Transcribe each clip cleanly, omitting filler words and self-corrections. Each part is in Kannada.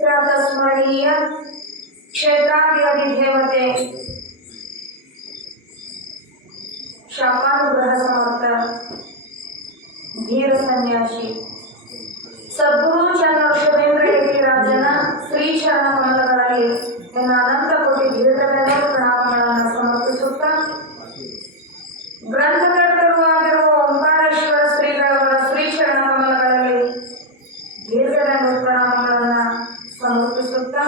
ಪ್ರಾತಸ್ಮರಣೀಯ ಕ್ಷೇತ್ರಾಧಿದೇವತೆ ಶಾಪಾನುಗ್ರಹ ಸಮರ್ಥ ಧೀರ ಸನ್ಯಾಸಿ ಸದ್ಗುರು ಚಂದ್ರಶೇಖರ ಯತಿರಾಜನ ಶ್ರೀ ಚರಣ ಕಮಲಗಳಲ್ಲಿ ನನ್ನ ಅನಂತ ಕೋಟಿ ದೀರ್ಘದ ಪ್ರಣಾಮಗಳನ್ನು ಸಮರ್ಪಿಸುತ್ತಾ ಗ್ರಂಥಕರ್ತರು ಆಗಿರುವ ಓಂಕಾರೇಶ್ವರ ಶ್ರೀಗಳವರ ಶ್ರೀ ಚರಣ ಕಮಲಗಳಲ್ಲಿ ದೀರ್ಘದ ಪ್ರಣಾಮಗಳನ್ನು ಸಮರ್ಪಿಸುತ್ತಾ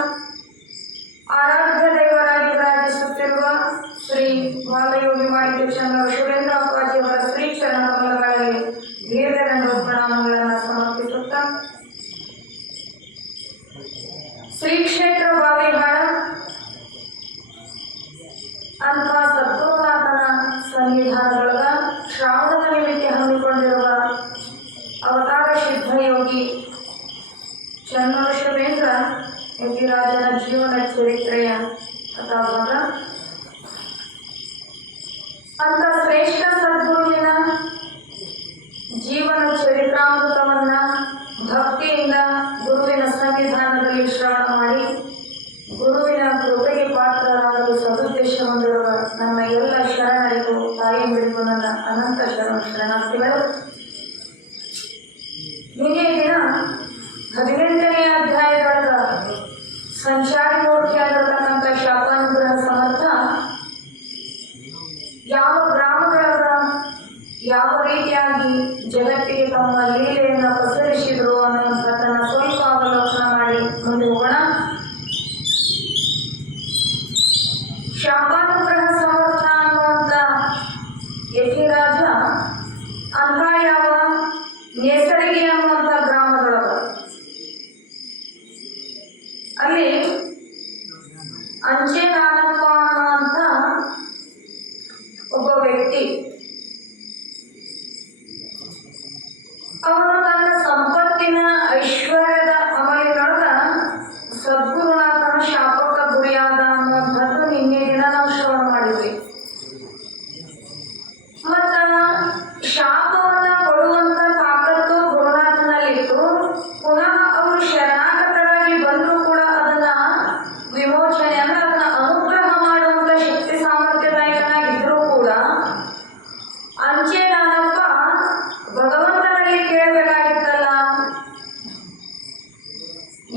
ಆರಾಧ್ಯ ದೈವರಾಗಿ ವಿರಾಜಿಸುತ್ತಿರುವ ಶ್ರೀ ಬಾಲಯೋಗಿ ಮಾಣಿಕ್ಯ ಚಂದ್ರ ಶಿವೇಂದ್ರ ಅಪ್ಪಾಜಿಯವರ ಶ್ರೀ ಚರಣ ಕಮಲಗಳಲ್ಲಿ ದೀರ್ಘದ ಪ್ರಣಾಮಗಳನ್ನು ಸಮರ್ಪಿಸುತ್ತಾ ಶ್ರೀ ಕ್ಷೇತ್ರ ಬಾವಿಹಾಳ ಅಂತ ಸದ್ಗುರುನಾಥನ ಸನ್ನಿಧಾನದೊಳಗ ಶ್ರಾವಣದ ನಿಮಿತ್ತ ಹಮ್ಮಿಕೊಂಡಿರುವ ಅವತಾರ ಸಿದ್ಧಯೋಗಿ ಚನ್ನಶಿವೇಂದ್ರ ಯತಿರಾಜನ ಜೀವನ ಚರಿತ್ರೆಯ ಕಥಾಭಾಗ. ಅಂತ ಶ್ರೇಷ್ಠ ಸದ್ಗುರುವಿನ ಜೀವನ ಚರಿತ್ರಾಮೃತವನ್ನ ಭಕ್ತಿಯಿಂದ ಗುರುವಿನ ಸನ್ನಿಧಾನದಲ್ಲಿ ಶ್ರವಣ ಮಾಡಿ ಗುರುವಿನ ಕೃಪೆಗೆ ಪಾತ್ರರಾಗಲು ಸದುದ್ದೇಶ ಹೊಂದಿರುವ ನನ್ನ ಎಲ್ಲ ಶರಣರಿಗೂ ತಾಯಿ ಬಿಡುವ ನನ್ನ ಅನಂತ ಶರಣಾರ್ಥಿಗಳು. ನಿನ್ನೆ ದಿನ 18ನೇ ಅಧ್ಯಾಯದೊಳಗ ಸಂಚಾರಿ ಮೂರ್ತಿಯಾಗಿರತಕ್ಕಂಥ ಶಾಪಾನುಗ್ರಹ ಸಮರ್ಥ ಯಾವ ಗ್ರಾಮದೊಳಗ ಯಾವ ರೀತಿಯಾಗಿ ಜಗತ್ತಿಗೆ ತಮ್ಮ ಲೀಲೆಯನ್ನು ಪ್ರಸರಿಸಿದ್ರು ಅನ್ನುವಂಥದ್ದನ್ನು ಸ್ವಲ್ಪ ಅವಲೋಕನ ಮಾಡಿ ಮುಂದೆ ಹೋಗೋಣ. ಶಾಪಾನುಗ್ರಹ ಸಮರ್ಥ ಅನ್ನುವಂಥ ಯತಿರಾಜ ಅಂತ ಯಾವ ನೇಸರಿಗೆ ಅನ್ನುವಂಥ ಗ್ರಾಮದೊಳಗ ಅಲ್ಲಿ ಅಂಚೆ ನಾನಪ್ಪ ಅನ್ನುವಂಥ ಒಬ್ಬ ವ್ಯಕ್ತಿ ಅವನು ತನ್ನ ಸಂಪತ್ತಿನ ಐಶ್ವರ್ಯದ ಅಮಲಿನೊಳಗ ಸದ್ಗುರುನಾಥನ ಶಾಪಕ್ಕೆ ಗುರಿಯಾದ ಅನ್ನುವಂಥದ್ದು ನಿನ್ನೆ ದಿನ ನಾವು ಶ್ರವಣ ಮಾಡಿದ್ವಿ. ಮತ್ತ ಶಾಪವನ್ನ ಕೊಡುವಂತ ತಾಕತ್ತು ಗುರುನಾಥನಲ್ಲಿತ್ತು. ಪುನಃ ಅವರು ಶರಣಾಗತರಾಗಿ ಬಂದರೂ ಕೂಡ ಅದನ್ನ ವಿಮೋಚನೆ ಅಂದ್ರೆ ಅದನ್ನ ಅನುಗ್ರಹ ಮಾಡುವಂತ ಶಕ್ತಿ ಸಾಮರ್ಥ್ಯದಾಯಕನಾಗಿದ್ರೂ ಕೂಡ ಅಂಚೆ ನಾನಪ್ಪ ಭಗವಂತನಲ್ಲಿ ಕೇಳಬೇಕಾಗಿತ್ತಲ್ಲ,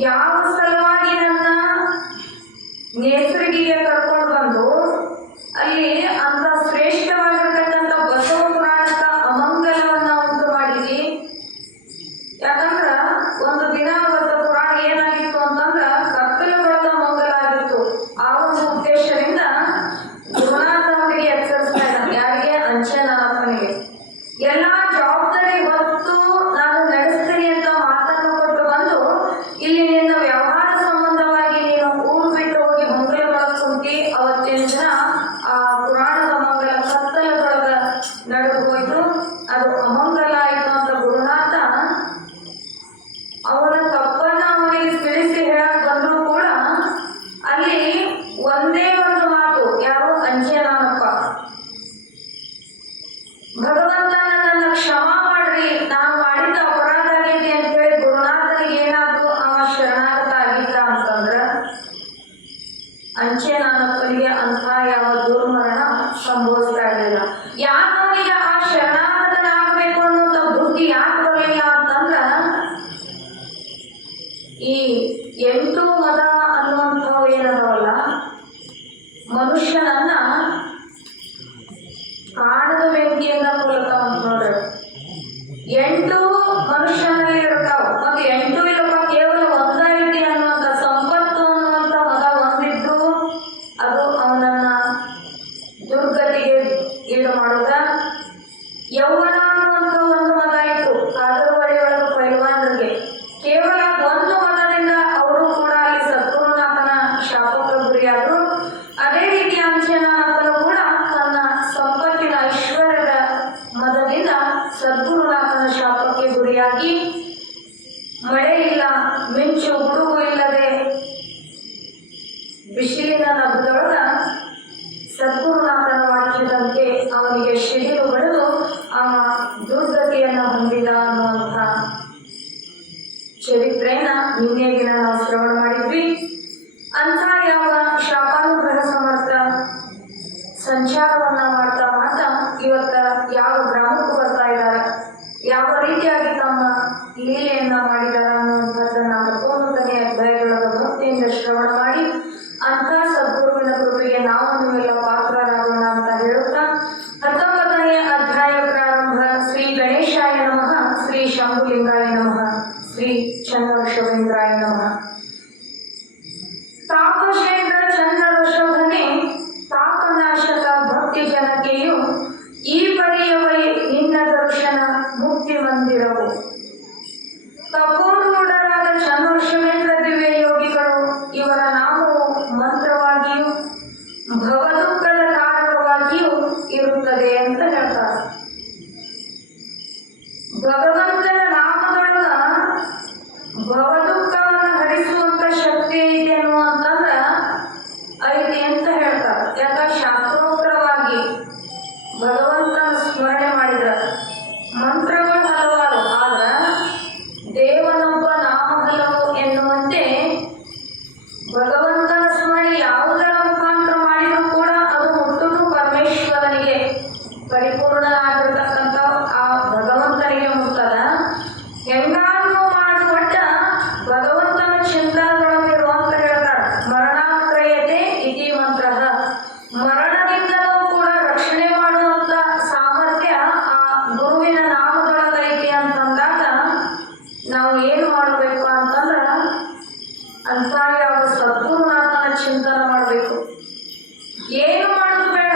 ಯಾವ ಸಲುವಾಗಿ ನನ್ನ ನೇಸರಿಗೆಗೆ ಕರ್ಕೊಂಡು ಬಂದು ಅಲ್ಲಿ ಅಂತ ಶ್ರೇಷ್ಠವಾಗಿರ್ತಕ್ಕಂಥ ಬಸವ ಪುರಾಣದ ಅಮಂಗಲವನ್ನ ಉಂಟು ಮಾಡಿದಿ. ಯಾಕಂದ್ರ ಒಂದು ದಿನ ಅವತ್ತು ಪುರಾಣ ಏನಾಗಿತ್ತು ಅಂತಂದ್ರ ಕತ್ತಲುಗಳ ಮಂಗಲ ಆಗಿತ್ತು. ಆ ಒಂದು ಉದ್ದೇಶದಿಂದ ಗುರುನಾಥ ಅವರಿಗೆ ಎಚ್ಚರಿಸ್ತಾ ಇದ್ದ, ಯಾರಿಗೆ? ಅಂಚೆ ನಾನಪ್ಪನಿಗೆ. ಎಲ್ಲಾ ಜವಾಬ್ದಾರಿ ಹೊತ್ತು ನಾನು ನಡೆಸ್ತೀನಿ ಅಂತ ಮಾತನ್ನು ಕೊಟ್ಟು ಬಂದು ಇಲ್ಲಿ ನಿನ್ನ ವ್ಯವಹಾರ ಸಂಬಂಧವಾಗಿ ನೀನು ಊರು ಬಿಟ್ಟು ಹೋಗಿ ಮಂಗಲದೊಳಗೆ ಕುಂತಿ. ಅವತ್ತಿನ ದಿನ ಆ ಪುರಾಣದ ಮಂಗಲ ಕತ್ತಲದೊಳಗ ನಡೆದು ಹೋಯ್ತು. ಅದು ಅಮಂಗಲ ಆಯಿತು ಅಂತ ಗುರುನಾಥ ಅವನ ತಪ್ಪನ್ನ ಅವನಿಗೆ ತಿಳಿಸಿ ಹೇಳಕ್ ಬಂದರೂ ಕೂಡ ಅಲ್ಲಿ ಒಂದೇ ಒಂದು ಮಾತು, ಯಾರು? ಅಂಚೆ ನಾನಪ್ಪ, ಭಗವಂತ ನನ್ನನ್ನು ಕ್ಷಮಾ ಮಾಡ್ರಿ, ನಾನು ಮಾಡಿದ ಅಪರಾಧ ಆಗೈತಿ ಅಂತ ಹೇಳಿ ಗುರುನಾಥನಿಗೆ ಏನಾದ್ರು ಅವ ಶರಣಾಗತ ಆಗಿದ್ದ ಅಂತಂದ್ರ ಅಂಚೆ ನಾನಪ್ಪನಿಗೆ ಅಂತ ಯಾವ ದುರ್ಮರಣ ಸಂಭವಿಸ್ತಾ ಇರಲಿಲ್ಲ. ಯಾಕೆ ಅವನಿಗೆ ಆ ಶರಣಾಗತನಾಗಬೇಕು ಅನ್ನೋಂಥ ಬುದ್ಧಿ ಯಾಕೆ ಬರಲಿಲ್ಲ ಅಂತಂದ್ರ ಈ 8 ಮದ ಅನ್ನುವಂಥವು ಏನದವಲ್ಲ, ಮನುಷ್ಯನನ್ನ ಕಾಣದ ಬೆಂಕಿಯಿಂದ ಕೊಲ್ಲತಾವ ಅಂತ ನೋಡ್ರಿ. 8 ಮನುಷ್ಯನಲ್ಲಿ ಇರ್ತಾವ. ಮತ್ತೆ 8 ಇಲ್ಲಪ್ಪ ಕೇವಲ ಒಂದಾಗಿದೆ ಅನ್ನುವಂಥ ಸಂಪತ್ತು ಅನ್ನುವಂಥ ಮದ ಹೊಂದಿದ್ದು ಅದು ಅವನನ್ನ ದುರ್ಗತಿಗೆ ಈಡು ಮಾಡುದ. ಯೌವನ ಅನ್ನುವಂಥ ಒಂದು ಮದ ಇತ್ತು, ಆದರೂ ರಾವಣನ ಶಾಪಕ್ಕೆ ಗುರಿಯಾಗಿ ಮಳೆ ಇಲ್ಲ, ಮಿಂಚು ಗುಡುಗು ಇಲ್ಲದೆ ಬಿಸಿಲಿನ ನಭದೊಳಗ ಸದ್ಗುರುನಾಥನ ವಾಕ್ಯದಂತೆ ಅವನಿಗೆ ಶಿಡಿಲು ಬಡಿದು ಆ ದುರ್ಗತಿಯನ್ನು ಹೊಂದಿದ ಅನ್ನುವಂಥ ಚರಿತ್ರೆಯನ್ನ ನಿನ್ನೆ ದಿನ ನಾವು ಶ್ರವಣ ಮಾಡಿದ್ವಿ. ಅಂತ ಯಾವ ಶಾಪಾನುಗ್ರಹ ಸಮರ್ಥ ಸಂಚಾರವನ್ನ ಮಾಡ್ತಾ ಮಾಡ್ತಾ ಇವತ್ತ ಯಾವ ಗ್ರಾಮಕ್ಕೂ ಬರ್ತಾ ಇದ್ದಾರೆ, ಯಾವ ರೀತಿಯಾಗಿ ತಮ್ಮ ಲೀಲೆಯನ್ನ ಮಾಡಿದಾರ ಅನ್ನುವಂಥದ್ದನ್ನ 19ನೇ ಅಧ್ಯಾಯದೊಳಗ ಭಕ್ತಿಯಿಂದ ಶ್ರವಣ ಮಾಡಿ ಅಂತ ಸದ್ಗುರುವಿನ ಕೃಪೆಗೆ ನಾವು ನೀವೆಲ್ಲ ಪಾತ್ರರಾಗೋಣ ಅಂತ ಹೇಳುತ್ತಾ 19ನೇ ಅಧ್ಯಾಯ ಪ್ರಾರಂಭ. ಶ್ರೀ ಗಣೇಶಾಯ ನಮಃ, ಶ್ರೀ ಶಂಭುಲಿಂಗಾಯ ನಮಃ, ಶ್ರೀ ಚಂದ್ರವೃಷಭೇಂದ್ರಾಯ ನಮಃ. ತಾಪಶೇಖರ ಚಂದ್ರವೃಷಭನೇ ತಾಪನಾಶಕ ಭಕ್ತಿ ಜನತೆಯು ಈ ಪಡೆಯವೈ ನಿನ್ನ ದರ್ಶನ ಮುಕ್ತಿ ಮಂದಿರವು. ತಪೋರೂಢರಾದ ಚಂದ್ರವೃಷಭೇಂದ್ರ ದಿವ್ಯ ಯೋಗಿಗಳು ಇವರ ನಾಮವು ಮಂತ್ರವಾಗಿಯೂ ಭವದುಃಖದ ಕಾರಕವಾಗಿಯೂ ಇರುತ್ತದೆ ಅಂತ ಹೇಳ್ತಾರೆ. ಭಗವಂತನ ನಾಮದೊಳಗ ಭವದುಃಖವನ್ನು ಹರಿಸುವಂತ ಶಕ್ತಿ ಐತೆ ಅನ್ನುವಂತಂದ್ರ ಐತಿ ಅಂತ ಹೇಳ್ತಾರೆ. ಯಾಕ ಶಾಸ್ತ್ರೋಕ್ತವಾಗಿ ಭಗವಂತನ ಸ್ಮರಣೆ ಮಾಡಿದ್ರ ಮಂತ್ರಗಳು ಹಲವಾರು, ಆದ್ರ ದೇವನೊಬ್ಬ ನಾಮ ಹಲವು ಎನ್ನುವಂತೆ ಭಗವಂತನ ಸ್ಮರಣೆ ಯಾವುದರ ಮುಖಾಂತರ ಮಾಡಿದರೂ ಕೂಡ ಅದು ಹುಟ್ಟುದು ಪರಮೇಶ್ವರನಿಗೆ, ಪರಿಪೂರ್ಣನಾಗಿರ್ತಕ್ಕಂಥ ಆ ಭಗವಂತನಿಗೆ ಮುಟ್ಟದ. ಹೆಂಗಾದ್ರೂ ಮಾಡು ಒಟ್ಟ ಭಗವಂತನ ಚಿಂತನದೊಳಗಿರು ಅಂತ ಹೇಳ್ತಾರೆ. ಮರಣಾಕ್ರಯತೆ ಇತಿ ಮಂತ್ರ, ಮರಣದಿಂದಲೂ ಕೂಡ ರಕ್ಷಣೆ ಮಾಡುವಂತ ಸಾಮರ್ಥ್ಯ ಆ ಗುರುವಿನ ನಾಮದೊಳಗೈತಿ ಅಂತಂದಾಗ ನಾವು ಏನು ಮಾಡಬೇಕು ಅಂತಂದ್ರ ಅಂತ ಯಾವ ಸದ್ಗುರುನಾಥನ ಚಿಂತನ ಮಾಡಬೇಕು. ಏನು ಮಾಡೋದು ಬೇಡ,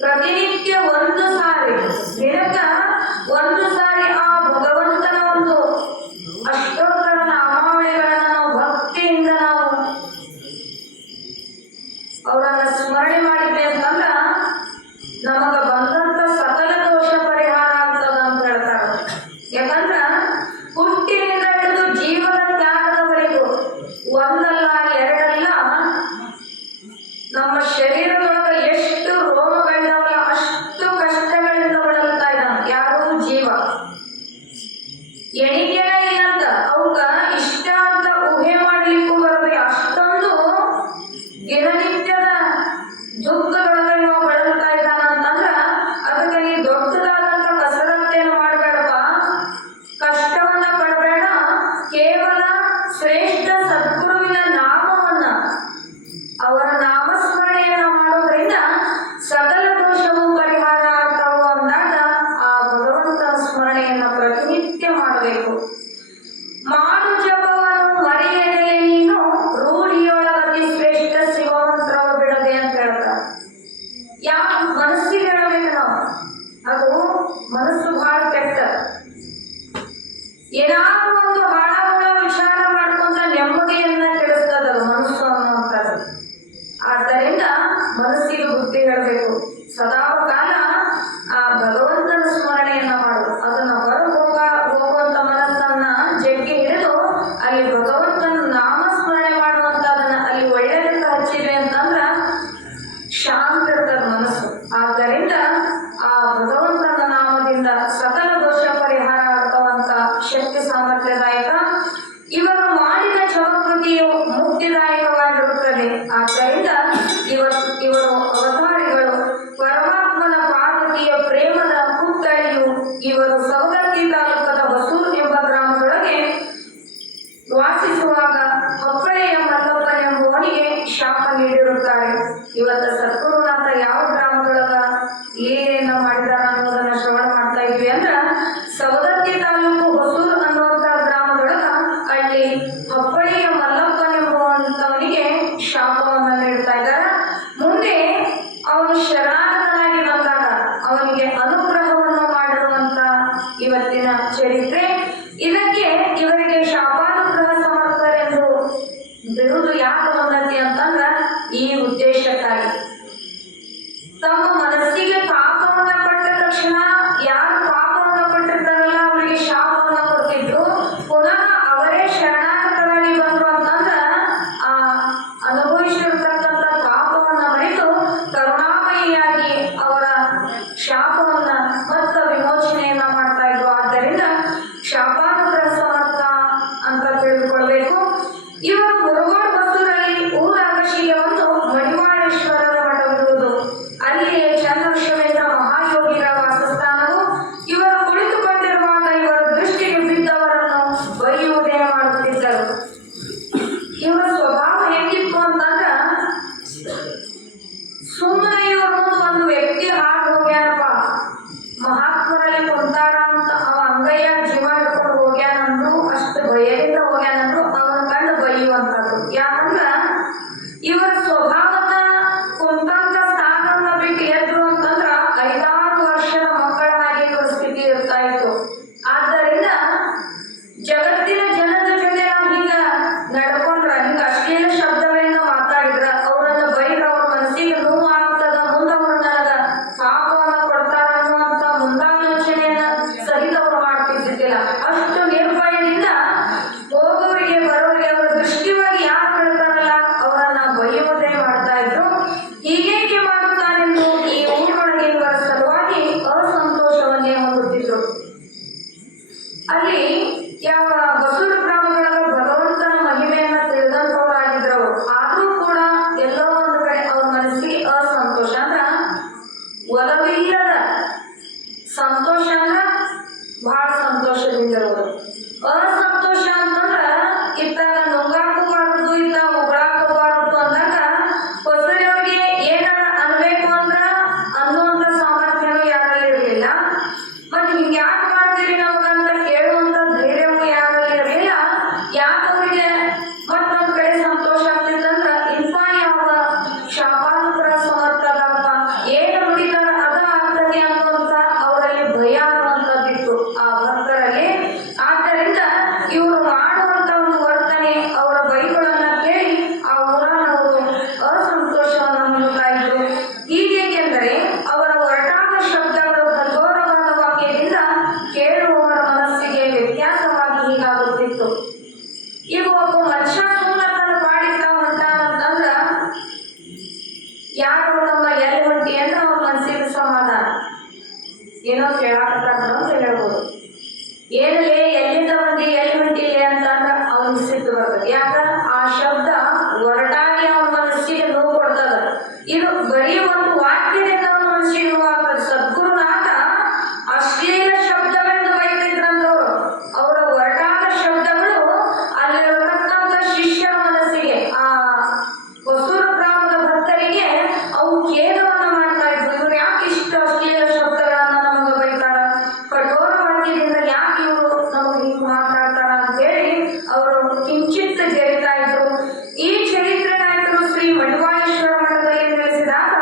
ಪ್ರತಿನಿತ್ಯ ಒಂದು ಸಾರಿ ದಿನಕ್ಕ ಒಂದು ಸಾರಿ ಆ ಭಗವಂತನ ಒಂದು ಅಷ್ಟೋತ್ತರ ನಾಮಾವಳಿಗಳನ್ನ ನಾವು ಭಕ್ತಿಯಿಂದ ನಾವು ಅವರನ್ನ ಸ್ಮರಣೆ ಮಾಡಿದ್ವಿ ಅಂತಂದ್ರ ನಮಗ ಬಂದಂತ ಸಕಲ ದೋಷ ಪರಿಹಾರ ಆಗ್ತದ ಅಂತ ಹೇಳ್ತಾರೆ. ಯಾಕಂದ್ರ ಹುಟ್ಟಿನಿಂದ ಹಿಡಿದು ಜೀವನ ತ್ಯಾಗದವರೆಗೂ ಒಂದಲ್ಲ ಎರಡಲ್ಲ ನಮ್ಮ ಶರೀರದೊಳಗ ಎಷ್ಟು ರೋಗಗಳಿದಾವಲ್ಲ ಅಷ್ಟು ಕಷ್ಟಗಳಿಂದ ಬಳಲ್ತಾ ಇದ್ದಾನೆ ಯಾರು ಜೀವ. ಎಣಿಕೆನ ಇಲ್ಲಂತ ಅವಕ್ಕ ಇಷ್ಟ ಅಂತ ಊಹೆ ಮಾಡ್ಲಿಕ್ಕೂ ಬರೋದಿಲ್ಲ. ಅಷ್ಟೊಂದು ದಿನನಿತ್ಯದ ದುಃಖದೊಳಗ ನಾವು ಬಳಲ್ತಾ ಇದ್ದಾನ ಅಂತಂದ್ರ ಅದಕ್ಕೆ ನೀವು ದೊಡ್ಡದಾದಂತ ಕಸರತ್ತೇನು ಮಾಡಬೇಡಪ್ಪ, ಕಷ್ಟವನ್ನ ಪಡಬೇಡ. ಕೇವಲ ಶ್ರೇಷ್ಠ ಸದ್ಗುರುವಿನ ನಾಮವನ್ನ ಅವರ ನಾಮಸ್ಮರಣೆಯನ್ನ ಮಾಡೋದ್ರಿಂದ ಸಕಲ ದೋಷವು ಪರಿಹಾರ ಆಗ್ತಾವು ಅಂದಾಗ ಆ ಭಗವಂತನ ಸ್ಮರಣೆಯನ್ನ ಪ್ರತಿನಿತ್ಯ ಮಾಡಬೇಕು. ಮಾಡು ಜಪವನ್ನು ಮರೆಯದೆ ನೀನು ರೂಢಿಯೊಳಗತಿ ಶ್ರೇಷ್ಠ ಶಿವಮಂತ್ರವ ಬಿಡದೆ ಅಂತ ಹೇಳ್ತಾರೆ. ಯಾಕೆ ಮನಸ್ಸಿಗೆ ಹೇಳಬೇಕು ನಾವು, ಅದು ಮನಸ್ಸು ಬಹಳ ಕೆಟ್ಟ. ಏನಾದ್ರೂ ಒಂದು ಹಾಳಾಗುವ ವಿಚಾರ ಮಾಡ್ಕೊಂತ ನೆಮ್ಮದಿಯನ್ನ ಕೆಡಿಸ್ತದ ಮನಸ್ಸು ಅನ್ನುವಂಥದ್ದು. ಆದ್ದರಿಂದ ಮನಸ್ಸಿಗೆ ಬುದ್ಧಿ ಹೇಳಬೇಕು. ಸದಾ ಕಾಲ ಆ ಭಗವಂತನ ಸ್ಮರಣೆಯನ್ನ ಮಾಡು. ಅದನ್ನ ಹೋಗುವಂತ ಮನಸ್ಸನ್ನ ಜಗ್ಗಿ ಹಿಡಿದು ಅಲ್ಲಿ ಭಗವಂತನ ನಾಮ ಸ್ಮರಣೆ ಮಾಡುವಂತದನ್ನ ಅಲ್ಲಿ ಒಳ್ಳೆಯದಕ್ಕ ಹಚ್ಚಿದೆ ಅಂತಂದ್ರ ಶಾಂತ ಇರ್ತದ ಮನಸ್ಸು. ಆದ್ದರಿಂದ ಆ ಭಗವಂತನ ನಾಮದಿಂದ ಸಕಲ ದೋಷ ಪರಿಹಾರ ಆಗ್ತವಂತ ಶಕ್ತಿ ಸಾಮರ್ಥ್ಯದಾಯಕ. ಇವರು ಮಾಡಿದ ಜಪಕೃತಿಯು ಮುಕ್ತಿದಾಯಕವಾಗಿರುತ್ತದೆ. ಆದ್ದರಿಂದ ಇವರು ಅವತಾರಿಗಳು, ಪರಮಾತ್ಮನ ಪಾರ್ವತಿಯ ಪ್ರೇಮದ ಪುತ್ಥಳಿಯು. ಇವರು ಸವದತ್ತಿ ತಾಲೂಕದ ಹೊಸೂರು ಎಂಬ ಗ್ರಾಮದೊಳಗೆ ವಾಸಿಸುವಾಗ ಹೊಪ್ಪಳೆಯ ಮಲ್ಲಪ್ಪನೆಂಬುವನಿಗೆ ಶಾಪ ನೀಡಿರುತ್ತಾರೆ. ಇವತ್ತು ಸದ್ಗುರುನಾಥ ಯಾವ ಗ್ರಾಮದೊಳಗ ಲೀಲೆಯನ್ನ ಮಾಡಿದಾರ ಅನ್ನೋದನ್ನ ಶ್ರವಣ ಮಾಡ್ತಾ ಇದ್ವಿ ಅಂದ್ರ ಸವದತ್ತಿ ತಾಲೂಕು ಹೊಸೂರು ಅನ್ನುವಂತ ಗ್ರಾಮದೊಳಗ ಅಲ್ಲಿ ಹೊಪ್ಪಳೆಯ ಮಲ್ಲಪ್ಪನೆಂಬುವಂತವನಿಗೆ ಶಾಪವನ್ನ ನೀಡ್ತಾ ಇದ್ದಾರ. ಮುಂದೆ ಅವನು ಶರಣಾಗತನಾಗಿ ಬಂದಾಗ ಅವನಿಗೆ ಅನುಗ್ರಹವನ್ನು ಮಾಡಿರುವಂತ ಇವತ್ತಿನ ಚರಿತ್ರೆ. ಇದಕ್ಕೆ ಇವರಿಗೆ ಶಾಪಾನುಗ್ರಹ ಸಮರ್ಥರೆಂದು ಬಿರುದು ಯಾಕೆ ಬಂದತಿ ಅಂತಂದ್ರ ಈ ಉದ್ದೇಶಕ್ಕಾಗಿ. ತಮ್ಮ ಮನಸ್ಸಿಗೆ ಪಾಪವನ್ನ ಪಟ್ಟ ತಕ್ಷಣ ಯಾರು ಪಾಪವನ್ನ ಪಟ್ಟಿರ್ತಾರೆ ಭಯ ಜೀವ ಹಿಡ್ಕೊಂಡು ಹೋಗ್ಯಾನಂದ್ರು, ಅಷ್ಟು ಭಯದಿಂದ ಹೋಗ್ಯಾನಂದ್ರು ಅವನ ಕಂಡು ಬೈಯುವಂಥದ್ದು. ಯಾಕಂದ್ರ ಇವರ ಸ್ವಭಾವದ ಕುಂತಂತ ಸ್ಥಾನವನ್ನ ಬಿಟ್ಟು ಎದ್ರು ಅಂತಂದ್ರ 5-6 ವರ್ಷದ ಮಕ್ಕಳ ಹಾಗೆ ಇವರ ಸ್ಥಿತಿ ಇರ್ತಾ ಇತ್ತು. ಆದ್ದರಿಂದ ಜಗತ್ತಿನ ಜನದ ಜೊತೆ ನಾವು ಹಿಂಗ ನಡ್ಕೊಂಡ್ರ, ಹಿಂಗ ಅಶ್ಲೀಲ ಶಬ್ದಗಳಿಂದ ಮಾತಾಡಿದ್ರ, ಅವರನ್ನ ಬೈದ್ರ ಅವ್ರ ಮನಸ್ಸಿಗೆ ನೋವು ಆಗ್ತದ, ಮುಂದ ಅವ್ರು ನನಗ ಪಾಪವನ್ನ ಕೊಡ್ತಾರ ಅನ್ನುವಂತ ಮುಂದಾಲೋಚನೆಯನ್ನ ಸಹಿತ ಅವ್ರು ಮಾಡ್ತಿದ್ದಿಲ್ಲ. ಅಷ್ಟು ನಿರ್ಭಯದಿಂದ ಹೋಗೋರಿಗೆ ಬರೋರಿಗೆ ಅವರ ದೃಷ್ಟಿವಾಗಿ ಯಾರು ಹೇಳ್ತಾರಲ್ಲ ಅವರನ್ನ ಬೈಯುವುದೇ ಮಾಡ್ತಾ ಇದ್ರು. ಹೀಗೇಕೆ ಮಾಡುತ್ತಾರೆಂದು ಈ ಊರೊಳಗೆ ಇವರ ಸಲುವಾಗಿ ಅಸಂತೋಷವನ್ನೇ ಹೊಂದುತ್ತಿದ್ರು. ಅಲ್ಲಿ ಯಾವ ಬಸೂರು ಗ್ರಾಮದೊಳಗ ಭಗವಂತನ ಮಹಿಮೆಯನ್ನ ತಿಳಿದಂತವರಾಗಿದ್ರವರು, ಆದ್ರೂ ಕೂಡ ಎಲ್ಲೋ ಒಂದು ಕಡೆ ಅವ್ರ ಮನಸ್ಸಿಗೆ ಅಸಂತೋಷ ಅಂದ್ರ ಒಲವಿಲ್ಲದ ಸಂತೋಷ ಅಂದ್ರ ಬಹಳ ಸಂತೋಷದಿಂದಿರೋದು. ಅಸಂತೋಷ ಅಂತಂದ್ರ ಇತ್ತಾಗ ನುಂಗಾಕಬಾರದು, ಇತ್ತಾಗ ಉಗುಳಾಕಬಾರದು ಅಂದಾಗ ಹೊಸರಿಯವ್ರಿಗೆ ಏನಾರ ಅನ್ಬೇಕು ಅಂದ್ರ ಅನ್ನುವಂತ ಸಾಮರ್ಥ್ಯನೂ ಯಾರಲ್ಲಿ ಇರಲಿಲ್ಲ. ಮತ್ತೆ ಹಿಂಗ ಯಾಕೆ ಮಾಡ್ತೀರಿ ನಮಗಂತ ಕೇಳುವಂತ ಧೈರ್ಯವೂ ಯಾರಲ್ಲಿ ಇರಲಿಲ್ಲ. ಯಾಕೆ ಅವರಿಗೆ ಮತ್ತೊಂದ್ ಕಡೆ ಸಂತೋಷ ಆಗ್ತಿತ್ತಂದ್ರ ಇಂಥ ಯಾವ ಶಾಪಾನುಪುರ ಸಮರ್ಥದಪ್ಪ ಏನು ನುಡಿದಾರ ಅದ ಆಗ್ತದೆ ಅನ್ನುವಂತ ಅವರಲ್ಲಿ ಭಯ ಅನ್ನುವಂಥದ್ದಿತ್ತು ಆ ಭಕ್ತರಲ್ಲಿ. ಆದ್ದರಿಂದ ಇವರು ಮಾಡುವಂತ ಒಂದು ವರ್ತನೆ, ಅವರ ಬೈಗಳನ್ನ ಕೇಳಿ ಆ ಊರನವರು ಅಸಂತೋಷವನ್ನು ಹೊಂದುತ್ತಾ ಇದ್ರು. ಹೀಗೇಕೆಂದರೆ ಅವರ ಹೊರಟಾದ ಶಬ್ದಗಳು ಕಠೋರವಾದ ವಾಕ್ಯದಿಂದ ಕೇಳುವವರ ಮನಸ್ಸಿಗೆ ವ್ಯತ್ಯಾಸವಾಗಿ ಹೀಗಾಗುತ್ತಿತ್ತು. ಈಗ ಒಬ್ಬ ಮನುಷ್ಯ ಸುಮ್ಮನೆ ತನ್ನ ಪಾಡಿಗೆ ತಾವು ಹೊಂಟಾನಂತಂದ್ರ ಯಾರು ನಮ್ಮ ಎಲ್ಲಿ ಹೊಂಟಿ ಅಂದ್ರೆ ಅವ್ರ ಮನಸ್ಸಿಗೆ ಸಮಾಧಾನ, ಏನೋ ಕೇಳಾಕತ್ತಾರ ಅಂತ ಹೇಳ್ಬೋದು. ಏನಲ್ಲಿ ಎಲ್ಲಿಂದ ಬಂದಿ ಎಲ್ಲಿ ಹೊಂಟಿಲೆ ಅಂತಂದ್ರ ಅವನಿಗೆ ಸಿಟ್ಟು ಬರ್ತದೆ. ಯಾಕ ಆ ಶಬ್ದ ಹೊರಟಾಗಿ ಅವನ ಮನಸ್ಸಿಗೆ ನೋವು ಕೊಡ್ತದ. ಇದು ಬರೀ ಒಂದು ವಾಕ್ಯದಿಂದ ಅವನ ಮನಸ್ಸಿಗೆ ನೋವು ಆಗ್ತದೆ. ಸದ್ಗುರುನಾಥ ಅಶ್ಲೀಲ ಶಬ್ದಗಳಿಂದ ಬೈತಿದ್ರಂತವ್ರು. ಅವರ ಹೊರಟಾದ ಶಬ್ದಗಳು ಅಲ್ಲಿರತಕ್ಕಂಥ ಶಿಷ್ಯರ ಮನಸ್ಸಿಗೆ, ಆ ಹೊಸೂರು ಗ್ರಾಮದ ಭಕ್ತರಿಗೆ ಅವು ಖೇದವನ್ನ ಮಾಡ್ತಾ ಇದ್ರು. ಇವ್ರು ಯಾಕೆ ಇಷ್ಟು ಅಶ್ಲೀಲ ಶಬ್ದಗಳನ್ನ ನಮಗ ಬೈತಾರ, ಕಠೋರ ವಾಕ್ಯದಿಂದ ಯಾಕೆ ಇವರು ನಮಗೆ ಹಿಂಗ್ ಮಾತಾಡ್ತಾರ ಅಂತ ಹೇಳಿ ಅವರು ಕಿಂಚಿತ್ ಜರಿತಾ ಇದ್ರು. ಈ ಚರಿತ್ರೆ ನಾಯಕರು ಶ್ರೀ ಮಡಿವಾಳೇಶ್ವರ ಮಠದಲ್ಲಿ ನೆಲೆಸಿದಾಗ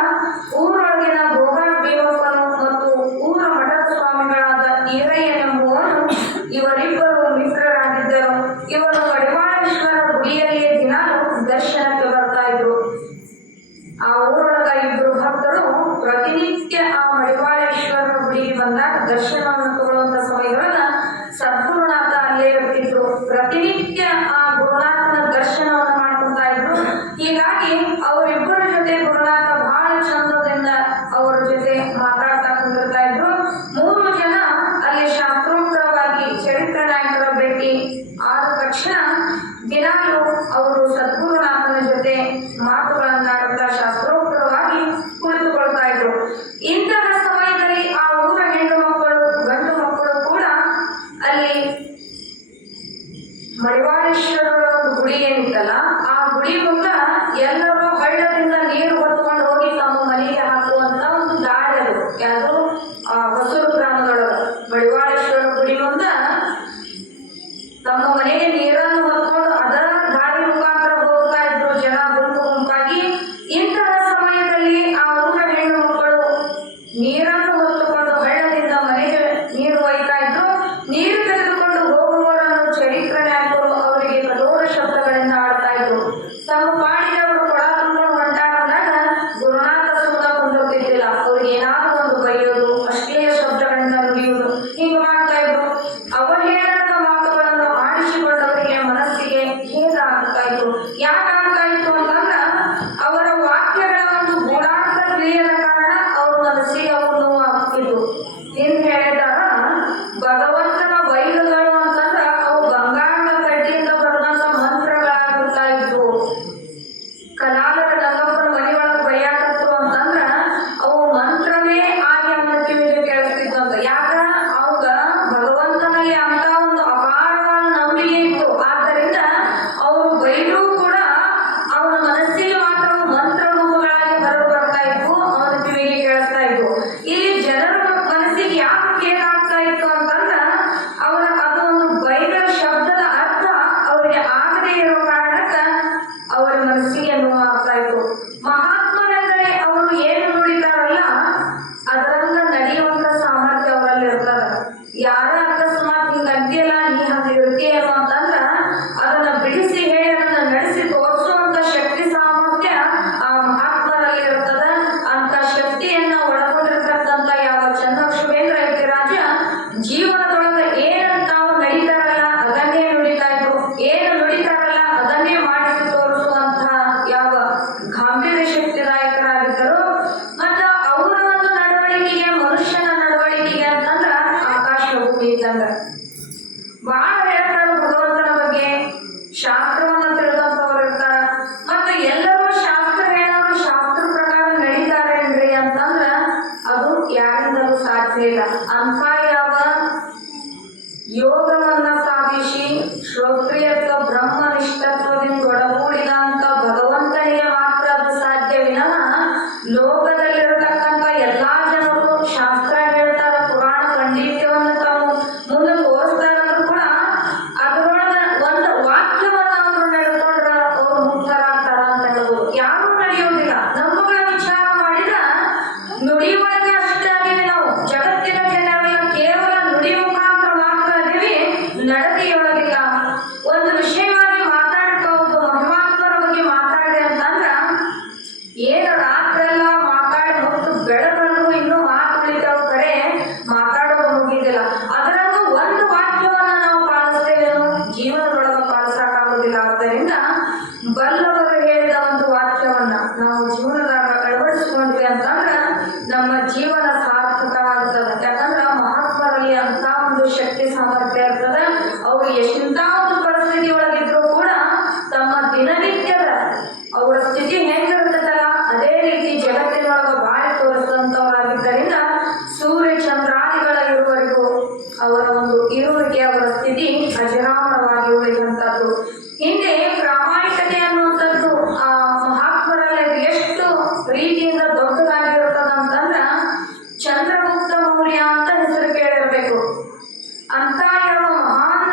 ಊರೊಳಗಿನ ಗೋಗಾಟ್ ಭೀಮಪ್ಪನು ಮತ್ತು ಊರ ಮಠದ ಸ್ವಾಮಿಗಳಾದ ಈರಯ್ಯನೆಂಬುವನು ಇವರಿಬ್ಬರು ಮಿತ್ರರಾಗಿದ್ದರು. ಇವರು ಮಡಿವಾಳೇಶ್ವರ ಗುಡಿಯಲ್ಲಿಯೇ ದಿನಾಲು ದರ್ಶನಕ್ಕೆ ಬರ್ತಾ ಇದ್ರು. ಆ ಊರೊಳಗ ಇಬ್ಬರು ಭಕ್ತರು ಪ್ರತಿನಿತ್ಯ ಆ ಮಡಿವಾಳೇಶ್ವರ ಗುಡಿಗೆ ಬಂದಾಗ ದರ್ಶನವನ್ನು ತಗೊಳ್ಳುವಂತ ಸಮಯಗಳನ್ನ ಸದ್ಗುರುನಾಥ ಅಲ್ಲೇ ಇರ್ತಿದ್ರು. ಪ್ರತಿನಿತ್ಯ ಆ ಗುರುನಾಥನ ದರ್ಶನವನ್ನು ಮಾಡ್ಕೊತಾ ಇದ್ರು. ಹೀಗಾಗಿ ಅವರಿಬ್ಬರ ಜೊತೆ ಗುರುನಾಥ ಬಹಳ ಚಂದದಿಂದ ಅವರ ಜೊತೆ ಮಾತಾಡ್ತಾ ಕುಂದಿರ್ತಾ ಇದ್ರು. 3 ಜನ ಅಲ್ಲಿ ಶಾಸ್ತ್ರೋಕ್ತವಾಗಿ ಚರಿತ್ರೆ ನಾಯಕರ ಭೇಟಿ ಆದ ತಕ್ಷಣ ದಿನಾಲು ಅವರು ಸದ್ಗುರುನಾಥನ ಜೊತೆ ಮಾತುಗಳನ್ನಾಡುತ್ತಾ ಶಾಸ್ತ್ರೋಕ್ತವಾಗಿ ಕುಳಿತುಕೊಳ್ತಾ ಇದ್ರು. ಇಂತಹ ಸಮಯದಲ್ಲಿ ಆ ಊರ ಹೆಣ್ಣು ಮಕ್ಕಳು ಗಂಡು ಮಕ್ಕಳು ಕೂಡ ಅಲ್ಲಿ ಮಡಿವಾಳೇಶ್ವರರ ಒಂದು ಗುಡಿ ಏನಿತ್ತಲ್ಲ ಆ ಗುಡಿ ಮುಂದ ಎಲ್ಲರೂ ಹಳ್ಳದಿಂದ ನೀರು ಹೊತ್ಕೊಂಡು ಹೋಗಿ ತಮ್ಮ ಮನೆಗೆ ಹಾಕುವಂತ ಒಂದು ದಾರಿ ಅದು. ಯಾವುದು ಆ ಹೊಸೂರು ಗ್ರಾಮದೊಳಗ ಮಡಿವಾಳೇಶ್ವರ ಗುಡಿ ಮುಂದ ತಮ್ಮ ಮನೆಗೆ ನೀರನ್ನು ಹೊತ್ಕೊಂಡು ಅದರ ದಾರಿ ಮುಖಾಂತರ ಹೋಗ್ತಾ ಇದ್ರು ಜನ ಗುಂಪು ಗುಂಪಾಗಿ. ಇಂತಹ ಸಮಯದಲ್ಲಿ ಆ ಊರ ಹೆಣ್ಣು ಮಕ್ಕಳು ನೀರನ್ನು ಹೊತ್ತುಕೊಂಡು ಹಳ್ಳದಿಂದ ಮನೆಗೆ ನೀರು ಒಯ್ತಾ ಇದ್ರು. ನೀರು ತೆಗೆದುಕೊಂಡು ಹೋಗುವವರನ್ನು ಚರಿತ್ರೆ ನಾಯಕರು ಅವರಿಗೆ ಅಕಸ್ಮಾತ್ ಹಿಂಗ ಅಂತೀಯಲ್ಲ ನೀ ಹಂಗ ಇರ್ತೀಯೇನೋ ಅಂತಂದ್ರ ಅದನ್ನ ಬಿಡಿಸಿ ಹೇಳಿ ಅದನ್ನ ನಡೆಸಿ ತೋರಿಸುವಂತ ಶಕ್ತಿ ಸಾಮರ್ಥ್ಯ ಆ ಮಹಾತ್ಮರಲ್ಲಿ ಇರ್ತದ. ಅಂತ ಶಕ್ತಿಯನ್ನ ಒಳಗೊಂಡಿರ್ತಕ್ಕಂಥ ಯಾವ ಚನ್ನಬಸವೇಂದ್ರ ಯತಿರಾಜ ಜೀವನದೊಳಗ ಏನಂತ ತಾವು ನಡೀತಾರಲ್ಲ ಅದನ್ನೇ ನುಡಿತಾ ಇದ್ರು, ಏನು ನುಡಿತಾರಲ್ಲ ಅದನ್ನೇ ಮಾಡಿಸಿ ತೋರಿಸುವಂತಹ ಯಾವ ಗಾಂಭೀರ್ಯ ಶಕ್ತಿದಾಯಕರಾಗಿದ್ದರು. ಮತ್ತ ಅವರ ಒಂದು ನಡವಳಿಕೆಗೆ, ಮನುಷ್ಯನ ನಡವಳಿಕೆಗೆ ಅಂತಂದ್ರ ಆಕಾಶ ಭೂಮಿ ಇದ್ದಂಗ. ಬಹಳ ಹೇಳ್ತಾರ ಭಗವಂತನ ಬಗ್ಗೆ, ಶಾಸ್ತ್ರವನ್ನ ತಿಳಿದಂತವ್ರು ಇರ್ತಾರ. ಮತ್ತ ಎಲ್ಲರೂ ಶಾಸ್ತ್ರ ಹೇಳೋರು ಶಾಸ್ತ್ರ ಪ್ರಕಾರ ನಡೀತಾರೇನ್ರಿ ಅಂತಂದ್ರ ಅದು ಯಾರಿಂದಲೂ ಸಾಧ್ಯ ಇಲ್ಲ. ಅಂತ ಯಾವ ಯೋಗವನ್ನ ಸಾಧಿಸಿ ಶ್ರೋತ್ರಿಯತ್ವ ಬ್ರಹ್ಮನಿಷ್ಠತ್ವದಿಂದ ಒಡಗೂಡಿದಂತ ಭಗವಂತನಿಗೆ ಮಾತ್ರ ಅದು ಸಾಧ್ಯ ವಿನಃ ಲೋಕದಲ್ಲಿರತಕ್ಕಂಥ ಎಲ್ಲಾ ಜನರು ಶಾಸ್ತ್ರ ಹೇಳ್ತಾರ, ಪುರಾಣ ಪಾಂಡಿತ್ಯವನ್ನ ತಾವು ಮುಂದೆ ತೋರಿಸ್ತಾರಂದ್ರೂ ಕೂಡ ಅದರೊಳಗ ಒಂದು ವಾಕ್ಯವನ್ನ ಅವರು ನಡೆದುಕೊಂಡ್ರ ಅವರು ಮುಕ್ತರಾಗ್ತಾರ ಅಂತ ಹೇಳ್ಬೋದು. ಯಾರು ನಡೆಯೋದಿಲ್ಲ. ನಮ್ಮಗಳ ವಿಚಾರ ಮಾಡಿದ ನುಡಿಯೊಳಗೆ ಅಷ್ಟೇ ಆಗಿವೆ ನಾವು. ಜಗತ್ತಿನ ಜನರೆಲ್ಲ ಕೇವಲ ನುಡಿ ಮುಖಾಂತರ ಮಾತ್ರ ಅದೀವಿ, ನಡತೆಯೊಳಗಿಲ್ಲ. ಒಂದು ವಿಷಯವಾಗಿ ಮಾತಾಡ್ಕೋದು, ಮಹಾತ್ಮರ ಬಗ್ಗೆ ಮಾತಾಡಿದೆ ಅಂತಂದ್ರ ಏನು ರಾತ್ರೆಲ್ಲ ಮಾತಾಡಿ ಮುಟ್ಟು ಬೆಳಗಂದ್ರು ಇನ್ನೂ ಮಾತು ಉಳಿತಾವ, ಕರೆ ಮಾತಾಡೋದು ಮುಗಿದಿಲ್ಲ. ಅದರಲ್ಲೂ ಒಂದು ವಾಕ್ಯವನ್ನ ನಾವು ಪಾಲಿಸ್ತೇವೇನೋ ಜೀವನದೊಳಗ ಪಾಲಿಸಕ್ಕಾಗೋದಿಲ್ಲ. ಆದ್ದರಿಂದ ಬಲ್ಲವರು ಹೇಳಿದ ಒಂದು ವಾಕ್ಯವನ್ನ ನಾವು ಜೀವನದಾಗ ಅಳವಡಿಸಿಕೊಂಡ್ವಿ ಅಂತಂದ್ರ ನಮ್ಮ ಜೀವನ ಸಾರ್ಥಕ ಆಗ್ತದ. ಯಾಕಂದ್ರ ಮಹಾತ್ಮರಲ್ಲಿ ಅಂತ ಒಂದು ಶಕ್ತಿ ಸಾಮರ್ಥ್ಯ ಇರ್ತದ. ಅವ್ರು ಎಷ್ಟೆಂತ ಒಂದು ಪರಿಸ್ಥಿತಿ ಒಳಗಿದ್ರು ಕೂಡ ತಮ್ಮ ದಿನನಿತ್ಯದ ಅವರ ಸ್ಥಿತಿ ಹೆಂಗಿರ್ತದಲ್ಲ ಅದೇ ರೀತಿ ಜಗತ್ತಿನೊಳಗ ಬಾಳಿ ತೋರಿಸಿದಂತವರಾಗಿದ್ದರಿಂದ ಸೂರ್ಯ ಚಂದ್ರಾದಿಗಳ ಇರುವವರೆಗೂ ಅವರ ಒಂದು ಇರುವಿಕೆ, ಅವರ ಸ್ಥಿತಿ ಅಜರಾಮರವಾಗಿ ಉಳಿದಂತದ್ದು. ಹಿಂದೆ ಪ್ರಾಮಾಣಿಕತೆ ಅನ್ನುವಂಥದ್ದು ಆ ಮಹಾತ್ಮರಲ್ಲಿ ಎಷ್ಟು ರೀತಿಯಿಂದ ದೊಡ್ಡದಾಗಿರುತ್ತದಂತಂದ್ರ ಚಂದ್ರಗುಪ್ತ ಮೌರ್ಯ ಅಂತ ಹೆಸರು ಕೇಳಿರ್ಬೇಕು. ಅಂತ ಯಾವ ಮಹಾನ್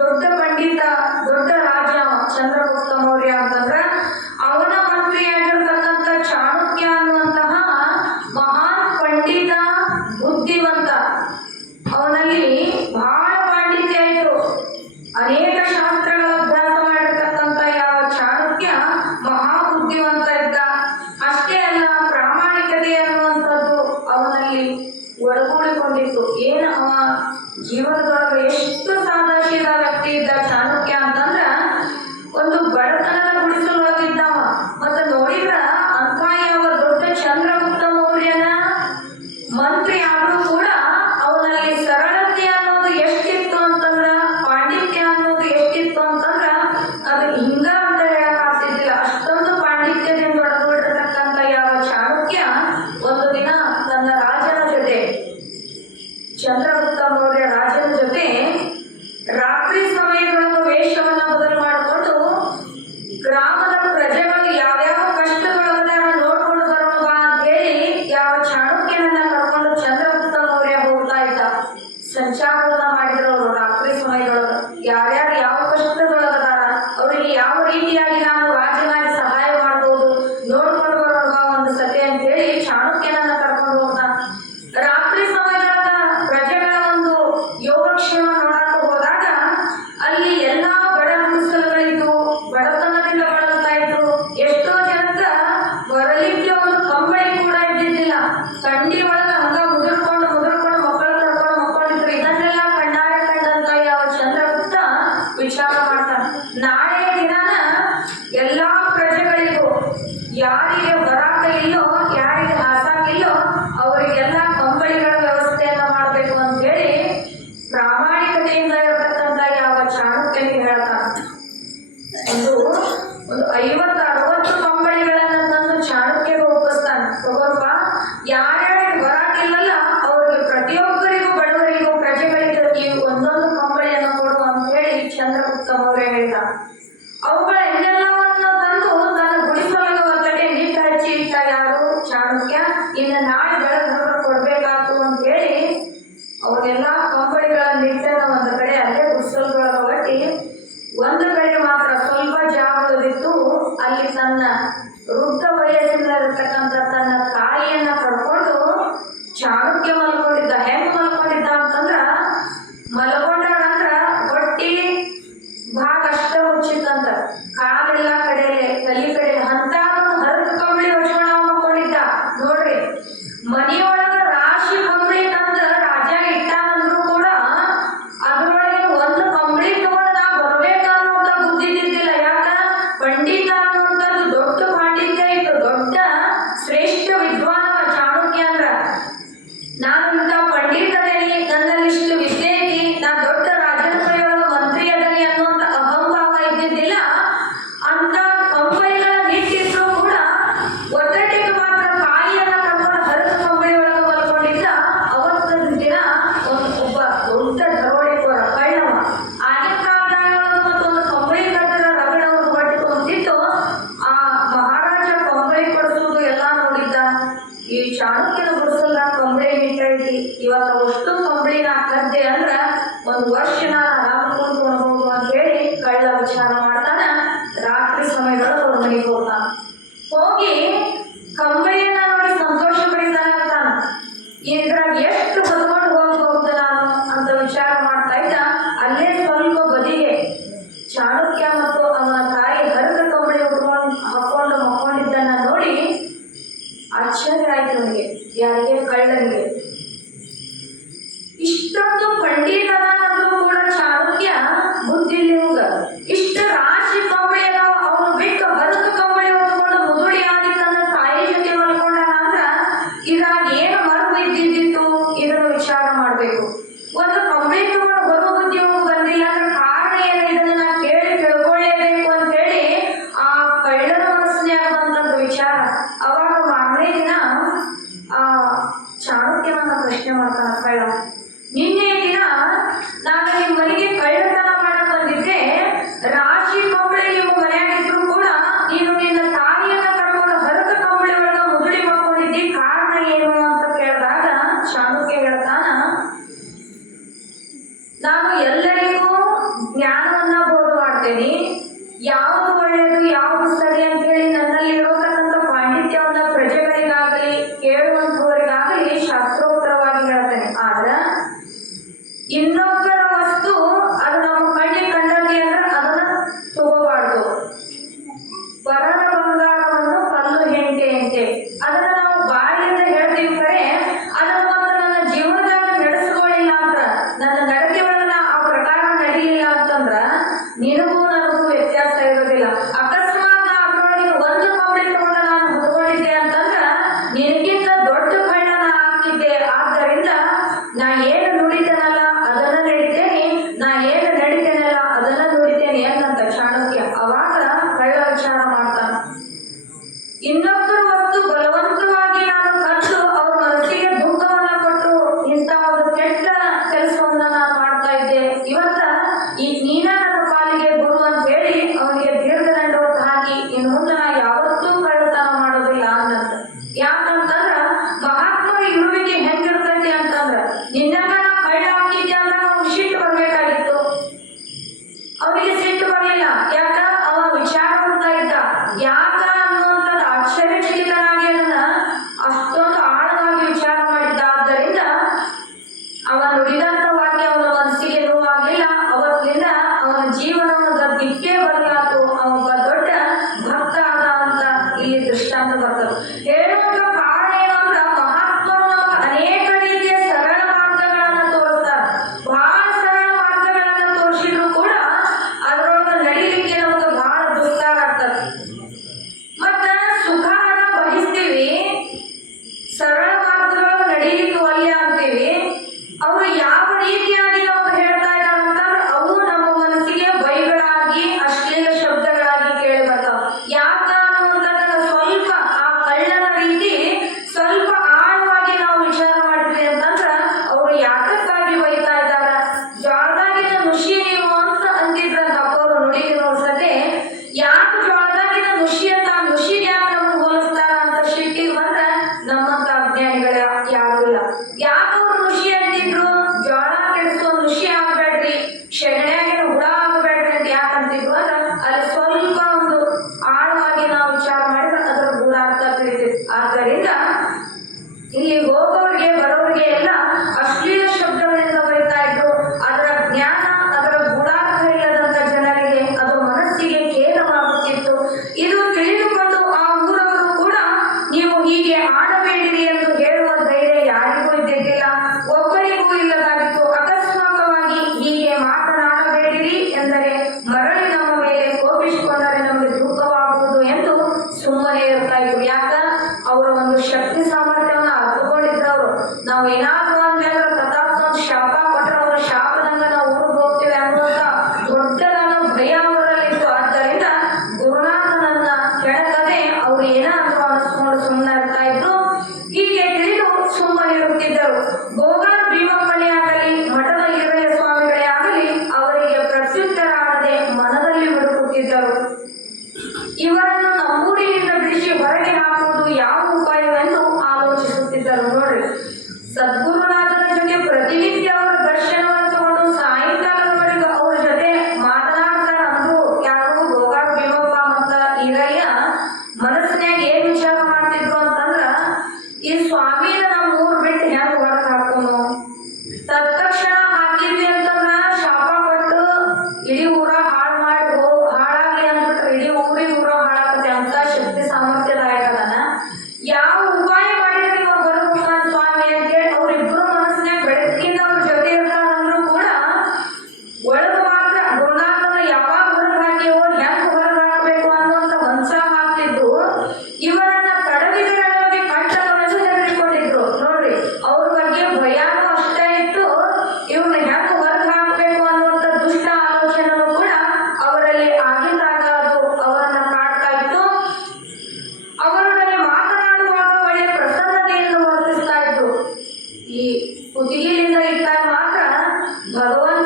ದೊಡ್ಡ ಪಂಡಿತ, ದೊಡ್ಡ ರಾಜ ಚಂದ್ರಗುಪ್ತ ಮೌರ್ಯ ಅಂತಂದ್ರ ಅವನ ಮಂತ್ರಿಯಾಗಿರ್ತಕ್ಕಂಥ ಚಾಣಕ್ಯ ಅನ್ನುವಂತಹ ಮಹಾನ್ ಪಂಡಿತ, ಬುದ್ಧಿವಂತ. ಅವನಲ್ಲಿ ಬಹಳ ಪಾಂಡಿತ್ಯ ಆಯಿತು. ಅನೇಕ ಶಾಸ್ತ್ರಗಳ ಅಭ್ಯಾಸ ಮಾಡಿರ್ತಕ್ಕಂಥ ಯಾವ ಚಾಣಕ್ಯ ಮಹಾಬುದ್ಧಿವಂತ ಇದ್ದ. ಅಷ್ಟೇ ಅಲ್ಲ, ಪ್ರಾಮಾಣಿಕತೆ ಅನ್ನುವಂಥದ್ದು ಅವನಲ್ಲಿ ಒಳಗೂಡಿಕೊಂಡಿತ್ತು. ಏನು ಅವ ಜೀವನದೊಳಗೆ ಎಷ್ಟು ಸಾದಾಶೀಲ ವ್ಯಕ್ತಿ ಇದ್ದ ಚಾಣಕ್ಯ ಅಂತಂದ್ರ ಒಂದು ಬಡತನದ ಗುಡಿಸಲೊಳಗಿದ್ದವ. ಮತ್ತೆ ನೋಡಿದ್ರ ಅಂತ ಯಾವ ದೊಡ್ಡ ಚಂದ್ರಗುಪ್ತ ಮೌರ್ಯನ ಮಂತ್ರಿ ಆದ್ರೂ ಕೂಡ ಅವನಲ್ಲಿ ಸರಳತೆ ಅನ್ನೋದು ಎಷ್ಟಿತ್ತು ಅಂತಂದ್ರ, ಪಾಂಡಿತ್ಯ ಅನ್ನೋದು ಎಷ್ಟಿತ್ತು ಅಂತಂದ್ರ ಅದು ಹಿಂಗ ಅಂತ ಹೇಳಕ್ ಆಗ್ತಿದ್ದಿಲ್ಲ. ಅಷ್ಟೊಂದು ಪಾಂಡಿತ್ಯದಿಂದ ಒಳಗೊಂಡಿರ್ತಕ್ಕಂಥ ಯಾವ ಚಾಣಕ್ಯ ಒಂದು ದಿನ ತನ್ನ ರಾಜನ ಜೊತೆ, ಚಂದ್ರಗುಪ್ತ ಮೌರ್ಯ ರಾಜನ ಜೊತೆ ರಾತ್ರಿ ಸಮಯದೊಳಗೆ ವೇಷವನ್ನ ಬದಲು ಮಾಡಿಕೊಂಡು ಗ್ರಾಮದ ಪ್ರಜೆಗಳು ಯಾವ್ಯಾವ ಕಷ್ಟದೊಳಗದಾರ ನೋಡ್ಕೊಂಡು ಬರೋಣ ಬಾ ಅಂತ ಹೇಳಿ ಯಾವ ಚಾಣಕ್ಯನನ್ನ ಕರ್ಕೊಂಡು ಚಂದ್ರಗುಪ್ತ ಮೌರ್ಯ ಹೋಗ್ತಾ ಇದ್ದ. ಸಂಚಾರವನ್ನ ಮಾಡಿದ್ರು ಅವರು ರಾತ್ರಿ ಸಮಯದೊಳಗ. ಯಾರ್ಯಾರು ಯಾವ ಕಷ್ಟದೊಳಗದಾರ, ಅವರಿಗೆ ಯಾವ ರೀತಿಯಾಗಿ ನಾವು ರಾಜನಾಗಿ ಸಹಾಯ ಮಾಡ್ಬೋದು ನೋಡ್ಕೊಂಡು ಬರೋಣ ಬಾ ಒಂದು ಸತಿ ಅಂತ ಹೇಳಿ ಚಾಣಕ್ಯನನ್ನ ಕರ್ಕೊಂಡು ಹೋಗ್ತಾ. ರಾತ್ರಿ ಸಮಯದೊಳಗ ಪ್ರಜೆಗಳ ಒಂದು ಯೋಗಕ್ಷೇಮ ನೋಡಕ್ಕೆ ಹೋದಾಗ ಅಲ್ಲಿ ಎಲ್ಲಾ ಬಡ ಗುಡಿಸಲುಗಳಿದ್ವು, ಬಡತನದಿಂದ ಬಳಲ್ತಾ ಇದ್ರು. ಎಷ್ಟೋ ಜನಕ್ಕ ಬರಲಿಕ್ಕೆ ಒಂದು ಕಂಬಳಿ ಕೂಡ ಇದ್ದಿದ್ದಿಲ್ಲ. ಥಂಡಿ ಒಳಗ ಹಂಗ ಮುದುರ್ಕೊಂಡು ಮಕ್ಕಳು ಕರ್ಕೊಂಡು ಮಕ್ಕೊಂಡಿದ್ರು. ಇದನ್ನೆಲ್ಲ ಕಣ್ಣಾರೆ ಕಂಡಂತ ಯಾವ ಚಂದ್ರಗುಪ್ತ ವಿಚಾರ ಮಾಡ್ತಾನೆ, ನಾಳೆ ದಿನಾನ ಎಲ್ಲಾ ಪ್ರಜೆಗಳಿಗೂ ಯಾರಿಗೆ ಬರಾಕ ಇಲ್ಲೋ, ಯಾರಿಗೆ ಹಾಸಾಕಿಲ್ಲೋ ಅವರಿಗೆಲ್ಲ ಕಂಬಳಿಗಳ ವ್ಯವಸ್ಥೆಯನ್ನ ಮಾಡಬೇಕು ಅಂತ ಹೇಳಿ ಪ್ರಾಮಾಣಿಕತೆಯಿಂದ ಇರತಕ್ಕಂಥ ಯಾವ ಚಾಣಕ್ಯನಿಗೆ ಹೇಳ್ತಾನೆ. ಒಂದು 50-60 ಕಂಬಳಿಗಳನ್ನ ತಂದು ಚಾಣಕ್ಯಗೆ ಒಪ್ಪಿಸ್ತಾನೆ. ತಗೋರಪ್ಪ, ಯಾರ್ಯಾರಿಗೆ ಬರಾಕಿಲ್ಲಲ್ಲ ಅವ್ರಿಗೆ ಪ್ರತಿಯೊಬ್ಬರಿಗೂ, ಬಡವರಿಗೂ, ಪ್ರಜೆಗಳಿಗೆ ಈ ಒಂದೊಂದು ಕಂಬಳಿಯನ್ನು ಕೊಡು ಅಂತ ಹೇಳಿ ಚಂದ್ರಗುಪ್ತ ಮೌರ್ಯ ಹೇಳ್ದ. ಅವುಗಳೆಲ್ಲವನ್ನ ತಂದು ತನ್ನ ಗುಡಿಸಲೊಳಗ ಒಂದೆಡೆ ನಿಟ್ಟು ಹಚ್ಚಿ ಇಟ್ಟ ಯಾರು ಚಾಣಕ್ಯ. ಇನ್ನು ನಾಳೆ ಬೆಳಗ್ಗೆ ಕೊಡ್ಬೇಕಾತು ಅಂತ ಹೇಳಿ ಅವನ್ನೆಲ್ಲಾ ಕಂಬಳಿಗಳ ನಿಟ್ಟನ್ನ ಒಂದು ಕಡೆ ಅಲ್ಲೇ ಗುಡಿಸಲುಗಳ ಒಟ್ಟಿ ಒಂದು ಕಡೆ ಮಾತ್ರ ಸ್ವಲ್ಪ ಜಾಗ ಉಳಿದಿತ್ತು. ಅಲ್ಲಿ ತನ್ನ ವೃದ್ಧ ವಯಸ್ಸಿನಲ್ಲಿರ್ತಕ್ಕಂಥ ತನ್ನ ತಾಯಿಯನ್ನ ಕರ್ಕೊಂಡು ಚಾಣಕ್ಯ ಮಲ್ಕೊಂಡಿದ್ದ. ಹೆಂಗ್ ಮಲ್ಕೊಂಡಿದ್ದ ಅಂತಂದ್ರ ಒಂದು ವರ್ಷ ನಾನು ಆರಾಮ್ ಕುಂತ್ಕೊಳ್ಬಹುದು ಅಂತ ಹೇಳಿ ಕಳ್ಳ ವಿಚಾರ ಮಾಡ್ತಾನ. ರಾತ್ರಿ ಸಮಯದೊಳಗೆ ಅವ್ರ ಮನೆಗೆ ಹೋಗ್ತಾನ. ಹೋಗಿ ಕಂಬಳಿಯನ್ನ ನೋಡಿ ಸಂತೋಷ ಪಡಿತಾನ. ಇದ್ರಾಗ ಎಷ್ಟು ಹೊತ್ಕೊಂಡು ಹೋಗ್ಬಹುದು ನಾನು ಅಂತ ವಿಚಾರ ಮಾಡ್ತಾ ಇದ್ದ. ಅಲ್ಲೇ ಸ್ವಲ್ಪ ಬದಿಗೆ ಚಾಣಕ್ಯ ಮತ್ತು ಅವನ ತಾಯಿ ಹರಿದ ಕಂಬಳಿ ಉಟ್ಕೊಂಡು ಹಾಕೊಂಡು ಮಕ್ಕೊಂಡಿದ್ದನ್ನ ನೋಡಿ ಆಶ್ಚರ್ಯ ಆಯ್ತು ನನಗೆ. ಯಾರಿಗೆ? ಕಳ್ಳನಿಗೆ. ಇಷ್ಟೊಂದು ಪಂಡಿತನಾದ್ರೂ ಕೂಡ ಚಾಣಕ್ಯ ಬುದ್ಧಿಲಿ ಹೋಗ ಇಷ್ಟ ರಾಶಿ ಕಂಬಳಿ ಅದಾವ ಅವನು ಬಿಟ್ಟು ಹರಿದ ಕಂಬಳಿ ಉಟ್ಕೊಂಡು ಮುದುಡಿಯಾಗಿ ತನ್ನ ತಾಯಿ ಜೊತೆ ಮಲ್ಕೊಂಡಾನ ಅಂದ್ರ ಇದ್ರಾಗ ಏನು ಮರಬು ಇದ್ದಿದ್ದಿತ್ತು ಇದನ್ನು ವಿಚಾರ ಮಾಡ್ಬೇಕು. ಒಂದು ಕಂಬಳಿ ತಗೊಂಡು ಬರೋ ಬುದ್ಧಿ ಅವ್ನು ಬಂದಿಲ್ಲ ಅಂದ್ರೆ ಕಾರಣ ಏನು ಇದನ್ನ ನಾ ಕೇಳಿ ತಿಳ್ಕೊಳ್ಳೇಬೇಕು ಅಂತ ಹೇಳಿ ಆ ಕಳ್ಳನ ಮನಸ್ಸಿನಾಗ ಬಂದಂತ ವಿಚಾರ. ಅವಾಗ ಮಾರನೇ ದಿನ ಆ ಚಾಣಕ್ಯನನ್ನ ಪ್ರಶ್ನೆ ಮಾಡ್ತಾನ ಕಳ್ಳ. ನಿನ್ನೆ ದಿನ ನಾನು ನಿಮ್ಮ ಮನೆಗೆ ಕಳ್ಳತನ ಮಾಡಕ್ ಬಂದಿದ್ದೆ. ರಾಶಿ ಕಂಬಳಿ ನಿಮ್ಮ ಮನೆಯಾಗಿದ್ರು ಕೂಡ ನೀನು ನಿನ್ನ ತಾಯಿಯನ್ನ ಕರ್ಕೊಂಡು ಹರದ ಕಂಬಳಿ ಒಳಗ ಮುದುಡಿ ಮಾಡ್ಕೊಂಡಿದ್ದಿ. ಕಾರಣ ಏನು ಅಂತ ಕೇಳಿದಾಗ ಚಾಣಕ್ಯ ಹೇಳ್ತಾನ, ನಾನು ಎಲ್ಲರಿಗೂ ಜ್ಞಾನವನ್ನ ಬೋಧ ಮಾಡ್ತೇನೆ. ಯಾವುದು ಒಳ್ಳೆಯದು ಯಾವುದು ಸರಿ ಅಂತ ಹೇಳಿ ನನ್ನಲ್ಲಿ ಇರತಕ್ಕಂಥ ಪಾಂಡಿತ್ಯವನ್ನ ಪ್ರಜೆಗಳಿಗಾಗಲಿ ಕೇಳುವಂತವರಿಗಾಗಲಿ ಶಾಸ್ತ್ರೋಕ್ತವಾಗಿ ಹೇಳ್ತೇನೆ. ಆದ್ರೆ ಇನ್ನೊಬ್ಬರ ವಸ್ತು ಅದು ನಮ್ಮ ಕಣ್ಣಿಗೆ ಕಂಡಂತೆ ಅಂದ್ರೆ ಅದನ್ನ ತಗೋಬಾರ್ದು. ಪರರ ಬಂಗಾರವನ್ನು ಕಲ್ಲು ಹೆಂಟೆಯಂತೆ ಅದನ್ನ ನಾವು ಬಾಯಿಯಿಂದ ಹೇಳ್ತೀವಿ ಕರೆ ಅದನ್ನ ಮತ್ತೆ ನನ್ನ ಜೀವನದಾಗ ನಡೆಸ್ಕೊಳ್ಳಿಲ್ಲ ಅಂತ, ನನ್ನ ನಡತೆ ಒಳಗ ಆ ಪ್ರಕಾರ ನಡೀಲಿಲ್ಲ ಅಂತಂದ್ರ ನಿನಗೂ ನನಗೂ ವ್ಯತ್ಯಾಸ ಇರೋದಿಲ್ಲ. ಅಕಸ್ಮಾತ್ ಅದ್ರೊಳಗೆ ಒಂದು ಕಂಬಳಿ ತಗೊಂಡು ನಾನು ಹೊತ್ಕೊಂಡಿದ್ದೆ ಅಂತಂದ್ರ ನಿನಗಿಂತ ದೊಡ್ಡ ಕಳ್ಳನ ಆಗ್ತಿದ್ದೆ. ಆದ್ದರಿಂದ ನಾ ಏನು ನುಡಿತೇನಲ್ಲ ಅದನ್ನ ನಡಿತೇನೆ, ನಾ ಏನು ನಡಿತೇನಲ್ಲ ಅದನ್ನ ನುಡಿತೇನೆ ಅನ್ನಂತ ಚಾಣಕ್ಯ. ಅವಾಗ ಕಳ್ಳ ವಿಚಾರ ಮಾಡ್ತಾನ. ಇನ್ನೊಬ್ಬರ ವಸ್ತು ಬಲವಂತವಾಗಿ ನಾನು ಕದ್ದು ಅವ್ರ ಮನಸ್ಸಿಗೆ ದುಃಖವನ್ನ ಕೊಟ್ಟು ಇಂಥ ಒಂದು ಕೆಟ್ಟ ಕೆಲಸವನ್ನ ನಾನು ಮಾಡ್ತಾ ಇದ್ದೆ. ಇವತ್ತ ಈ ನೀನ ನನ್ನ ಪಾಲಿಗೆ ಗುರು ಅಂತ ಹೇಳಿ ಅವನಿಗೆ ದೀರ್ಘದಂಡವನ್ನ ಹಾಕಿ ಇನ್ನು ಮುಂದೆ ನಾ ಯಾವತ್ತೂ ಕಳ್ಳತನ ಮಾಡೋದಿಲ್ಲ ಅನ್ನಂತ. ಯಾಕಂತಂದ್ರ ಮಹಾತ್ಮರ ಇರುವಿಕೆ ಹೆಂಗಿರ್ತೈತಿ ಅಂತಂದ್ರ ನಿನ್ನಂಗ ನಾ ಕಳ್ಳ ಹಾಕಿದ್ದೆ ಅಂದ್ರ ನಾವು ಸಿಟ್ಟು ಬರ್ಬೇಕಾಗಿತ್ತು. ಅವನಿಗೆ ಸಿಟ್ಟು ಬರ್ಲಿಲ್ಲ. ಯಾಕ? ಅವ ವಿಚಾರ ಮಾಡ್ತಾ ಇದ್ದ. ಯಾಕ ಅನ್ನುವಂಥದ್ದು ಆಶ್ಚರ್ಯಚಕಿತನಾಗಿ ಅದನ್ನ ಅಷ್ಟೊಂದು ಆಳವಾಗಿ ವಿಚಾರ ಮಾಡಿದ್ದ. ಆದ್ದರಿಂದ ಅವ ನುಡಿದಂತ ವಾಕ್ಯ ಅವನ ಮನಸ್ಸಿಗೆ ನೋವಾಗಲಿಲ್ಲ. ಅವತ್ತಿನಿಂದ ಅವನ ಜೀವನದ ದಿಕ್ಕೇ ಬದಲಾತು. ಅವೊಬ್ಬ ದೊಡ್ಡ ಭಕ್ತ ಆದ ಅಂತ ಇಲ್ಲಿ ದೃಷ್ಟಾಂತ ಬರ್ತದೆ. ಹೇಳುವಂತ ಕಾರಣ ಏನು ಅಂದ್ರ ಮಹಾತ್ಮರು ನಮಗೆ ಅನೇಕ ರೀತಿಯ ಸರಳ ಮಾರ್ಗಗಳನ್ನ ತೋರಿಸ್ತಾರೆ. ಬಹಳ ಸರಳ ಮಾರ್ಗಗಳನ್ನ ತೋರಿಸಿದ್ರು ಕೂಡ ಅದ್ರೊಳಗೆ ನಡೀಲಿಕ್ಕೆ ನಮಗೆ ಬಹಳ ದುಸ್ತಾರ ಆಗ್ತದೆ. ಮತ್ತ ಸುಖಾನ ಬಯಸ್ತೀವಿ, ಸರಳ ಮಾರ್ಗದೊಳಗೆ ನಡೀಲಿಕ್ಕೆ ಒಲ್ಲೆ ಅಂತೀವಿ. ಅವರು ಯಾವ ರೀತಿಯಾಗಿ ನಮಗೆ ಹೇಳ್ತಾ ಇದ್ದಾರಂತಂದ್ರೆ ಅವು ನಮ್ಮ ಮನಸ್ಸಿಗೆ ಬೈಗಳಾಗಿ ಅಶ್ಲೀಲ ಶಬ್ದಗಳಾಗಿ ಕೇಳಿ ಬರ್ತಾವ. ಯಾಕ ಅನ್ನುವಂಥದ್ದನ್ನ ಸ್ವಲ್ಪ ಆ ಕಳ್ಳನ ರೀತಿ ಸ್ವಲ್ಪ ಆಳವಾಗಿ ನಾವು ವಿಚಾರ ಮಾಡಿದ್ವಿ ಅಂತಂದ್ರ ಅವರು ಯಾಕಕ್ಕಾಗಿ ಬೈತಾ ಇದ್ದಾರ. ಜ್ವಾಳದಾಗಿನ ನುಷಿ ನೀವು ಅಂತ ಅಂತಿದ್ರಂತ ಅಪ್ಪವರು ನುಡಿಗೆ ನೋಡ್ಸದೆ. ಯಾಕೆ ಜ್ವಾಳದಾಗಿನ ನುಷಿ ಅಂತ ಆ ನುಷಿಗೆ ಯಾಕೆ ನಮ್ಗೆ ಹೋಲಿಸ್ತಾರ ಅಂತ ಶಿಟ್ಟಿಗೆ ಬಂದ್ರೆ ನಮ್ಮಂತ ಅಜ್ಞಾನಿಗಳ ಯಾರು ಇಲ್ಲ. ಯಾಕೆ ಅವ್ರು ನುಷಿ ಅಂತಿದ್ರು? ಜ್ವಾಳ ಕೆಡಿಸೋ ನುಷಿ ಆಗ್ಬೇಡ್ರಿ, ಶೆಗಣ್ಯಾಗಿನ ಹುಳ ಆಗಬೇಡ್ರಿ ಅಂತ ಯಾಕೆ ಅಂತಿದ್ರು ಅಂದ್ರೆ ಅಲ್ಲಿ ಸ್ವಲ್ಪ ಒಂದು ಆಳವಾಗಿ ನಾವು ವಿಚಾರ ಮಾಡಿದ್ರೆ ಅದರ ಗುಣ ಅರ್ಥ ತಿಳಿತೈತಿ. ಆದ್ದರಿಂದ ಇಲ್ಲಿ ಹೋಗೋರಿಗೆ ಬರೋರಿಗೆ ಎಲ್ಲ ಅಶ್ಲೀಲ ಶಬ್ದಗಳಿಂದ ಬರೀತಾ ಇದ್ರು. ಅದರ ಜ್ಞಾನ ಅದರ ಗುಣಾರ್ಥ ಇಲ್ಲದಂತ ಜನರಿಗೆ ಅದು ಮನಸ್ಸಿಗೆ ಖೇದವಾಗುತ್ತಿತ್ತು. ಇದು ತಿಳಿದುಕೊಂಡು ಆ ಊರವರು ಕೂಡ ನೀವು ಹೀಗೆ ಆಡಬೇಡಿರಿ ಎಂದು ಹೇಳುವ ಧೈರ್ಯ ಯಾರಿಗೂ ಇದ್ದಿದ್ದಿಲ್ಲ, ಒಬ್ಬರಿಗೂ ಇಲ್ಲದಾಗಿತ್ತು. ಅಕಸ್ಮಾತ್ವಾಗಿ ಹೀಗೆ ಮಾತನಾಡ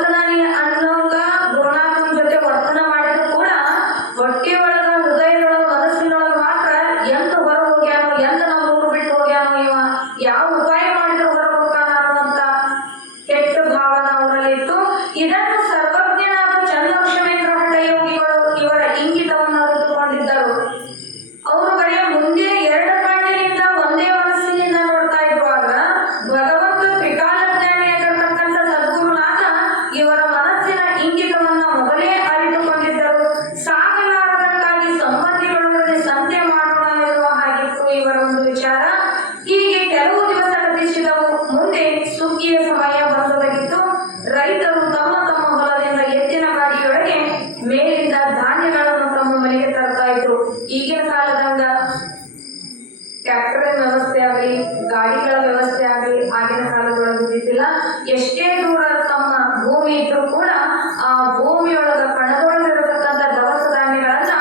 ದವಸದಾನಿ ಅನ್ನೋಂಗ ಗುರುನಾಥನ ಜೊತೆ ವರ್ತನ ಮಾಡಿದ್ರು ಕೂಡ ಹೊಟ್ಟಿ ಒಳಗ ಹೃದಯದೊಳಗ ಮನಸ್ಸಿನೊಳಗ ಮಾತ್ರ ಎಂತ ಹೊರ ಹೋಗ್ಯಾನೋ, ಎಂತ ನಮ್ಮ ಊರು ಬಿಟ್ಟು ಹೋಗ್ಯಾನೋ, ಇವ ಯಾವ ಉಪಾಯ ಮಾಡಿದ್ರೆ ಹೊರ ಹೋಗ್ತಾನ ಅನ್ನುವಂತ ಕೆಟ್ಟ ಭಾವನ ಅವರಲ್ಲಿತ್ತು. ಇದನ್ನು ಸರ್ವಜ್ಞನಾದ ಚನ್ನಲಕ್ಷ್ಮೇಂದ್ರ ಹಠಯೋಗಿಗಳು ಇವರ ಇಂಗಿತವನ್ನು ಅರಿತುಕೊಂಡಿದ್ದರು. ಅವರು ಬರೆಯ ಮುಂದೆ ಎರಡು ಕಣ್ಣಿನಿಂದ ಒಂದೇ ಮನಸ್ಸಿನಿಂದ ನೋಡ್ತಾ ಇರುವಾಗ ಭಗವಂತ ತ್ರಿಕಾಲಜ್ಞಾನಿಯಾಗಿರ್ತಕ್ಕಂಥ ಸದ್ಗುರುನಾಥ ಇವರ ಮನಸ್ಸಿನ ಇಂಗಿತವನ್ನ ಮೊದಲೇ ಅರಿತುಕೊಂಡಿದ್ದರು. ಸಾಗಲಾರದಕ್ಕಾಗಿ ಸಂಬಂಧಿಗಳೊಡನೆ ಸಂತೆ ಮಾಡೋಣ ಎನ್ನುವ ಹಾಗಿತ್ತು ಇವರ ಒಂದು ವಿಚಾರ. ಹೀಗೆ ಕೆಲವು ದಿವಸ ಗತಿಸಿದವು. ಮುಂದೆ ಸುಗ್ಗಿಯ ಸಮಯ ಬಂದೊದಗಿತ್ತು. ರೈತರು ತಮ್ಮ ತಮ್ಮ ಹೊಲದಿಂದ ಎತ್ತಿನ ಗಾಡಿಯೊಳಗೆ ಮೇಲಿಂದ ಧಾನ್ಯಗಳನ್ನು ತಮ್ಮ ಮನೆಗೆ ತರ್ತಾ ಇದ್ರು. ಈಗಿನ ಕಾಲದಂಗ ಟ್ರ್ಯಾಕ್ಟರ್ ವ್ಯವಸ್ಥೆ ಆಗಲಿ, ಗಾಡಿಗಳ ವ್ಯವಸ್ಥೆ ಆಗಲಿ ಆಗಿನ ಕಾಲದೊಳಗೆ ಇದ್ದಿದ್ದಿಲ್ಲ. ಎಷ್ಟೇ ದೂರ ತಮ್ಮ ಭೂಮಿ ಇದ್ರೂ ಕೂಡ ಆ ಭೂಮಿಯೊಳಗ ಕಣದೊಳಗಿರತಕ್ಕಂಥ ದವಸ ಧಾನ್ಯಗಳನ್ನ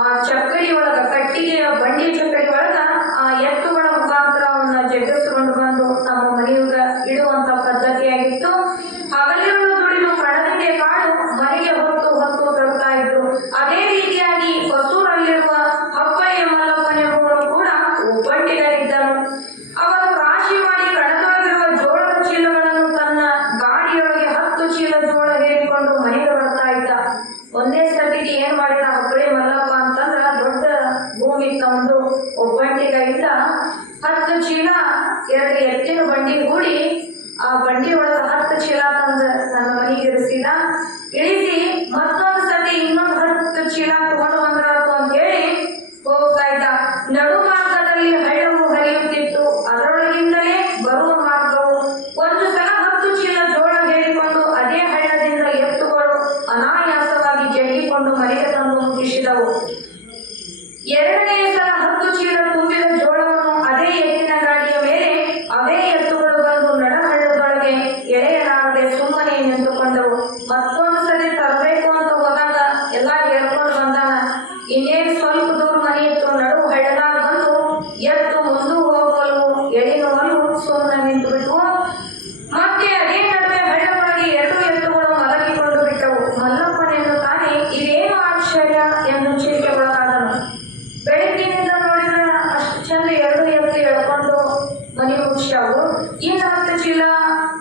ಆ ಚಕ್ಕಡಿ ಒಳಗ, ಕಟ್ಟಿಗೆಯ ಬಂಡಿ ಚಕ್ಕಡಿ ಒಳಗ ಆ ಎತ್ತುಗಳ ಮುಖಾಂತರ ಅವನ್ನ ಜಗ್ಗಿಸಿಕೊಂಡು ಬಂದು ತಮ್ಮ ಮನೆಯೊಳಗ ಇಡುವಂತ ಪದ್ಧತಿಯಾಗಿತ್ತು. ಹಗಲಿರುಳು ದುಡಿದು ಕಣದಿಂದ ಕಾಡು ಮನೆಗೆ ಹೊತ್ತು ಹೊತ್ತು ತರುತ್ತಾ ಇದ್ರು. ಅದೇ ರೀತಿಯಾಗಿ ಹೊಸೂರಲ್ಲಿರುವ ಹಪ್ಪಳೆಯ ಮಲ್ಲಪ್ಪನೆಂಬುವರು ಕೂಡ ಒಬ್ಬಂಟಿಗರಿದ್ದರು. ಅವರು ರಾಶಿ ಮಾಡಿ ಕಣದೊಳಗಿರುವ ಜೋಳದ ಚೀಲಗಳನ್ನು ತನ್ನ ಗಾಡಿಯೊಳಗೆ 10 ಚೀಲ ಜೋಳ ಹೇರಿಕೊಂಡು ಮನೆಗೆ ಬರ್ತಾ ಇದ್ದ. ಒಂದೇ ಸತಿಗೆ ಏನ್ ಮಾಡಿದ ಹಪ್ಪಳೆ ಮಲ್ಲಪ್ಪ ಅಂತಂದ್ರ ದೊಡ್ಡ ಭೂಮಿ ತಂದು ಒಬ್ಬಂಟಿಗ ಇದ್ದ. 10 ಚೀಲ 2 ಎತ್ತಿನ ಬಂಡಿ ಹೂಡಿ ಆ ಬಂಡಿ ಒಳಗ 10 ಚೀಲ ತಂದು ನನ್ನ ಮನೆಗೆ ಇರಿಸಿದ. ಇಳಿಸಿ ಮತ್ತೊಂದು ಸತಿ ಇನ್ನೊಂದು 10 ಚೀಲ ತಗೊಂಡು ಬಂದ್ರಾತು ಅಂತ ಹೇಳಿ ಹೋಗ್ತಾ ಇದ್ದ. ನಡು ಮಾರ್ಗದಲ್ಲಿ ಹಳ್ಳವು ಹರಿಯುತ್ತಿತ್ತು. ಅದರೊಳಗಿಂದಲೇ ಬರುವ ಮಾರ್ಗವು. ಒಂದು ಸಲ 10 ಚೀಲ ಜೋಳ ಹೇರಿಕೊಂಡು ಅದೇ ಹಳ್ಳದಿಂದ ಎತ್ತುಗಳು ಅನಾಯಾಸವಾಗಿ ಜಗ್ಗಿಕೊಂಡು ಮನೆಗೆ ತಂದು ಮುಗಿಸಿದವು. ಎರಡನೆಯ ಸಲ 10 ಚೀಲ ತುಂಬಿದ ಜೋಳವನ್ನು ಅದೇ ಎತ್ತಿನ ಗಾಡಿಯ ಮೇಲೆ ಅವೇ ಎತ್ತುಗಳು ಬಂದು ನಡಹಳ್ಳದೊಳಗೆ ಎಳೆಯಲಾಗದೆ ಸುಮ್ಮನೆ ನಿಂತುಕೊಂಡವು. ಮತ್ತೊಂದು ಸತಿ ತರಬೇಕು ಅಂತ ಹೋದಾಗ ಎಲ್ಲಾ ಹೇಳ್ಕೊಂಡು ಬಂದಾನ. ಇನ್ನೇನು ಸ್ವಲ್ಪ ದೂರ ಮನೆ ಇತ್ತು. ನಡು ಹಳ್ಳದಾಗ ಬಂದು ಎತ್ತು ಮುಂದೆ ಹೋಗಲು ಎಳೆಯುವಲು ಸುಮ್ಮನೆ ನಿಂತು ಬಿಟ್ವು. ಮತ್ತೆ ಅದೇ ನಡುವೆ ಹಳ್ಳದೊಳಗೆ 2 ಎತ್ತುಗಳು ಮಲಗಿಕೊಂಡು ಬಿಟ್ಟವು. ಮಲ್ಲಪ್ಪನೆಂದು ತಾನೇ ಇದೇನು ಆಶ್ಚರ್ಯ ಎಂದು ಚಿಂತೆ ಒಳಗಾದನು. ಬೆಳಗ್ಗಿನಿಂದ ನೋಡಿದ್ರೆ ಅಷ್ಟು ಚಂದ 2 ಎತ್ತು ಎಳ್ಕೊಂಡು ಮನೆ ಮುಗಿಸ್ಯಾವು. ಇನ್ನು 10 ಚೀಲ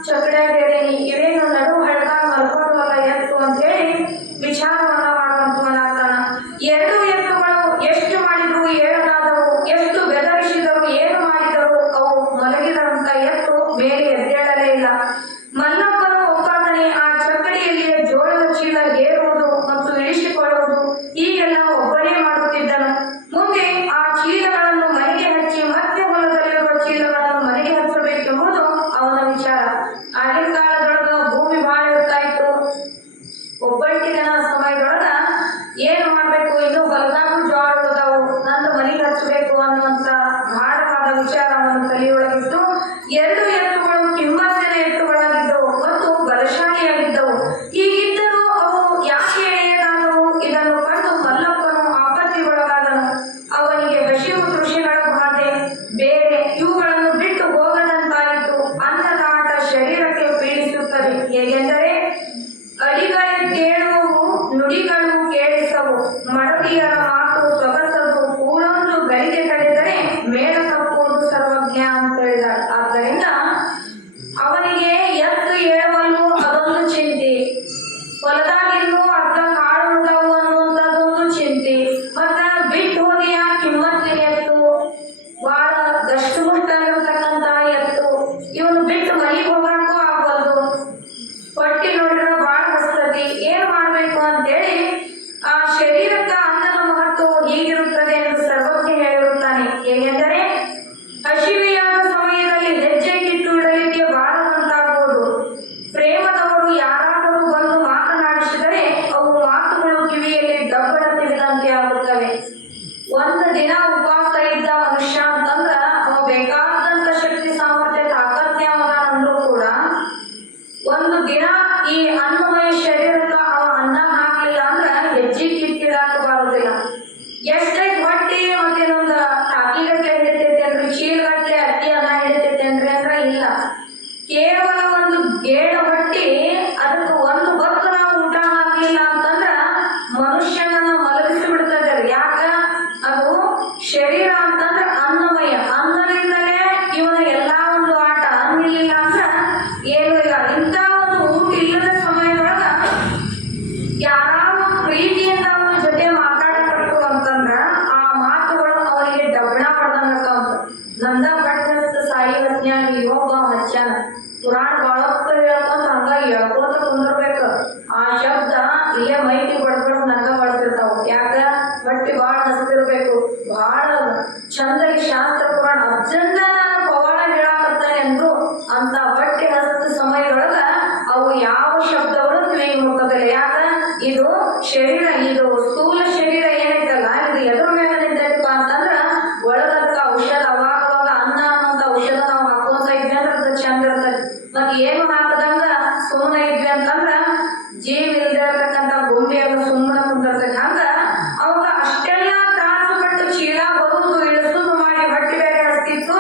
ಚಕಡ್ಯಾಗೇರೇನಿ, ಇವೇನು ನಡು ಹಳ್ಳದಾಗ ಮಲ್ಕೊಂಡವಲ್ಲ ಎತ್ತು ಅಂತ ಹೇಳಿ ವಿಚಾರವನ್ನ ಮಾಡುವಂತವನಾಗ್ತಾನ. 2 ಎತ್ತುಗಳು ಎಷ್ಟು ಮಾಡಿದ್ರು ಏಳನಾದವು, ಎಷ್ಟು ಬೆದರಿಸಿದರು ಏನು ಮಾಡಿದರು ಅವು ಮಲಗಿದಂತ ಎತ್ತು ಮೇಲೆ ಎದ್ದೇಳಲೇ ಇಲ್ಲ. ಮಲ್ಲಪ್ಪನ ಒಬ್ಬಾತನೇ ಆ ಚಕ್ಕಡಿಯಲ್ಲಿಯೇ ಜೋಳದ ಚೀಲ ಏರುವುದು ಮತ್ತು ಇಳಿಸಿಕೊಳ್ಳುವುದು ಹೀಗೆಲ್ಲ ಒಬ್ಬನೇ ಮಾಡುತ್ತಿದ್ದನು. ಮುಂದೆ ಆ ಚೀಲಗಳನ್ನು ಮನೆಗೆ ಹಚ್ಚಿ ಮತ್ತೆ ಹೊಲದಲ್ಲಿರುವ ಚೀಲಗಳನ್ನು ಮನೆಗೆ ಹಚ್ಚಬೇಕೆಂಬುದು ಅವನ ವಿಚಾರ. ಆಗಿನ ಕಾಲದೊಳಗ ಭೂಮಿ ಬಾಳ ಇರ್ತಾ ಇತ್ತು. ಒಬ್ಬಟ್ಟಿಗನ ಸಮಯದೊಳಗ ಏನ್ ಮಾಡ್ಬೇಕು, ಇನ್ನು ಹೊಲದಾಗೂ ಜೋಳ ಉಳಿದಾವು, ನಂದು ಮನೆಗೆ ಹಚ್ಚಬೇಕು ಅನ್ನುವಂತ ಗಾಢವಾದ ವಿಚಾರ ಅವನ ತಲೆಯೊಳಗಿತ್ತು. 2 ಎತ್ತುಗಳು ಕಿಮ್ಮತ್ತಿನ ಎತ್ತುಗಳಾಗಿದ್ದವು ಮತ್ತು ಬಲಶಾಲಿಯಾಗಿದ್ದವು. ಹೀಗಿದ್ದರೂ ಅವು ಯಾಕೆ ಎಳೆಯಲಾದವು? ಇದನ್ನು ಕಂಡು ಮಲ್ಲಪ್ಪನು ಆಪತ್ತಿಗೊಳಗಾದನು. ಅವನಿಗೆ ಹಸಿವು, ಕೃಷಿಗಳ ಬಾಧೆ, ಬೇರೆ ಇವುಗಳನ್ನು ಬಿಟ್ಟು ಹೋಗದಂತಾಯಿತು. ಅನ್ನದ ಆಟ ಶರೀರಕ್ಕೆ ಪೀಡಿಸುತ್ತದೆ. ಹೇಗೆಂದರೆ ಅಡಿಗಳು ಕೇಳುವವು, ನುಡಿಗಳು ಕೇಳಿಸವು. ಮಡದಿಯರ ಮಾತು ಸೊಗಸದು, ಕೂಳೊಂದು ಗಳಿಗೆ ಕಳೆದರೆ ಮೇಳ ತಪ್ಪುವುದು ಸರ್ವಜ್ಞ ಅಂತ ಹೇಳಿದಾಳೆ. ಆದ್ದರಿಂದ ಅವನಿಗೆ ಎತ್ತು ಏಳವಲ್ಲು ಅದೊಂದು ಚಿಂತೆ, ಹೊಲದಾಗಿನ್ನು ಅರ್ಧ ಕಾಳು ಉಂಡವು ಅನ್ನುವಂಥದ್ದೊಂದು ಚಿಂತೆ, ಮತ್ತ ಬಿಟ್ಟು ಹೋದಿಯ ಕಿಮ್ಮತ್ತಿನ ಎತ್ತು, ಬಹಳ ದಷ್ಟುಮುಷ್ಟಾಗಿರ್ತಕ್ಕಂಥ ಎತ್ತು, ಇವನು ಬಿಟ್ಟು ಮನೆಗೆ ಹೋಗಾಕೂ ಆಗ್ಬಾರ್ದು, ಹೊಟ್ಟಿ ನೋಡಿದ್ರೆ ಬಹಳ ಹಸ್ತತಿ, ಏನ್ ಮಾಡ್ಬೇಕು ಅಂತೇಳಿ ಆ ಶರೀರಕ್ಕೆ ಅನ್ನದ ಮಹತ್ವ ಹೀಗಿರುತ್ತದೆ ಎಂದು ಸರ್ವಜ್ಞ ಹೇಳಿರುತ್ತಾನೆ. ಹೇಗೆಂದರೆ ಹಸಿವೆಯಾದ ಸಮಯದಲ್ಲಿ ಹೆಜ್ಜೆ ಕಿಟ್ಟು ಇಡಲಿಕ್ಕೆ ಬಾರದಂತಾಗುವುದು. ಪ್ರೇಮದವರು ಯಾರಾದರೂ ಬಂದು ಮಾತನಾಡಿಸಿದರೆ ಇಲ್ಲೇ ಮೈಕಿ ಬಡ್ಬಡ್ದು ನಂಗ ಮಾಡ್ತಿರ್ತಾವ. ಯಾಕ ಹೊಟ್ಟಿ ಭಾಳ ಹಸ್ತಿರ್ಬೇಕು, ಭಾಳ ಚಂದಾಗಿ ಶಾಸ್ತ್ರ ಪುರಾಣ ಅರ್ಜೆಂಟ ನಾನು ಪವಾಡ ಹೇಳಾಕತ್ತಾನೆ ಅಂದ್ರು ಅಂತ ಹೊಟ್ಟಿ ಹಸ್ತ ಸಮಯದೊಳಗ ಅವು ಯಾವ ಶಬ್ದಗಳು ಕಿವಿಗೆ ಮುಟ್ಟೋದಿಲ್ಲ. ಯಾಕ ಇದು ಶರೀರ, ಇದು ಸ್ಥೂಲ ಶರೀರ ಏನೈತಲ್ಲ ಇದು ಎದ್ರ ಮೇಲೆ ನಿಂತೈತಪ್ಪ ಅಂತಂದ್ರ ಒಳಗದಕ್ಕ ಔಷಧ ಅವಾಗ ಅನ್ನ ಅನ್ನೋಂಥ ಔಷಧ ನಾವು ಹಾಕೋತ ಇದ್ವಿ ಅಂದ್ರೆ ಅದು ಚಂದ ಇರ್ತೈತಿ. ಮತ್ ಏನು ಹಾಕದಂಗ ಸುಮ್ಮನೆ ಇದ್ವಿ ಅಂತಂದ್ರ ಜೀವ ಇಲ್ದೇ ಇರ್ತಕ್ಕಂಥ ಭೂಮಿಯಾಗ ಸುಮ್ಮನೆ ಕುಂದಿರ್ತೈತಿ. ಹಂಗ ಅವಾಗ ಅಷ್ಟೆಲ್ಲ ತ್ರಾಸು ಪಟ್ಟು ಚೀಲ ಬರುದು ಇಳಿಸುದು ಮಾಡಿ ಹೊಟ್ಟಿ ಬೇರೆ ಹಸ್ತಿತ್ತು.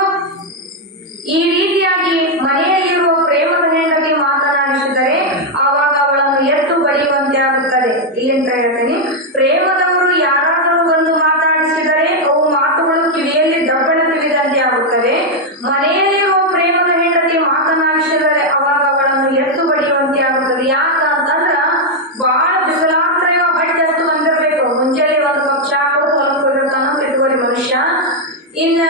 ಈ ರೀತಿಯಾಗಿ ಮನೆಯಲ್ಲಿರುವ ಪ್ರೇಮದ ಹೆಂಡತಿ ಮಾತನಾಡಿಸಿದರೆ ಆವಾಗ ಅವಳನ್ನು ಎತ್ತು ಬಡಿಯುವಂತೆ ಆಗುತ್ತದೆ. ಇಲ್ಲಿಂದ ಹೇಳ್ತೀನಿ, ಪ್ರೇಮದವರು ಯಾರಾದರೂ ಬಂದು ಮಾತಾಡಿಸಿದರೆ ಅವು ಮಾತುಗಳು ಕಿವಿಯಲ್ಲಿ ದಬ್ಬಣ ತಿಳಿದಂತೆ ಆಗುತ್ತದೆ. ಮನೆಯಲ್ಲಿರುವ ಪ್ರೇಮದ ಹೆಂಡತಿ ಮಾತನಾಡಿಸಿದರೆ ಅವಾಗ ಅವಳನ್ನು ಎತ್ತು ಬಡಿಯುವಂತೆ ಆಗುತ್ತದೆ. ಯಾಕ ಅಂತಂದ್ರ ಬಾಳ ಬಿಸಿಲಾಗ್ತಾ ಹೊಟ್ಟೆ ಹಸ್ತು ಬಂದಿರ್ಬೇಕು. ಮುಂಜಾನೆ ಒಂದು ಕಪ್ ಚಾ ಕೊಡು ಹೊಲಕ್ಕೆ ಹೋಗಿರ್ತಾನ ಇಟ್ಕೋರಿ ಮನುಷ್ಯ. ಇನ್ನ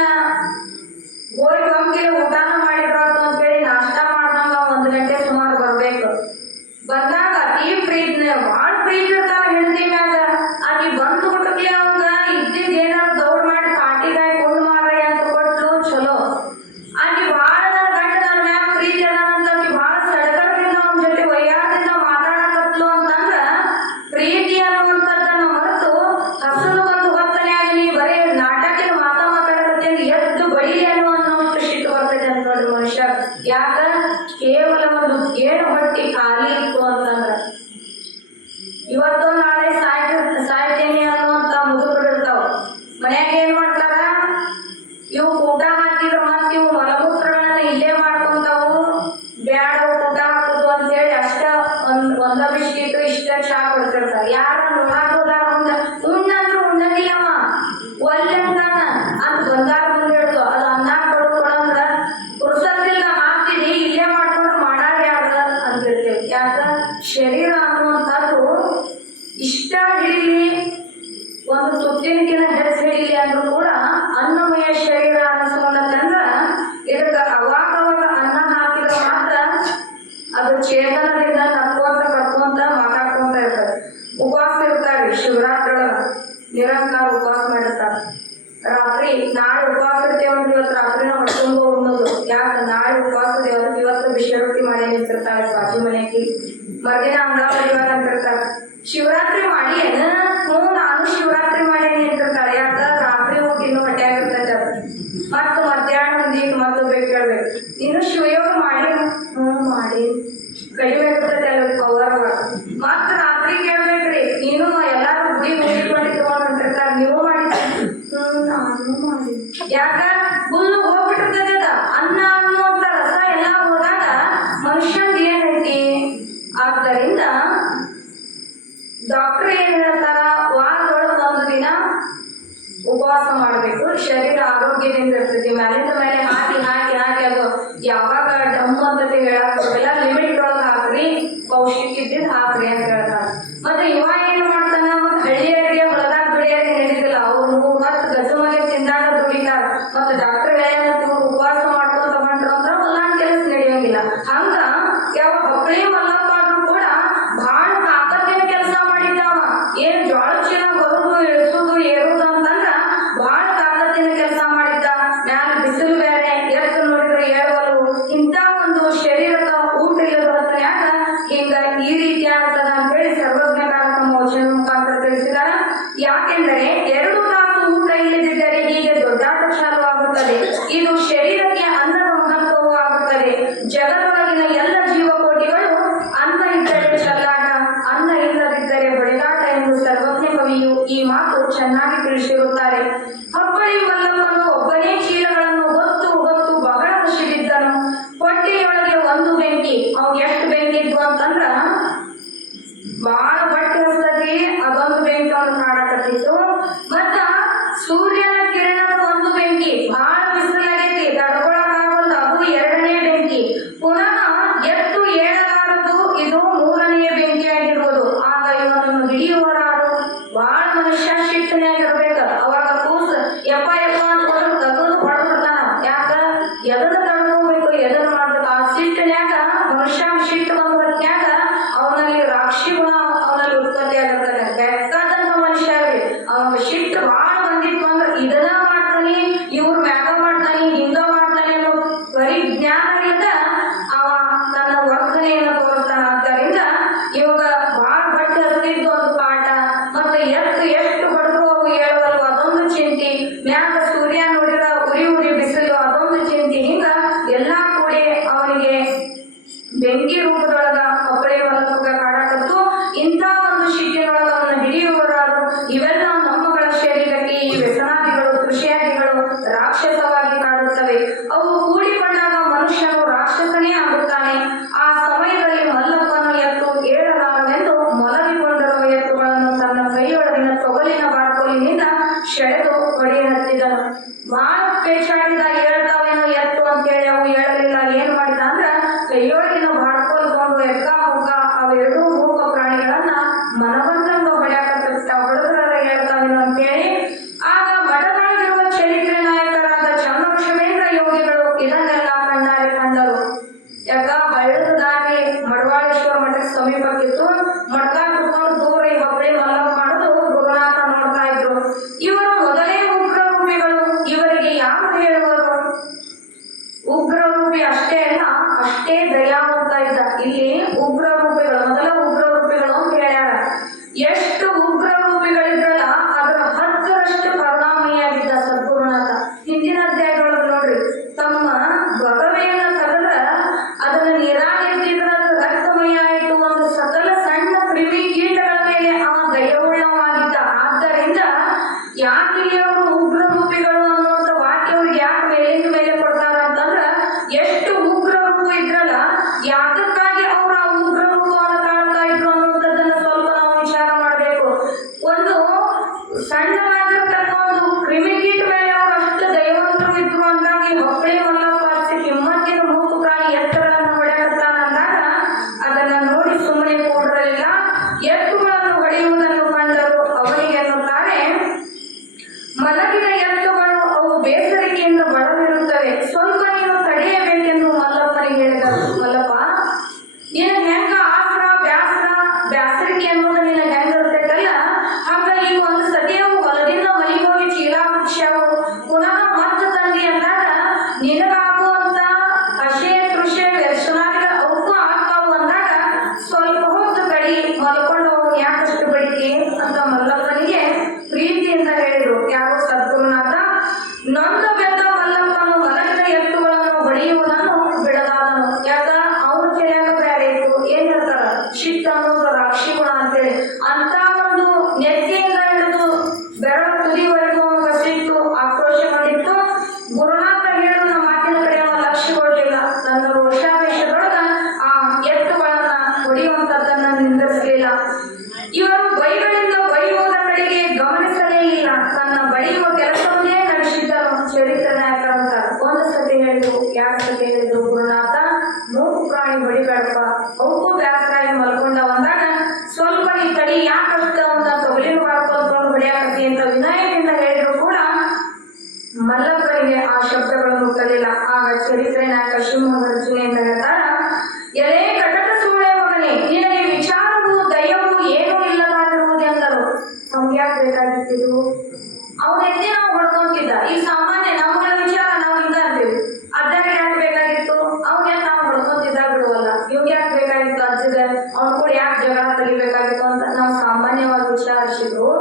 ಹೋಗಿ ಹೋಗಿಲ್ಲ ಊಟಾನ ಮಾಡಿದ್ರಾತು ಅಂತೇಳಿ ನಾಷ್ಟ ಮಾಡ್ದಂಗ 1 ಗಂಟೆ ಸುಮಾರು ಬರ್ಬೇಕು. ಬಂದಾಗ ಅತಿ ಪ್ರೀತಿ, ಭಾಳ ಪ್ರೀತಿ ಇರ್ತಾವ ಹೆಂಡತಿ ಮ್ಯಾಗ. ಆಕಿ ಬಂದು ಬಿಟ್ಟಕ್ಲೆ ಅವಂಗ ಇದ್ದಿದ್ ಏನಾದ್ರು ದೌಡ್ ಮಾಡಿ ಕಾಟಿಗಾಯಿ ಕೊಂಡು ಮಾರಾಯ ಅಂತ ಕೊಟ್ಲು ಚಲೋ. ಆಕಿ ಭಾಳ ಗಂಡನ ಮ್ಯಾಗ ಪ್ರೀತಿ ಅದಾನಂತ ಆಕಿ ಭಾಳ ಸಡಗರದಿಂದ ಅವನ ಜೊತೆ ವೈಯಾರದಿಂದ ಮಾತಾಡಕತ್ಲು ಅಂತಂದ್ರ ಪ್ರೀತಿ ಅನ್ನುವಂಥದ್ದನ್ನ ಮರೆತು ಹಸುರು ಒಂದು ಹೊತ್ತನೆಯಾಗಲಿ ಬರೀ ನಾಟಕದ ಮಾತಾಡಕತ್ತೇನೆ ಎದ್ದು ಬಡಿಲಿ ಅನ್ನೋಷ್ಟು ಸಿಟ್ಟು ಬರ್ತೈತೆ ಅಂತ ನೋಡ್ರಿ ಮನುಷ್ಯ. ಯಾಕ ಕೇವಲ ಒಂದು ಏಳು ಹೊಟ್ಟಿ ಖಾಲಿ ಇತ್ತು ಅಂತಂದ್ರ. ಇವತ್ತು ನಾಳೆ ಸಾಯ್ತೇನೆ ಅನ್ನುವಂತ ಮುದುಕರು ಇರ್ತಾವ. ಮನ್ಯಾಗ ಏನ್ ಮಾಡ್ತಾರ, ಇವು ಊಟ ಹಾಕಿದ್ರು ಮತ್ ಇವು ಮಲಮೂತ್ರಗಳನ್ನ ಇಲ್ಲೇ ಮಾಡ್ಕೊಂತಾವು, ಬ್ಯಾಡ ಊಟ ಹಾಕುದು ಅಂತ ಹೇಳಿ ಅಷ್ಟ ಒಂದ ಬಿಸ್ಕಿಟ್ ಇಷ್ಟ ಚಾ ಕೊಡ್ತಿರ್ತಾರ. ಯಾರ ನೋಡಾಕ್ ಹೋದಾರ ಮುಂದ ಉಣ್ಣಂದ್ರು ಉಣ್ಣಂಗಿಲ್ಲವ ಒಲ್ಲೆಂದಾನ ಅಂತ ಬಂದಾರ ಮುಂದೆ ಹೇಳ್ದು ಅದು ಅನ್ನ ಕೊಡಂದ್ರ ಪುರ್ಸತ್ತಿಲ್ಲ ಹಾಕ್ತೀನಿ ಇಲ್ಲೇ ಮಾಡ್ಕೊಂಡು ಮಾಡಾರ ಯಾರ ಅಂತಿರ್ತೇವೆ. ಯಾಕ ಶರೀರ ಅನ್ನುವಂಥದ್ದು ಇಷ್ಟ ಹಿಡಿಲಿ ಒಂದು ತುತ್ತಿನಕಿನ ಹೆಚ್ಚು ಹಿಡಿಲಿ ಅಂದ್ರೂ ಕೂಡ ಅನ್ನಮಯ ಶರೀರ ಅನಿಸ್ಕೊಂಡಂದ್ರ ಇದಕ್ಕೆ ಅವಾಗ ಅನ್ನ ಹಾಕಿದ್ರೆ ಮಾತ್ರ ಅದು ಚೇತನದಿಂದ ನಕ್ಕೊಂತ ಕರ್ಕೊಂತ ಮಾತಾಡ್ಕೊಂತ ಇರ್ತದೆ. ಉಪವಾಸ ಇರ್ತಾರ್ರಿ ಶಿವರಾತ್ರಿ ನಿರಂತರ ಉಪವಾಸ ಮಾಡಿರ್ತಾರ. ರಾತ್ರಿ ನಾಳೆ ಉಪವಾಸ ಇರ್ತೇವಂದ್ರೆ ಇವತ್ತು ರಾತ್ರಿನ ಹೊಟ್ಟುಂಬ ಉಣ್ಣೋದು. ಯಾಕ ನಾಳೆ ಉಪವಾಸ ದೇವ್ರಿಗೆ ಇವತ್ತು ಬಿಸಿ ರೊಟ್ಟಿ ಮಾಡಿ ನಿಂತಿರ್ತಾರೆ ಬಾಜು ಮನೆಯಾಗಿ, ಮರ್ದಿನ ಅಂಗಳ ಬಡಿವಾಗ ಅಂತಿರ್ತಾರ ಶಿವರಾತ್ರಿ ಮಾಡಿ ಏನ ನಾನು ಶಿವರಾತ್ರಿ ಮಾಡೇನಿ ಅಂತಿರ್ತಾಳೆ. ಯಾಕ ರಾತ್ರಿ ಊಟ ಇನ್ನು ಹೊಟ್ಟೆಯಾಗಿರ್ತೈತೆ. ಮತ್ತು ಮಧ್ಯಾಹ್ನ ಒಂದೀಗ ಮತ್ತು ಬೇಕು ಹೇಳ್ಬೇಕು ಇನ್ನು ಶಿವಯೋಗ ಮಾಡಿ ಮಾಡಿ ಕಡಿಮೆ ಇರ್ತೈತೆ ಅಲ್ಲ ಪವರ್. ಮತ್ತ ರಾತ್ರಿ ಕೇಳ್ಬೇಕ್ರಿ ನೀನು ಎಲ್ಲಾರು ಗುಡಿ ಮುಗಿಕೊಂಡು ತಗೊಂಡಿರ್ತಾರ ನೀವು ಮಾಡಿದ್ರಿ ನಾನು ಮಾಡಿ. ಯಾಕ ಹುಲ್ಲು ಹೋಗ್ಬಿಟ್ಟಿರ್ತೈತೆ ಅದ ಅನ್ನ ಅನ್ನುವಂತ ರಸ ಎಲ್ಲ ಹೋದಾಗ ಮನುಷ್ಯಂದು ಏನೈತಿ. ಆದ್ದರಿಂದ ಡಾಕ್ಟರ್ ಏನ್ ಹೇಳ್ತಾರ, ವಾರದೊಳಗೆ 1 ದಿನ ಉಪವಾಸ ಮಾಡ್ಬೇಕು, ಶರೀರ ಆರೋಗ್ಯದಿಂದ ಇರ್ತೈತಿ. ಮೇಲಿಂದ ಮೇಲೆ ಹಾಕಿ ಹಾಕಿ ಹಾಕಿ ಅದು ಯಾವಾಗ ಡಮ್ಮು ಅಂತ ಹೇಳಕ್ ಬರೋದಿಲ್ಲ. ಲಿಮಿಟ್ ಒಳಗೆ ಹಾಕ್ರಿ, ಪೌಷ್ಟಿಕ ಇದ್ದಿದ್ದು ಹಾಕ್ರಿ ಅಂತ ಹೇಳ್ತಾರ. ಮತ್ತೆ ಇವ ಏನ್ ಮಾಡ್ತಾನ, ಮತ್ತೆ ಹಳ್ಳಿಯರಿಗೆ ಹೊಲದಾಗ ದುಡಿಯೋರಿಗೆ ನಡೆದಿಲ್ಲ, ಅವ್ರು ಮತ್ತೆ ಗಜು ಮನೆ ತಿಂದಾಗ ದುಡಿತಾರ. ಮತ್ತೆ ಡಾಕ್ಟರ್ ಏನಂತ ಉಪವಾಸ ಮಾಡ್ಕೊಂತ ಬಂದ್ರು ಅಂದ್ರ ಹೊಲಾನ್ ಕೆಲಸ ನಡೆಯೋಂಗಿಲ್ಲ. ಹಂಗ ಯಾವ ಹಪ್ಪಳಿ ಮಲ್ಲಪ್ಪ ಆದ್ರೂ ಕೂಡ ಬಹಳ ತಾಕತ್ತಿನ ಕೆಲಸ ಮಾಡಿದ್ದಾವ. ಏನ್ ಜ್ವಾಳ ಚೀಲ ಬರುದು ಇಳಿಸುದು ಏರುದು ಅಂತಂದ್ರ ಬಹಳ ತಾಕತ್ತಿನ ಕೆಲಸ ಮಾಡಿದ್ದ. ಮ್ಯಾಲ ಬಿಸಿಲು ಬೇರೆ, ಎತ್ತು ನೋಡಿದ್ರೆ ಏಳುವಲು. ಇಂಥ ಒಂದು ಶರೀರದ ಊಟ ಇಲ್ಲದ ಹೊತ್ತನ್ಯಾಗ ಹಿಂಗ ಈ ರೀತಿ ಆಗ್ತದ ಅಂತ ಹೇಳಿ ಸರ್ವಜ್ಞಕಾರ ತಮ್ಮ ವಚನ ಮುಖಾಂತರ ತಿಳಿಸಿದಾರ. ಯಾಕೆಂದರೆ 2 ತಾಸು ಊಟ ಇಲ್ಲದಿದ್ದರೆ ಹೀಗೆ ದೊಡ್ಡಾಟ ಚಾಲುವಾಗುತ್ತದೆ. ಇದು ಶರೀರಕ್ಕೆ ಅನ್ನದ ಮಹತ್ವವೂ ಆಗುತ್ತದೆ. ಜಗತ್ತೊಳಗಿನ ಎಲ್ಲ ಜೀವಕೋಟಿಗಳು ಅನ್ನ ಇದ್ದರೆ ಚಲ್ಲಾಟ, ಅನ್ನ ಇಲ್ಲದಿದ್ದರೆ ಬಡಿದಾಟ ಎಂದು ಸರ್ವಜ್ಞ ಕವಿಯು ಈ ಮಾತು ಚೆನ್ನಾಗಿ ತಿಳಿಸಿರುತ್ತಾರೆ. ಹಬ್ಬಳಿ ಮಲ್ಲಮ್ಮನು ಒಬ್ಬನೇ ಚೀಲಗಳನ್ನು ಹೊತ್ತು ಹೊತ್ತು ಬಹಳ ಹಸಿದಿದ್ದನು. ಹೊಟ್ಟೆಯೊಳಗೆ ಒಂದು ಬೆಂಕಿ, ಅವ್ ಎಷ್ಟು ಬೆಂಕಿ ಇದ್ವು ಅಂತಂದ್ರ ಬಾಳ ಹೊಟ್ಟೆ ಹಸ್ತತಿ, ಅದೊಂದು ಬೆಂಕಿ ಅವ್ನು ಕಾಡಕತ್ತಿತ್ತು. ಮತ್ತ ಸೂರ್ಯನ ಕಿರಣದ ಒಂದು ಬೆಂಕಿ, ಬಹಳ ಬಿಸಿಲಾಗೈತಿ ತಡ್ಕೊಳಕ್ಕಾಗಲ್ಲ, ಅದು 2ನೇ ಬೆಂಕಿ. ಪುನಃ ಎತ್ತು ಏಳಲಾರದು, ಇದು 3ನೇ ಬೆಂಕಿ ಆಗಿರ್ಬೋದು. ಆಗ ಇವನನ್ನು ಹಿಡಿಯುವರಾರು. ಬಹಳ ಮನುಷ್ಯ ಶಿಕ್ಷಣೆಯಾಗಿರ್ಬೇಕು. ಅವಾಗ ಕೂಸ್ ಯಪ್ಪ ಯಪ್ಪ ಅನ್ಕೊಂಡು ತಗೊಂಡು ಹೊಡೆದ್ಬಿಡ್ತಾನ. ಯಾಕ ಎದನ್ನ ತಡ್ಕೋಬೇಕು, ಎದನ್ನ ಮಾಡ್ಬೇಕು. ಆ ಸಿಟ್ಟಿನ್ಯಾಗ ಮನುಷ್ಯ ಸಿಟ್ಟು ಬಂದ ಹೊತ್ನ್ಯಾಗ ಅವನಲ್ಲಿ ರಾಕ್ಷಿ ಗುಣ ಅವನ ಇವರು ಬೈಗಳಿಂದ ಬೈಯುವುದ ಕಡೆಗೆ ಗಮನಿಸಲೇ ಇಲ್ಲ, ತನ್ನ ಬೈಯುವ ಕೆಲಸವನ್ನೇ ನಡೆಸಿದ್ದರು. ಚರಿತ್ರೆ ನಾಯಕರು ಅಂತ ಒಂದು ಸತಿ ಹೇಳಿದ್ರು, ಎರಡು ಸತಿ ಹೇಳಿದ್ರು, ಗುರುನಾಥ ಮೂಕು ಪ್ರಾಣಿ ಬಡಿಬೇಡಪ್ಪ, ಅವಕ್ಕೂ ಬ್ಯಾಸರಾಗಿ ಮಲ್ಕೊಂಡ ಬಂದಾಗ ಸ್ವಲ್ಪ ನೀ ತಡಿ, ಯಾಕಷ್ಟ ಅಂತ ತೊಗಲಿ ಮಾಡ್ಕೊಂಡು ಹೊಡೆಯಾಕತಿ ಅಂತ ವಿನಯದಿಂದ ಹೇಳಿದ್ರು ಕೂಡ ಮಲ್ಲಪ್ಪನಿಗೆ ಆ ಶಬ್ದಗಳು ಮುಟ್ಟಲಿಲ್ಲ. ಆಗ ಚರಿತ್ರೆ ನಾಯಕ ಶಿವಮೊಗ್ಗ ರಚನೆಯಿಂದ ಹೇಳ್ತಾರ, ಎಲೆ ಕಟಕ ಸೂಳೆ ಮಗನೇ, ನಿನಗೆ ವಿಚಾರವು ದಯವು ಏನೂ ಇಲ್ಲದಾಗಿರುವುದೆಂದರು. ಅವ್ನು ಯಾಕೆ ಬೇಕಾಗಿತ್ತು? ಅವನೆತ್ತಿ ನಾವು ಹೊಡ್ಕೊಂತಿದ್ದ. ಈಗ ಸಾಮಾನ್ಯ ನಮ್ಮಗಳ ವಿಚಾರ ನಾವು ಹಿಂಗ ಅಂತೀವಿ, ಅಜ್ಜಗೆ ಯಾಕೆ ಬೇಕಾಗಿತ್ತು? ಅವ್ನ ನಾವು ಹೊಡ್ಕೊಂತಿದ್ದ ಬಿಡುವಲ್ಲ, ಇವ್ಗೆ ಯಾಕೆ ಬೇಕಾಗಿತ್ತು ಅಜ್ಜಗೆ, ಅವ್ನು ಕೂಡ ಯಾಕೆ ಜಗಳ ತೆಗಿಬೇಕಾಗಿತ್ತು ಅಂತ ನಾವು ಸಾಮಾನ್ಯವಾಗಿ ವಿಚಾರಿಸಿದ್ರು.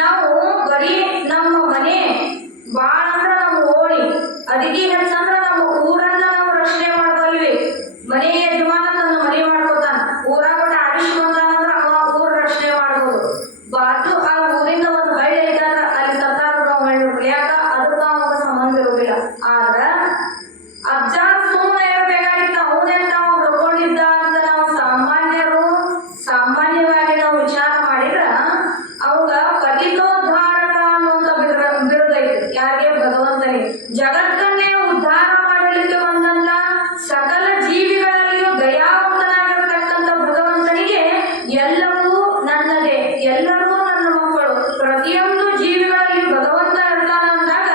ನಾವು ಬರೀ ನಮ್ಮ ಮನೆ ಬಾಳ ಅಂದ್ರ ನಮ್ಮ ಓಣಿ, ಅದಿಗಿ ಹೆಚ್ಚಂದ್ರ ನಮ್ಮ ಊರನ್ನ ನಾವು ರಕ್ಷಣೆ ಮಾಡಬಲ್ವಿ. ಮನೆ ಯಜಮಾನ ತನ್ನ ಮನೆ ಮಾಡ್ಕೋತಾನ, ಊರಾಗ ಒಂದು ಆಡಿಸ್ ಬಂದಾನಂದ್ರ ಅವ ಊರ್ ರಕ್ಷಣೆ ಮಾಡ್ಬೋದು. ಬಾಜು ಆ ಊರಿಂದ ಒಂದು ಹಳ್ಳಿ ಐತಂದ್ರ ಅಲ್ಲಿ ಸತ್ತಾರ ನಾವು ಹೇಳ್ಬೇಕು, ಯಾಕ ಅದಕ್ಕ ಅವಾಗ ಸಂಬಂಧ ಇರುವುದಿಲ್ಲ. ಆದ್ರ ಅಜ್ಜ ಸುಮ್ಮನೆ ಇರಬೇಕಾಗಿತ್ತ, ಅವನೆಂತ ಅವ ಹುಡ್ಕೊಂಡಿದ್ದ ಅಂತ ನಾವು ಸಾಮಾನ್ಯವಾಗಿ ನಾವು ವಿಚಾರ ಮಾಡಿದ್ರ ಅವಾಗ ಪತಿತೋದ್ಧಾರಕ ಅನ್ನುವಂತ ಬಿರುದೈತಿ. ಯಾರಿಗೆ? ಭಗವಂತನಿಗೆ. ಜಗತ್ತನ್ನೇ ಉದ್ಧಾರ ಮಾಡಲಿಕ್ಕೆ ಬಂದಂತ ಸಕಲ ಜೀವಿಗಳಲ್ಲಿಯೂ ದಯಾವಂತನಾಗಿರ್ತಕ್ಕಂಥ ಭಗವಂತನಿಗೆ ಎಲ್ಲವೂ ನನ್ನದೇ, ಎಲ್ಲರೂ ನನ್ನ ಮಕ್ಕಳು, ಪ್ರತಿಯೊಂದು ಜೀವಿಗಳಲ್ಲಿ ಭಗವಂತ ಇರ್ತಾನಂದಾಗ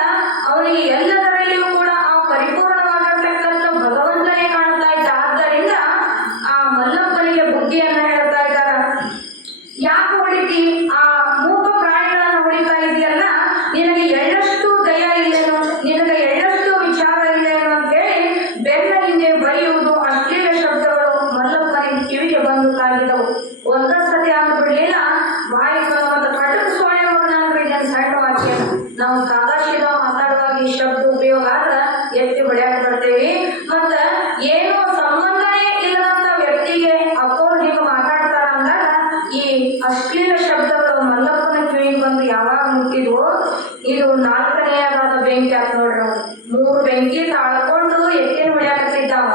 ಅವನಿಗೆ ಎಲ್ಲದರಲ್ಲಿಯೂ ಕೂಡ ಆ ಪರಿಪೂರ್ಣವಾಗಿರ್ತಕ್ಕಂಥ ಭಗವಂತನೇ ಕಾಣ್ತಾ ಇದ್ದ. ಆದ್ದರಿಂದ ಆ ಮಲ್ಲಪ್ಪನಿಗೆ ಬುದ್ಧಿಯನ್ನ ಹೇಳ್ತಾ ಇದ್ದಾರ, ಯಾಕೆ ಹೊಡಿತಿ? ಆ ಮೂಕ ಪ್ರಾಣಿಗಳನ್ನ ಹೊಡಿತಾ ಇದೆಯಲ್ಲ, ನಿನಗೆ ಎಳ್ಳಷ್ಟು ದಯ ಇಲ್ಲೇನೋ, ನಿನಗೆ ಎಳ್ಳಷ್ಟು ವಿಚಾರ ಇಲ್ಲೇನೋ ಅಂತ ಹೇಳಿ ಬೆನ್ನ ಹಿಂದೆ ಬರೆಯುವುದು ಅಶ್ಲೀಲ ಶಬ್ದಗಳು ಮಲ್ಲಪ್ಪನಿಗೆ ಕಿವಿಗೆ ಬಂದು ತಾಗಿದವು. ಒಂದ ಸತಿ ಅಂದ್ಬಿಡ್ಲಿಲ್ಲ, ಬಾಯಿ ಮತ್ತು ಕಟಕ ಸೋಳೆ ಮಗನ ಅಂದ್ಬಿಟ್ಟು ಸಣ್ಣ ವಾಕ್ಯ. ನಾವು ಸಾದಾಶೀಲ ಮಾತಾಡುವಾಗ ಈ ಶಬ್ದ ಉಪಯೋಗ ಆದ್ರೆ ಎತ್ತಿ ಹೊಡ್ಯಾಕ ಬರ್ತೇವಿ. ಮತ್ತ ಏನೋ ಸಂಬಂಧನೇ ಇಲ್ಲದಂತ ವ್ಯಕ್ತಿಗೆ ಅಪ್ಪೋರು ಹೀಗೆ ಮಾತಾಡ್ತಾರ ಅಂದಾಗ ಈ ಅಶ್ಲೀಲ ಶಬ್ದಗಳು ಮಲ್ಲಪ್ಪನ ಕಿವಿಗೆ ಬಂದು ಯಾವಾಗ ಮುಟ್ಟಿದ್ವೋ, ಇದು 4ನೇದಾದ ಬೆಂಕಿ ಆತ ನೋಡ್ರಿ. 3 ಬೆಂಕಿ ತಾಳ್ಕೊಂಡು ಎತ್ತಿನ ಹೊಡ್ಯಾಕತ್ತಿದ್ದಾವ.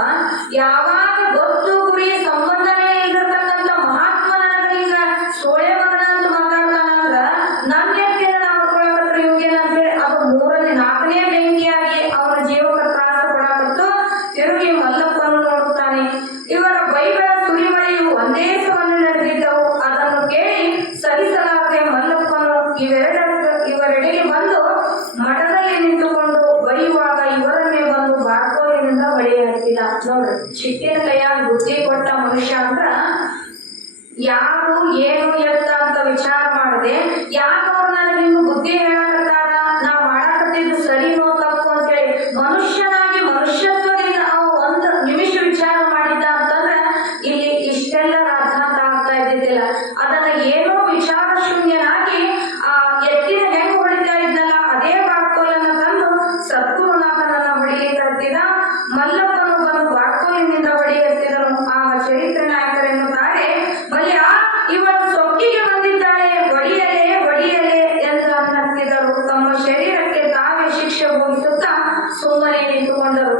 ಯಾವಾಗ ಗೊತ್ತು ಗುರಿ ಸಂಬಂಧನೇ ಇರತಕ್ಕಂಥ ಮಹಾತ್ಮ ನನಗ ಈಗ ಸೋಳೆ ಮಗನ ಅಂತ ಮಾತಾಡ್ತಾನಂದ್ರ ನನ್ನ ಎತ್ತಿನ ನಾವು ಹೊಡ್ಕೊಳಕತ್ರ ಇವ್ಗೇನಂತೇಳಿ ಅದು 3ನೇ 4ನೇ ಬೆಂಕಿಯಾಗಿ ಅವನ ಜೀವಕ್ಕೆ ತ್ರಾಸ ಕೊಡಕತ್ತು. ತಿರುಗಿ ಮಲ್ಲಪ್ಪನು ನೋಡುತ್ತಾನೆ. ಇವರ ಬೈಗಳ ಸುರಿಮಳೆಯು ಒಂದೇ ಸವನ್ನು ನಡೆದಿದ್ದವು. ಅದನ್ನು ಕೇಳಿ ಸರಿಸಲಾಗದೆ ಮಲ್ಲಪ್ಪನು ಇವರೆಡೆಗೆ ಬಂದು ಮಠದಲ್ಲಿ ನಿಂತುಕೊಂಡು ಬೈಯುವಾಗ ಇವರನ್ನೇ ಬಂದು ಬಾರ್ಕೋಲಿನಿಂದ ಬಳಿ ಹತ್ತಿದ. ನೋಡ್ರಿ, ಚಿಟ್ಟಿನ ಕೈಯಾಗ ಬುದ್ಧಿ ಕೊಟ್ಟ ಮನುಷ್ಯ ಅಂದ್ರ ಯಾರು ಏನು ಎತ್ತ ಅಂತ ವಿಚಾರ ಮಾಡದೆ, ಯಾಕೆ ಅವ್ರು ನನಗೆ ಹಿಂಗ ಬುದ್ಧಿ ಹೇಳಕತ್ತಾರ, ನಾ ಮಾಡಕತ್ತಿದ್ದು ಸರಿನೋ ತಪ್ಪು ಅಂತೇಳಿ ಮನುಷ್ಯನಾಗಿ ಮನುಷ್ಯತ್ವದಿಂದ ಅವ ಒಂದು ನಿಮಿಷ ವಿಚಾರ ಮಾಡಿದ್ದ ಅಂತಂದ್ರ ಇಲ್ಲಿ ಇಷ್ಟೆಲ್ಲ ರಾದ್ಧಾಂತ ಆಗ್ತಾ ಇದ್ದಿದ್ದಿಲ್ಲ. ಅದನ್ನ ಏನೋ ವಿಚಾರ ಶೂನ್ಯನಾಗಿ ಆ ಎತ್ತಿನ ಹೆಂಗ್ ಹೊಡಿತಾ ಇದ್ನಲ್ಲ ಅದೇ ಬಾರ್ಕೋಲನ್ನ ತಂದು ಸದ್ಗುರುನಾಥನನ್ನ ಹೊಡಿಲಿಕ್ಕೆ ಹತ್ತಿದ. ಮಲ್ಲಪ್ಪನು ಬಂದು ಬಾರ್ಕೋಲಿನಿಂದ ಹೊಡಿ ಹತ್ತಿದನು. ಆಗ ಚರಿತ್ರೆ ನಾಯಕರೆನ್ನುತ್ತಾರೆ, ಬಲಿಯ ಇವಳು ಸೊಕ್ಕಿಗೆ ಬಂದಿದ್ದಾಳೆ, ಹೊಡಿಯಲೇ ಹೊಡಿಯಲೇ ಎಂದು ಹತ್ತಿದರು. ತಮ್ಮ ಶರೀರಕ್ಕೆ ತಾವೇ ಶಿಕ್ಷೆ ಭೋಗಿಸುತ್ತಾ ಸುಮ್ಮನೆ ನಿಂತುಕೊಂಡರು.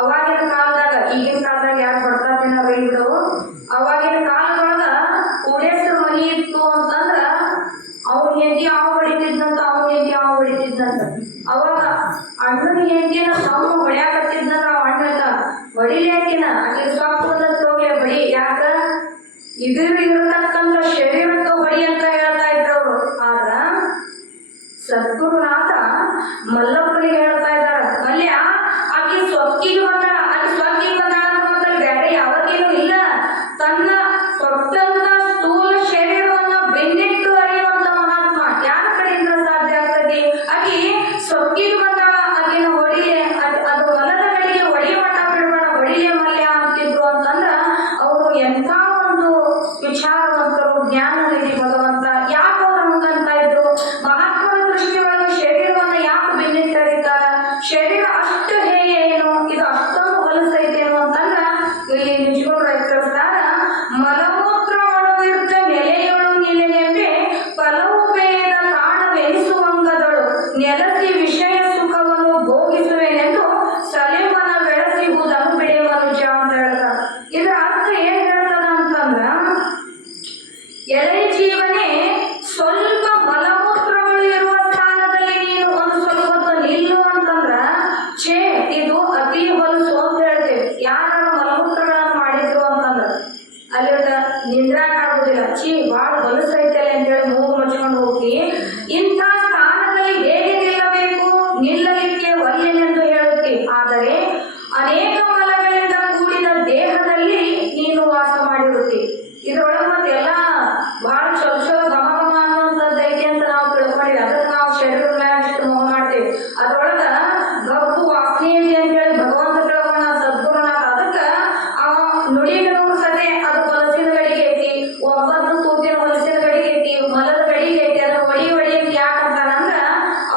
ಅವಾಗಿನ ಕಾಲದಾಗ, ಈಗಿನ ಕಾಲದಾಗ ಯಾರು ಬಡ್ತಾತಿನ ಬೈಬಿಡು, ಅವಾಗಿನ ಕಾಲದೊಳಗ ಕೋಡೇಶ್ವರ ಮನಿ ಇತ್ತು ಅಂತಂದ್ರ ಅವ್ನ ಹೆಂಡತಿ ಅವ ಹೊಡಿತಿದ್ದಂತ, ಅವನ ಹೆಂಡತಿ ಅವ ಹೊಡಿತಿದ್ದಂತ. ಅವಾಗ ಅಣ್ಣನ ಹೆಂಡತಿನ ತಮ್ಮ ಹೊಡ್ಯಾಕತ್ತಿದ್ದಂದ್ರ ಅವ ಅಣ್ಣ ಹೊಡಿಲಿಯಾಕಿನ ಅಲ್ಲಿ ಸೊಪ್ಪು ತೋಗ್ಲೆ ಹೊಡಿ, ಯಾಕ ಇರತಕ್ಕಂಥ ಶರೀರಕ್ಕೆ ಹೊಡಿ ಅಂತ ಹೇಳ್ತಾ ಇದ್ದವ್ರು. ಆದ್ರ ಸದ್ಗುರುನಾಥ ಮಲ್ಲಪ್ಪನಿಗೆ ಹೇಳ್ತಾ ಇದ್ದಾರ, ಮಲ್ಯ ಆಕಿ ಸೊಕ್ಕಿಗೆ ಬಂದಾಳ, ಆಕಿ ಸೊಕ್ಕಿಗೆ ಬಂದಾಳ ಅಂತ ಬೇರೆ ಯಾವತ್ತೇನು ಇಲ್ಲ. ತನ್ನ ಕೊಟ್ಟಂತ ಸ್ಥೂಲ ಶರೀರವನ್ನ ಬೆನ್ನಿಟ್ಟು ಅರಿಯುವಂತ ಮಹಾತ್ಮ ಯಾರ ಕಡೆಯಿಂದ ಸಾಧ್ಯ ಆಗ್ತದೆ? ಆಕಿ ಸೊಕ್ಕಿಗೆ ಬಂದಾಳ, ಆಕಿನ ಹೊಡಿಲೆ, ಅದು ಹೊಲದ ಕಡೆಗೆ ಹೊಡಿ ಮಟ್ಟ ಬಿಡಬೇಡ, ಹೊಡಿಲೆ ಮಲ್ಯ ಅಂತಿದ್ರು ಅಂತಂದ್ರ ಅವರು ಎಂಥ ಒಂದು ವಿಚಾರವಂತರು, ಜ್ಞಾನ ನಿಧಿ ಭಗವಂತ. ಯಾಕೆ ಅವ್ರು ಹಂಗಂತ ಇದ್ರು? ಮಹಾತ್ಮನ ದೃಷ್ಟಿ ಒಳಗೆ ಶರೀರವನ್ನ ಯಾಕೆ ಬೆನ್ನಿಟ್ಟರಿತಾರ? ಶರೀರ ಅಷ್ಟು ಹೇಗೆ ಏನು, ಇದು ಅಷ್ಟೊಂದು ಹೊಲಸೈತೇನು ಅಂತಂದ್ರ ಇಲ್ಲಿ ನಿಜಗಳು ರಚಿಸ್ತಾರ. ಮಲಮೂತ್ರ ಒಳಗಿರ್ತ ನೆಲೆಯೊಳು ನಿಲೆನೆಂಬೆ ಫಲವು ಬೇಯದ ತಾಣವೆನಿಸುವಂಗದಳು ನೆಲಸಿ ವಿಷಯ ಸುಖವನ್ನು ಭೋಗಿಸುವೆನೆಂದು ಸಲಿಮನ ಬೆಳೆಸಿಹುದನ್ನು ಬಿಡೆ ಮನುಜ ಅಂತ ಹೇಳ್ತಾರ. ಇದರ ಅರ್ಥ ಏನ್ ಹೇಳ್ತದ ಅಂತಂದ್ರ, ಎಳೆ ಜೀವನೇ, ಸ್ವಲ್ಪ ಮಲಮೂತ್ರಗಳು ಇರುವ ಸ್ಥಾನದಲ್ಲಿ ನೀನು ಒಂದು ಸ್ವಲ್ಪ ಹೊತ್ತು ನಿಲ್ಲು ಅಂತಂದ್ರ ಛೇ ಇದು ಅತಿ ಹೊಲಸು ಅಂತ ಹೇಳ್ತೇವೆ. ಯಾರು ಮಲಮೂತ್ರಗಳನ್ನು ಮಾಡಿದ್ರು ಅಂತಂದ್ರ ಅಲ್ಲಿ ನಿಂದ್ರಾಕಾಗುದಿಲ್ಲ, ಛೀ ಬಾಳ ಹೊಲಸೈತಲ್ಲ ಅಂತೇಳಿ ಮೂಗು ಮುಚ್ಕೊಂಡು ಹೋಗಿ ಇಂಥ ಸ್ಥಾನದಲ್ಲಿ ಹೇಗೆ ನಿಲ್ಲಬೇಕು, ನಿಲ್ಲಲಿಕ್ಕೆ ಒಲ್ಲೆನೆಂದು ಹೇಳುತ್ತಿ. ಆದರೆ ಅನೇಕ ಮಲಗಳಿಂದ ಕೂಡಿದ ದೇಹದಲ್ಲಿ ನೀನು ವಾಸ ಮಾಡಿರುತ್ತಿ. ಇದ್ರೊಳಗೆ ಮತ್ತೆಲ್ಲ ಬಹಳ ಚಲೋ ಚಲೋ ಘಮ ಘಮ ಅನ್ನುವಂಥದ್ದು ಐತಿ ಅಂತ ನಾವು ತಿಳ್ಕೊಂಡಿವಿ. ಅದಕ್ಕೆ ನಾವು ಶರೀರ ಮ್ಯಾಗ ಇಷ್ಟು ಮೊಹ ಮಾಡ್ತೇವೆ. ಅದ್ರೊಳಗ ಗಬ್ಬು ವಾಸನೆ ಐತಿ ಅಂತೇಳಿ ಭಗವಂತ ತಿಳ್ಕೊಂಡ ಸದ್ಗುರುನಾಥ. ಅದಕ್ಕೆ ಅವ ನುಡಿಗಳು ಸದೆ ಅದು ಹೊಲಸಿನ ಗಡಿಗೆ ಐತಿ, ಒಂಬತ್ತು ತೂತಿನ ಹೊಲಸಿನ ಗಡಿಗೆ ಐತಿ, ಮಲದ ಗಡಿಗೆ ಐತಿ. ಅದನ್ನ ಒಡಿ ಒಡಿ ಅಂತ ಯಾಕಂತಾರಂದ್ರ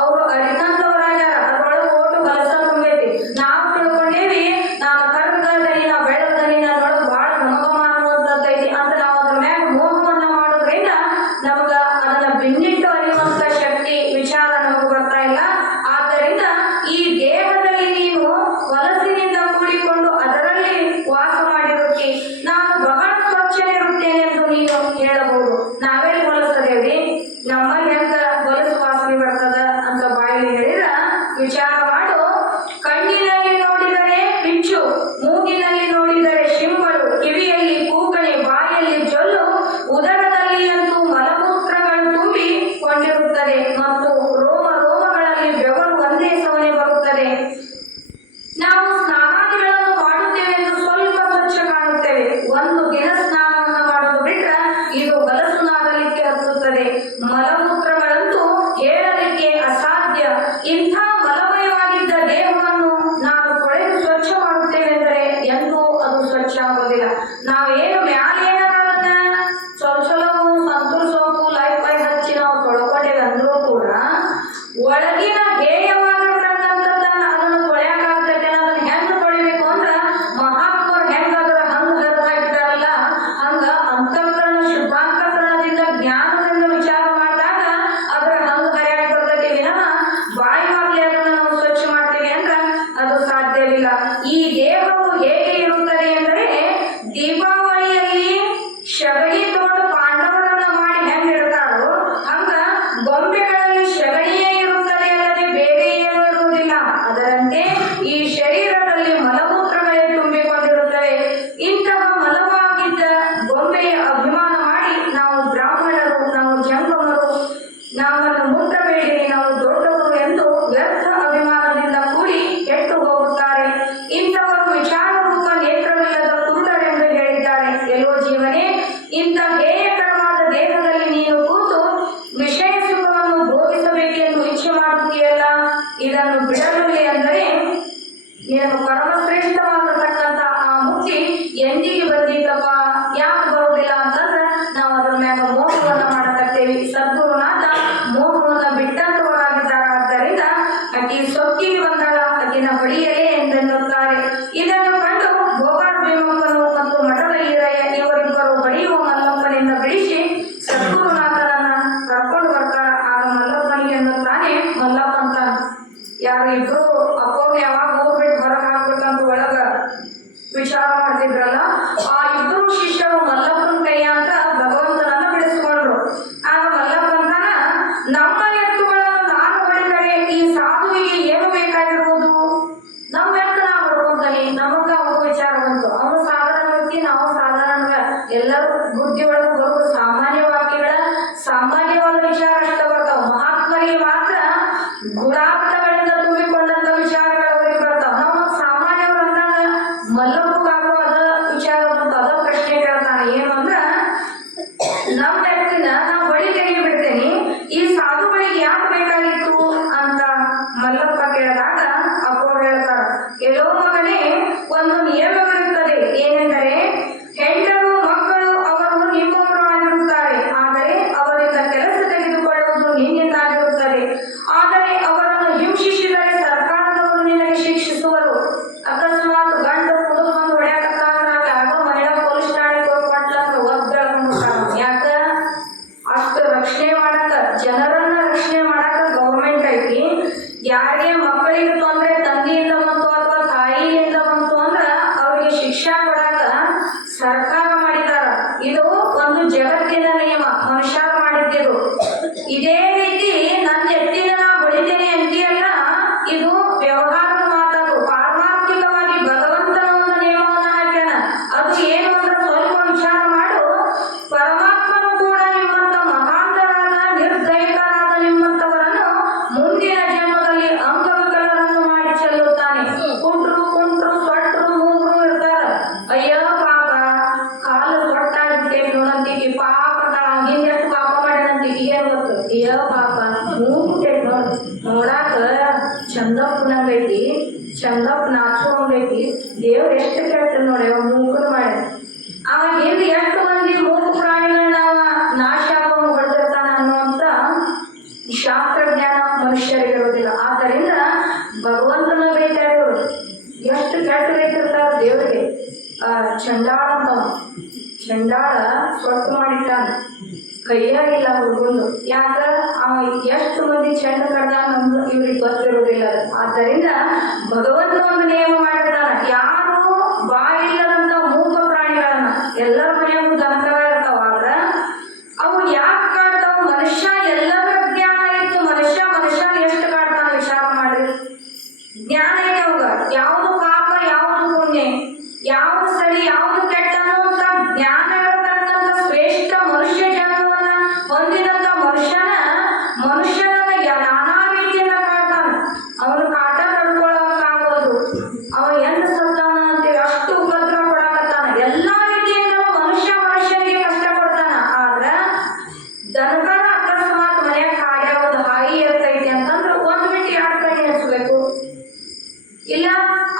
ಅವರು ಅರಿತಂದವರಾಗ್ಯಾರ. ಅದ್ರೊಳಗೆ ಓಟು ಹೊಲಸ ತುಂಬೈತಿ. ನಾವು ತಿಳ್ಕೊಂಡೇವಿ ನಾನು ಕರ್ಗದನಿ, ನಾವು ಬೆಳಗದನಿ, ನನ್ನೊಳಗೆ ಬಹಳ ಘಮಘಮ ಅನ್ನುವಂಥದ್ದು ಐತಿ ಅಂತ ನಾವು ಅದ್ರ ಮ್ಯಾಗ ಮೋಹವನ್ನ ಮಾಡೋದ್ರಿಂದ ನಮಗ ಅದನ್ನ ಬಿನ್ನಿಟ್ಟು ಅರಿಯುವಂತ ಶಕ್ತಿ ವಿಚಾರ ನಮಗೆ ಬರ್ತಾ ಇಲ್ಲ. ಆದ್ದರಿಂದ ಈ ದೇಹದಲ್ಲಿ ನೀನು ಹೊಲಸಿನಿಂದ ಕೂಡಿಕೊಂಡು ಅದರಲ್ಲಿ ವಾಸ ಮಾಡಿರುತ್ತಿ. ನಾನು ಬಹಳ ಸ್ವಚ್ಛನಿರುತ್ತೇನೆ ಎಂದು ನೀನು ಹೇಳಬಹುದು. ನಾವೆಲ್ಲಿ ಹೊಲಸದೇವ್ರಿ, ನಮ್ಮಲ್ಲಿ ಹೆಂಗ ಹೊಲಸು ವಾಸನೆ ಬರ್ತದ ಅಂತ ಬಾಯಲ್ಲಿ ಹೇಳಿದ್ರ ವಿಚಾರ ಮಾಡು. ಕಣ್ಣಿನಲ್ಲಿ ನೋಡಿದರೆ ಪಿಚ್ಚು, ಮೂಗಿನಲ್ಲಿ ನೋಡಿದರೆ ಶಿಂಬಳು, ಕಿವಿಯಲ್ಲಿ ಕೂಗಣೆ, ಬಾಯಲ್ಲಿ ಜೊಲ್ಲು, ಉದರದಲ್ಲಿ ಅಂತೂ ಮಲಮೂತ್ರಗಳು ತುಂಬಿ ಕೊಂಡಿರುತ್ತದೆ ಮತ್ತು ರೋಮ ರೋಮಗಳಲ್ಲಿ ಬೆವರು ಒಂದೇ ಸವನೆ ಬರುತ್ತದೆ. ನಾವು ಸ್ನಾನಾದಿಗಳನ್ನು ಮಾಡುತ್ತೇವೆ ಎಂದು ಸ್ವಲ್ಪ ಸ್ವಚ್ಛ ಕಾಣುತ್ತೇವೆ. ಒಂದು ದಿನ ಸ್ನಾನವನ್ನು ಮಾಡೋದು ಬಿಟ್ರ ಇದು ಹೊಲಸುನಾಗಲಿಕ್ಕೆ ಹತ್ತುತ್ತದೆ. ಮಲಮೂತ್ರಗಳಂತೂ ಹೇಳಲಿಕ್ಕೆ ಅಸಾಧ್ಯ. ಇಂಥ ಮಲಮಯವಾಗಿದ್ದ ದೇಹವನ್ನು ನಾವು ತೊಳೆದು ಸ್ವಚ್ಛ ಮಾಡುತ್ತೇವೆಂದರೆ ಎಂದೂ ಅದು ಸ್ವಚ್ಛ ಆಗೋದಿಲ್ಲ. ನಾವೇನು ಮ್ಯಾಲೇನಾರ ಅದನ್ನ ಸ್ವಲ್ಪ ಸಂತೂರ್ ಸೋಪು ಲೈಫ್ ಬಾಯ್ ಹಚ್ಚಿ ನಾವು ತೊಳ್ಕೊಂಡೇವೆ ಅಂದ್ರೂ ಕೂಡ ಒಳಗಿನ ಹೇಯವಾಗಿರ್ತಕ್ಕಂಥದ್ದನ್ನ ಅದನ್ನು ತೊಳೆಯಕ್ಕಾಗ್ತೈತೆ. ಅದನ್ನ ಹೆಂಗ್ ತೊಳಿಬೇಕು ಅಂದ್ರ ಮಹಾತ್ಮರು ಹೆಂಗಾದ್ರ ಹಂಗ ಹರಿದು ಹಾಕಿದಾರಲ್ಲ, ಹಂಗ ಅಂತಃಕರಣ ಶುದ್ಧಾಂತಃಕರಣ ಕೈಯಾಗಿಲ್ಲ ಹುಡುಗಂದು. ಯಾಕ ಅವ ಎಷ್ಟು ಮಂದಿ ಚೆಂಡ ಕಡ್ದ ನಮ್ದು ಇವ್ರಿಗೆ ಗೊತ್ತಿರುವುದಿಲ್ಲ. ಆದ್ದರಿಂದ ಭಗವಂತ ಒಂದು ನಿಯಮ ಮಾಡಿರ್ತಾನ, ಯಾರು ಬಾಯಿಲ್ಲದಂತ ಮೂಕ ಪ್ರಾಣಿಗಳನ್ನ, ಎಲ್ಲರ ಮನೆಯಾಗೂ ದನಕರ ಇರ್ತಾವ, ಆದ್ರ ಅವು ಯಾಕೆ ಕಾಡ್ತಾವ? ಮನುಷ್ಯ ಎಲ್ಲರ ಜ್ಞಾನ ಇತ್ತು, ಮನುಷ್ಯ ಎಷ್ಟು ಕಾಡ್ತಾನ ವಿಚಾರ ಮಾಡಿ. ಜ್ಞಾನ ಐತೆ ಅವಾಗ, ಯಾವುದು ಪಾಪ ಯಾವುದು ಪುಣ್ಯ, ಯಾವುದು ಸರಿ ಯಾವುದು ಕೆಟ್ಟ ಅನ್ನುವಂತ ಜ್ಞಾನ ಇರತಕ್ಕಂಥ ಶ್ರೇಷ್ಠ ಮನುಷ್ಯ ಜನ್ಮವನ್ನ ಹೊಂದಿದಂತ ಮನುಷ್ಯನ ನಾನಾ ರೀತಿಯಿಂದ ಕಾಡ್ತಾನ. ಅವನು ಕಾಟ ತಡ್ಕೊಳಕ್ಕಾಗೋದು, ಅವ ಎಂತ ಸತ್ತಾನ ಅಂತೇಳಿ ಅಷ್ಟು ಉಪದ್ರ ಕೊಡಕತ್ತಾನ. ಎಲ್ಲಾ ರೀತಿಯಿಂದ ಮನುಷ್ಯನಿಗೆ ಕಷ್ಟ ಕೊಡ್ತಾನ. ಆದ್ರ ದನಕರ ಅಕಸ್ಮಾತ್ ಮನೆಯಾಗ ಕಾಡ್ಯ ಒಂದು ಹಾಯಿ ಇರ್ತೈತಿ ಅಂತಂದ್ರ ಒಂದ್ ಬಿಟ್ಟು ಎರಡು ಕಣ್ಣಿ ಹಚ್ಬೇಕು, ಇಲ್ಲ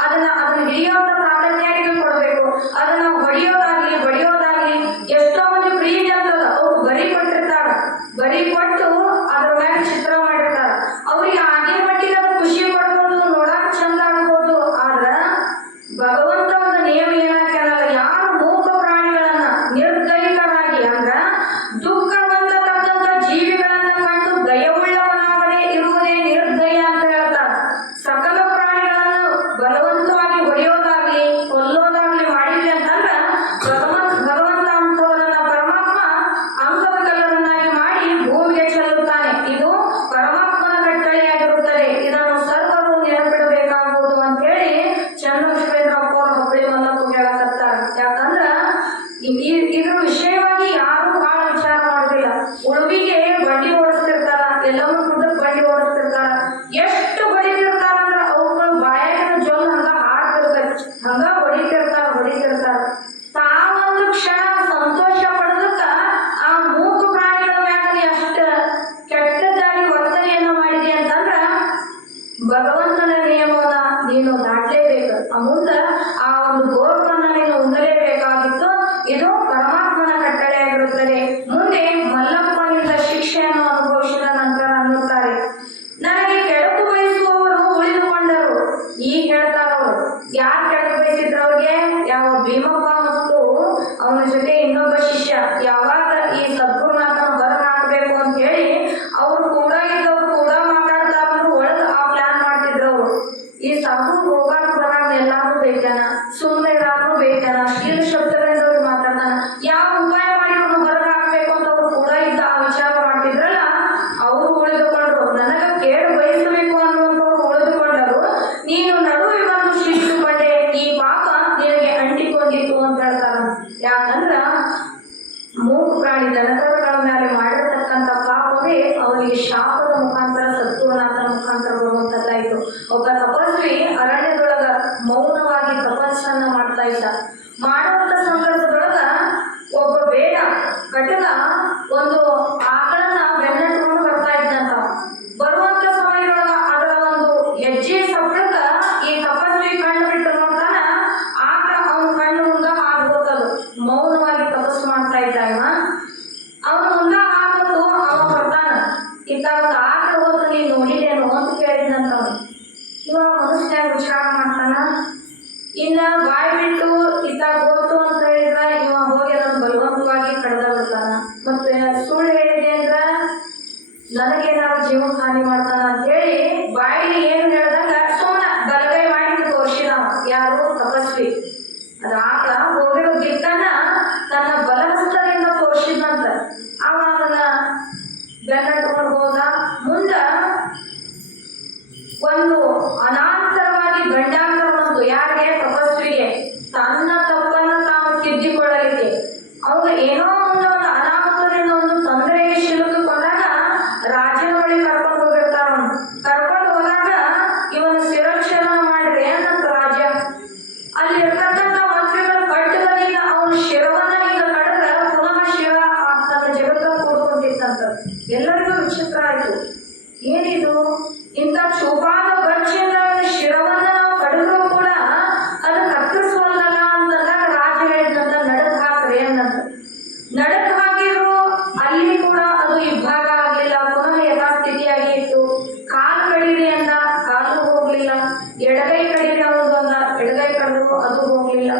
ಅದನ್ನ ಹಿಡಿಯೋದ ತಾಕತ್ಯಾರಿಗೆ ಕೊಡ್ಬೇಕು. ಅದನ್ನ ಬಡಿಯೋದಾಗ್ಲಿ ಎಷ್ಟೋ ಮಂದಿ ಪ್ರೀತಿ ಅಂತದ ಅವ್ರು ಬರಿ ಕೊಟ್ಟಿರ್ತಾರ, ಬರಿ ಕೊಟ್ಟು ಅದ್ರ ಮೇಲೆ ಚಿತ್ರ ಮಾಡಿರ್ತಾರ. ಅವ್ರಿಗೆ ಆಗಿ ಮಟ್ಟಿಗೆ ಅದು ಖುಷಿ ಪಡ್ಬೋದು, ನೋಡಕ್ ಚಂದ ಆಗ್ಬೋದು. ಆದ್ರ ಭಗವಂತ ಒಂದು ನಿಯಮ ಏನಾಕಲ್ಲ, ಯಾರು ಮೂಕ ಪ್ರಾಣಿಗಳನ್ನ ನಿರ್ದಯಿತರಾಗಿ ಅಂದ್ರ ದುಃಖ ಹೊಂದತಕ್ಕಂಥ ಜೀವಿಗಳನ್ನ ಕಂಡು ದಯವುಳ್ಳವನಾಗದೆ ಇರುವುದೇ ನಿರ್ದಯ ಅಂತ ಹೇಳ್ತಾರ. ಸಕಲ ಪ್ರಾಣಿಗಳನ್ನ ಬಲವಂತವಾಗಿ ಹೊಡೆಯೋದಾಗ್ಲಿ ಕೊಲ್ಲೋದಾಗ್ಲಿ ಮಾಡಿದ್ವಿ ಅಂತಂದ್ರ ಭಗವಂತ ಅಂತವರನ್ನ ಪರಮಾತ್ಮ ಅಂಗವಿಕಲರನ್ನಾಗಿ ಮಾಡಿ ಭೂಮಿಗೆ ಚೆಲ್ಲುತ್ತಾನೆ. ಇದು ಪರಮಾತ್ಮನ ಕಟ್ಟಳೆಯಾಗಿರುತ್ತದೆ. ಇದನ್ನು ಸರ್ವರು ನೆನಪಿಡಬೇಕಾಗುವುದು ಅಂತ ಹೇಳಿ ಚನ್ನಬಸವೇಂದ್ರಪ್ಪ ಅವರು ಹುಬ್ಬಳ್ಳಿ ಮಲ್ಲಪ್ಪ ಹೇಳಕತ್ತಾರ. ಯಾಕಂದ್ರ ಇದ್ರ ವಿಷಯವಾಗಿ ಯಾರು ಬಹಳ ವಿಚಾರ ಮಾಡುದಿಲ್ಲ. ಉಳುವಿಗೆ ಬಂಡಿ ಓಡಿಸ್ತಿರ್ತಾರ, ಎಲ್ಲವೂ ಕುಟುಂಬ ಬಂಡಿ ಓಡಿಸ್ತಿರ್ತಾರ, ಎಷ್ಟು ಹೊಡಿತಿರ್ತಾರ ಅಂದ್ರ ಅವುಗಳು ಬಾಯಾಗಿನ ಜೊಲ್ ಹಂಗ ಹಾಡ್ತಿರ್ತೈತಿ, ಹಂಗ ಹೊಡಿತಿರ್ತಾರ. ತಾವೊಂದು ಕ್ಷಣ ಸಂತೋಷ ಪಡೋದಕ್ಕ ಆ ಮೂಕ ಪ್ರಾಣಿಗಳ ಮ್ಯಾಗ ಅಷ್ಟ ಕೆಟ್ಟದಾಗಿ ವರ್ತನೆಯನ್ನ ಮಾಡಿದೆ ಅಂತಂದ್ರ ಭಗವಂತನ ನಿಯಮವನ್ನ ನೀನು ದಾಟಲೇಬೇಕು. ಮುಂದ ಆ ಒಂದು ಗೋರ್ವನ್ನ ನೀನು ಉಂಗಲೇಬೇಕಾಗಿತ್ತು. ಇದು ಪರಮಾತ್ಮನ ಕಟ್ಟಳೆಯಾಗಿರುತ್ತದೆ. ಮುಂದೆ ಮಲ್ಲಪ್ಪನಿಂದ ಶಿಕ್ಷೆಯನ್ನು ಅನುಭವಿಸಿದ ನಂತರ ಅನ್ನುತ್ತಾರೆ, ನನಗೆ ಕೆಡಕು ಬಯಸುವವರು ಉಳಿದುಕೊಂಡರು. ಈಗ ಹೇಳ್ತಾರವರು ಯಾರು ಕೆಡಕು ಬಯಸಿದ್ರು? ಅವ್ರಿಗೆ ಯಾವ ಭೀಮಪ್ಪ ಮತ್ತು ಅವನ ಜೊತೆ ಇನ್ನೊಬ್ಬ ಶಿಷ್ಯ ಯಾವಾಗ ಈ ಸದ್ಗುರುನಾಥನ ಹೊರಗೆ ಹಾಕಬೇಕು ಅಂತ ಹೇಳಿ ಅವ್ರು ಕೂಡ ಇದ್ದವ್ರು ಕೂಡ ಮಾತಾಡ್ತಾರು, ಒಳಗ ಆ ಪ್ಲಾನ್ ಮಾಡ್ತಿದ್ರು ಅವರು. ಈ ಸಾಧು ಹೋಗಾಟ ಬರಾಗ ಎಲ್ಲಾರು ಬೇಕನ, ಸುಮ್ಮನೆ ಎಲ್ಲಾರು ಬೇಕನ, ಶೀಲ ಶಬ್ದಗಳಿಂದ ಅವ್ರು ಮಾತಾಡ್ತಾನ, ಯಾವ ಉಪಾಯ ಮಾಡಿ ಅವ್ರನ್ನ ಹೊರಗೆ ಹಾಕ್ಬೇಕು ಅಂತ ಅವ್ರು ಕೂಡ ಇದ್ದ ಆ ವಿಚಾರ ಮಾಡ್ತಿದ್ರಲ್ಲ, ಅವರು ಉಳಿದುಕೊಂಡ್ರು. ನನಗ ಕೇಳು ಬಯಸಬೇಕು ಅನ್ನುವಂಥವ್ರು ಉಳಿದುಕೊಂಡರು. ನೀನು ನಡುವೆ ಬಂದು ಶಿಷ್ಟುಕೊಂಡೆ, ಈ ಪಾಪ ನಿನಗೆ ಅಂಟಿಕೊಂಡಿತ್ತು ಅಂತ ಹೇಳ್ತಾರ. ಯಾಕಂದ್ರ ಮೂಕ ಪ್ರಾಣಿ ದನಕರುಗಳ ಮೇಲೆ ಮಾಡಿರ್ತಕ್ಕಂಥ ಪಾಪವೇ ಅವರಿಗೆ ಶಾಪದ ಮುಖಾಂತರ ಸದ್ಗುರುನಾಥನ ಮುಖಾಂತರ ಬರುವಂತದ್ದಾಯಿತು. ಒಬ್ಬ ತಪಸ್ವಿ ಅರಣ್ಯದೊಳಗ ಮೌನವಾಗಿ ತಪಸ್ಸನ್ನ ಮಾಡ್ತಾ ಇದ್ದ. ಮಾಡುವಂತ ಸಂದರ್ಭದೊಳಗ ಒಬ್ಬ ಬೇಡ ಕಟಕ ಒಂದು ಆಕಳನ್ನ ಬೆನ್ನಟ್ಕೊಂಡು ಬರ್ತಾ ಇದ್ದಂತ. ಬರುವಂತ ಸಮಯದೊಳಗ ಅದರ ಒಂದು ಹೆಜ್ಜೆ ಸಬ್ಳಕ ಈ ತಪಸ್ವಿ ಕಣ್ಣು ಬಿಟ್ಟು ನೋಡ್ತಾನ, ಆಕಳ ಅವನ ಕಣ್ಣು ಮುಂದ ಹಾಕ್ಬೋದದು. ಮೌನವಾಗಿ ತಪಸ್ಸು ಮಾಡ್ತಾ ಇದ್ದ ಅವನು ಮುಂದ ಹಾಕೋದು ಅವ ಬರ್ತಾನ. ಇತ್ತ ಒಂದು ಆಕಳ ಹೋದ್ರು ನೀನ್ ನೋಡಿದೇನು ಅಂತ ಕೇಳಿದಂತ. ಇವ ಮನುಷ್ಯನಾಗ ವಿಚಾರ ಮಾಡ್ತಾನ, ಇನ್ನ ಬಾಯಿ ಬಿಟ್ಟು ಇತ್ತ ಹೋತು ಅಂತ ಹೇಳಿದ್ರ ಇವ ಹೋಗಿ ಅದನ್ನು ಬಲವಂತವಾಗಿ ಕಡ್ದ ಬಿಡ್ತಾನ. ಮತ್ತೆ ಸುಳ್ಳು ಹೇಳಿದೆ ಅಂದ್ರ ನನಗೇನಾದ್ರು ಜೀವ ಹಾನಿ ಮಾಡ್ತಾನ ಅಂತ ಹೇಳಿ ಬಾಯಿಲಿ ಏನು ಹೇಳ್ದಂಗ ಸುಮ್ಮನೆ ಬಲಗೈ ಮಾಡಿ ತೋರಿಸಿದ. ಯಾರು? ತಪಸ್ವಿ. ಅದ ಆಕಳ ಹೋಗಿರೋ ದಿಕ್ಕನ್ನ ತನ್ನ ಬಲಹಸ್ತದಿಂದ ತೋರಿಸಿದಂತ. ಅವ ಅದನ್ನ ಬೆನ್ನಟ್ಕೊಂಡು ಹೋದ. ಮುಂದ ಒಂದು ಅನಾಂತರವಾಗಿ ಗಂಡಾಂತರ ಬಂತು. ಯಾರಿಗೆ? ತಪಸ್ವಿಗೆ. ತನ್ನ ತಪ್ಪನ್ನ ತಾನು ತಿದ್ದಿಕೊಳ್ಳಲಿಕ್ಕೆ ಅವಾಗ ಏನೋ ಒಂದು ಅನಾಹುತದಿಂದ ಒಂದು ತೊಂದರೆಗೆ ಸಿಲುಕಿಕೊಂಡಾಗ ರಾಜನ ಬಳಿ ಕರ್ಕೊಂಡು ಹೋಗಿರ್ತಾರ. ಕರ್ಕೊಂಡು ಹೋದಾಗ ಇವನು ಶಿರಕ್ಷೇದನ ಮಾಡಿದ್ರೆ ಏನಂತ ರಾಜ ಅಲ್ಲಿ ಇರ್ತಕ್ಕಂಥ ಮಂತ್ರಿಗಳ ಕಟ್ಟುಗಳಿಂದ ಅವನ ಶಿರವನ್ನ ಈಗ ಕಡಿದ್ರೆ ಪುನಃ ಶಿರ ತನ್ನ ಜಗತ್ತ ಕೂಡ್ಕೊಂಡಿತ್ತಂತ. ಎಲ್ಲರಿಗೂ ವಿಚಿತ್ರ ಆಯ್ತು. ಏನಿದು ಇಂಥ ಚೂಪಾದ ಗರ್ಜಿಯಿಂದ ಶಿರವನ್ನ ನಾವು ಕಡಿದ್ರೂ ಕೂಡ ಅದು ಕತ್ತರಿಸುವಲ್ಲ ಅಂತಂದಾಗ ರಾಜ ಹೇಳಿದಂತ ನಡಕ್ ಹಾಕ್ರಿ ಅನ್ನಂತ. ನಡಕ್ ಹಾಕಿದ್ರು ಅಲ್ಲಿ ಕೂಡ ಅದು ಇಬ್ಬಾಗ ಆಗ್ಲಿಲ್ಲ, ಪುನಃ ಯಥಾಸ್ಥಿತಿಯಾಗಿ ಇತ್ತು. ಕಾಲು ಕಡೀರಿ ಅಂದ, ಕಾಲು ಹೋಗ್ಲಿಲ್ಲ. ಎಡಗೈ ಕಡೀರಿ ಅನ್ನೋದು ಅಂದ, ಎಡಗೈ ಕಡಿದ್ರು ಅದು ಹೋಗ್ಲಿಲ್ಲ.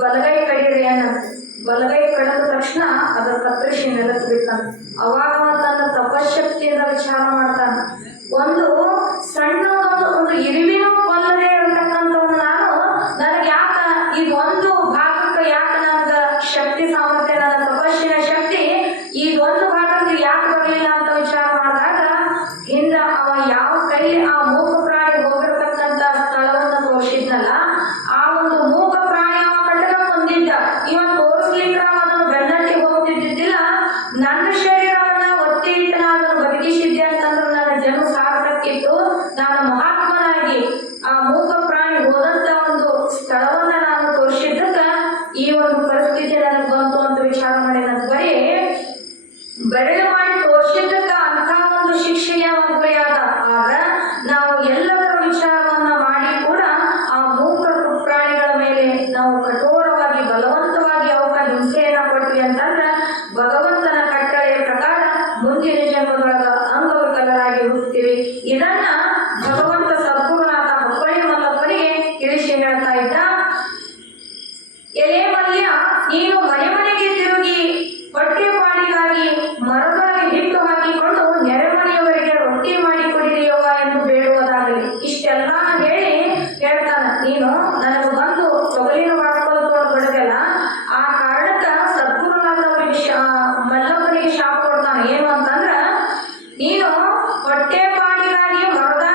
ಬಲಗೈ ಕಡೀರಿ ಅನ್ನಂತ. ಬಲಗೈ ಕಡಿದ ತಕ್ಷಣ ಅದರ ಕತ್ತರಿಸಿ ನೆಲಕ್ಕೆ ಬಿಟ್ಟಂತ. ಅವಾಗ ತನ್ನ ತಪಶಕ್ತಿಯಿಂದ ವಿಚಾರ ಮಾಡ್ತಾನೆ. ಒಂದು ಸಣ್ಣ ಒಂದು ಇರುವಿನ ಕೊಲ್ಲದೆ ಇರತಕ್ಕಂಥವ್ನು ನಾನು, ನನಗೆ ಯಾಕ ಈ ಒಂದು ಭಾಗಕ್ಕೆ ಯಾಕ ನನಗೆ ಶಕ್ತಿ ಸಾಮರ್ಥ್ಯ, ನನ್ನ ತಪಸ್ಸಿನ ಶಕ್ತಿ ಈ ಒಂದು ಭಾಗಕ್ಕೆ ಯಾಕೆ ಬರಲಿಲ್ಲ ಅಂತ ವಿಚಾರ ಮಾಡಿದಾಗ ಹಿಂದ ಅವ ಯಾವ ಕೈಲಿ ಆ ಮೂಕ ಪ್ರಾಣಿ ಹೋಗಿರ್ತಕ್ಕಂಥ ಸ್ಥಳವನ್ನು ತೋರಿಸಿದ್ನಲ್ಲ, ಆ ಒಂದು ಮೂಕ ಪ್ರಾಣಿ ಅವ ಕಟ್ಟಡ ಹೊಂದಿದ್ದ. ಇವ ತೋರಿಸ್ಲಿಕ್ಕೆ ಅದನ್ನು ಬೆನ್ನಟ್ಟಿ ಹೋಗ್ತಿದ್ದಿದ್ದಿಲ್ಲ. ನನ್ನ ಶರೀರವನ್ನ ಒತ್ತಿ ಇಟ್ಟು ನಾನು ಅದನ್ನು ಬದುಕಿಸಿದ್ದೆ ಅಂತಂದ್ರೆ ನನ್ನ ಜನ್ಮ ಸಾರ್ಥಕ್ಕಿತ್ತು. ನಾನು ಮಹಾತ್ಮನಾಗಿ ಆ ಮೂಕ ಪ್ರಾಣಿ ಹೋದಂತ ಒಂದು ಸ್ಥಳವನ್ನ ನಾನು ತೋರಿಸಿದ್ದಕ್ಕ ಈ ಒಂದು ಪರಿಸ್ಥಿತಿ ನನಗೆ ಬಂತು ಅಂತ ವಿಚಾರ ಮಾಡಿ ನನ್ನ ಬರೆದು ಮಾಡಿ ತೋರಿಸಿದ್ದಕ್ಕ ಅಂತ ಒಂದು ಶಿಕ್ಷೆಗೆ ಗುರಿಯಾದ. ಆಗ ನಾವು ಎಲ್ಲದರ ವಿಚಾರವನ್ನ ಮಾಡಿ ಕೂಡ ಆ ಮೂಕ ಪ್ರಾಣಿಗಳ ಮೇಲೆ ನಾವು ಕಠೋರವಾಗಿ ಬಲವಂತವಾಗಿ ಅವಕ್ಕ ಹಿಂಸೆಯನ್ನ ಕೊಟ್ವಿ ಅಂತಂದ್ರೆ ಭಗವಂತನ ಕಟ್ಟಳೆಯ ಪ್ರಕಾರ ಮುಂದಿನ ಜನ್ಮದೊಳಗ ಅಂಗವಿಕಲರಾಗಿ ಹುಟ್ಟುತ್ತೀವಿ. ಇದನ್ನ ಭಗವಂತ ಸದ್ಗುರುನಾಥ ಹುಬ್ಬಳ್ಳಿ ಮಲ್ಲಪ್ಪನಿಗೆ ತಿಳಿಸಿ ಹೇಳ್ತಾ ಇದ್ದ. ಎಲೆ ಮಲ್ಯ, ನೀನು ಮನೆ ಮನೆಗೆ ತಿರುಗಿ ಹೊಟ್ಟೆಪಾಡಿಗಾಗಿ ಮರದೊಳಗೆ ಹಿಟ್ಟು ಹಾಕಿಕೊಂಡು ನೆರೆಮನೆಯವರಿಗೆ ರೊಟ್ಟಿ ಮಾಡಿ ಕೊಡಿರಿಯವ್ವ ಎಂದು ಬೇಡುವುದಾಗಲಿ. ಇಷ್ಟೆಲ್ಲ ಹೇಳಿ ಹೇಳ್ತಾನ, ನೀನು ನನಗೆ ಬಂದು ತೊಗಲಿನ ಮಾಡ್ಕೊಂಡು ಬಿಡದಲ್ಲ, ಆ ಕಾರಣಕ್ಕ ಸದ್ಗುರುನಾಥ ಮಲ್ಲಪ್ಪನಿಗೆ ಶಾಪ ಕೊಡ್ತಾನೆ. ಏನು ಅಂತಂದ್ರ, ನೀನು ಹೊಟ್ಟೆಪಾಡಿಗಾಗಿ ಮರದ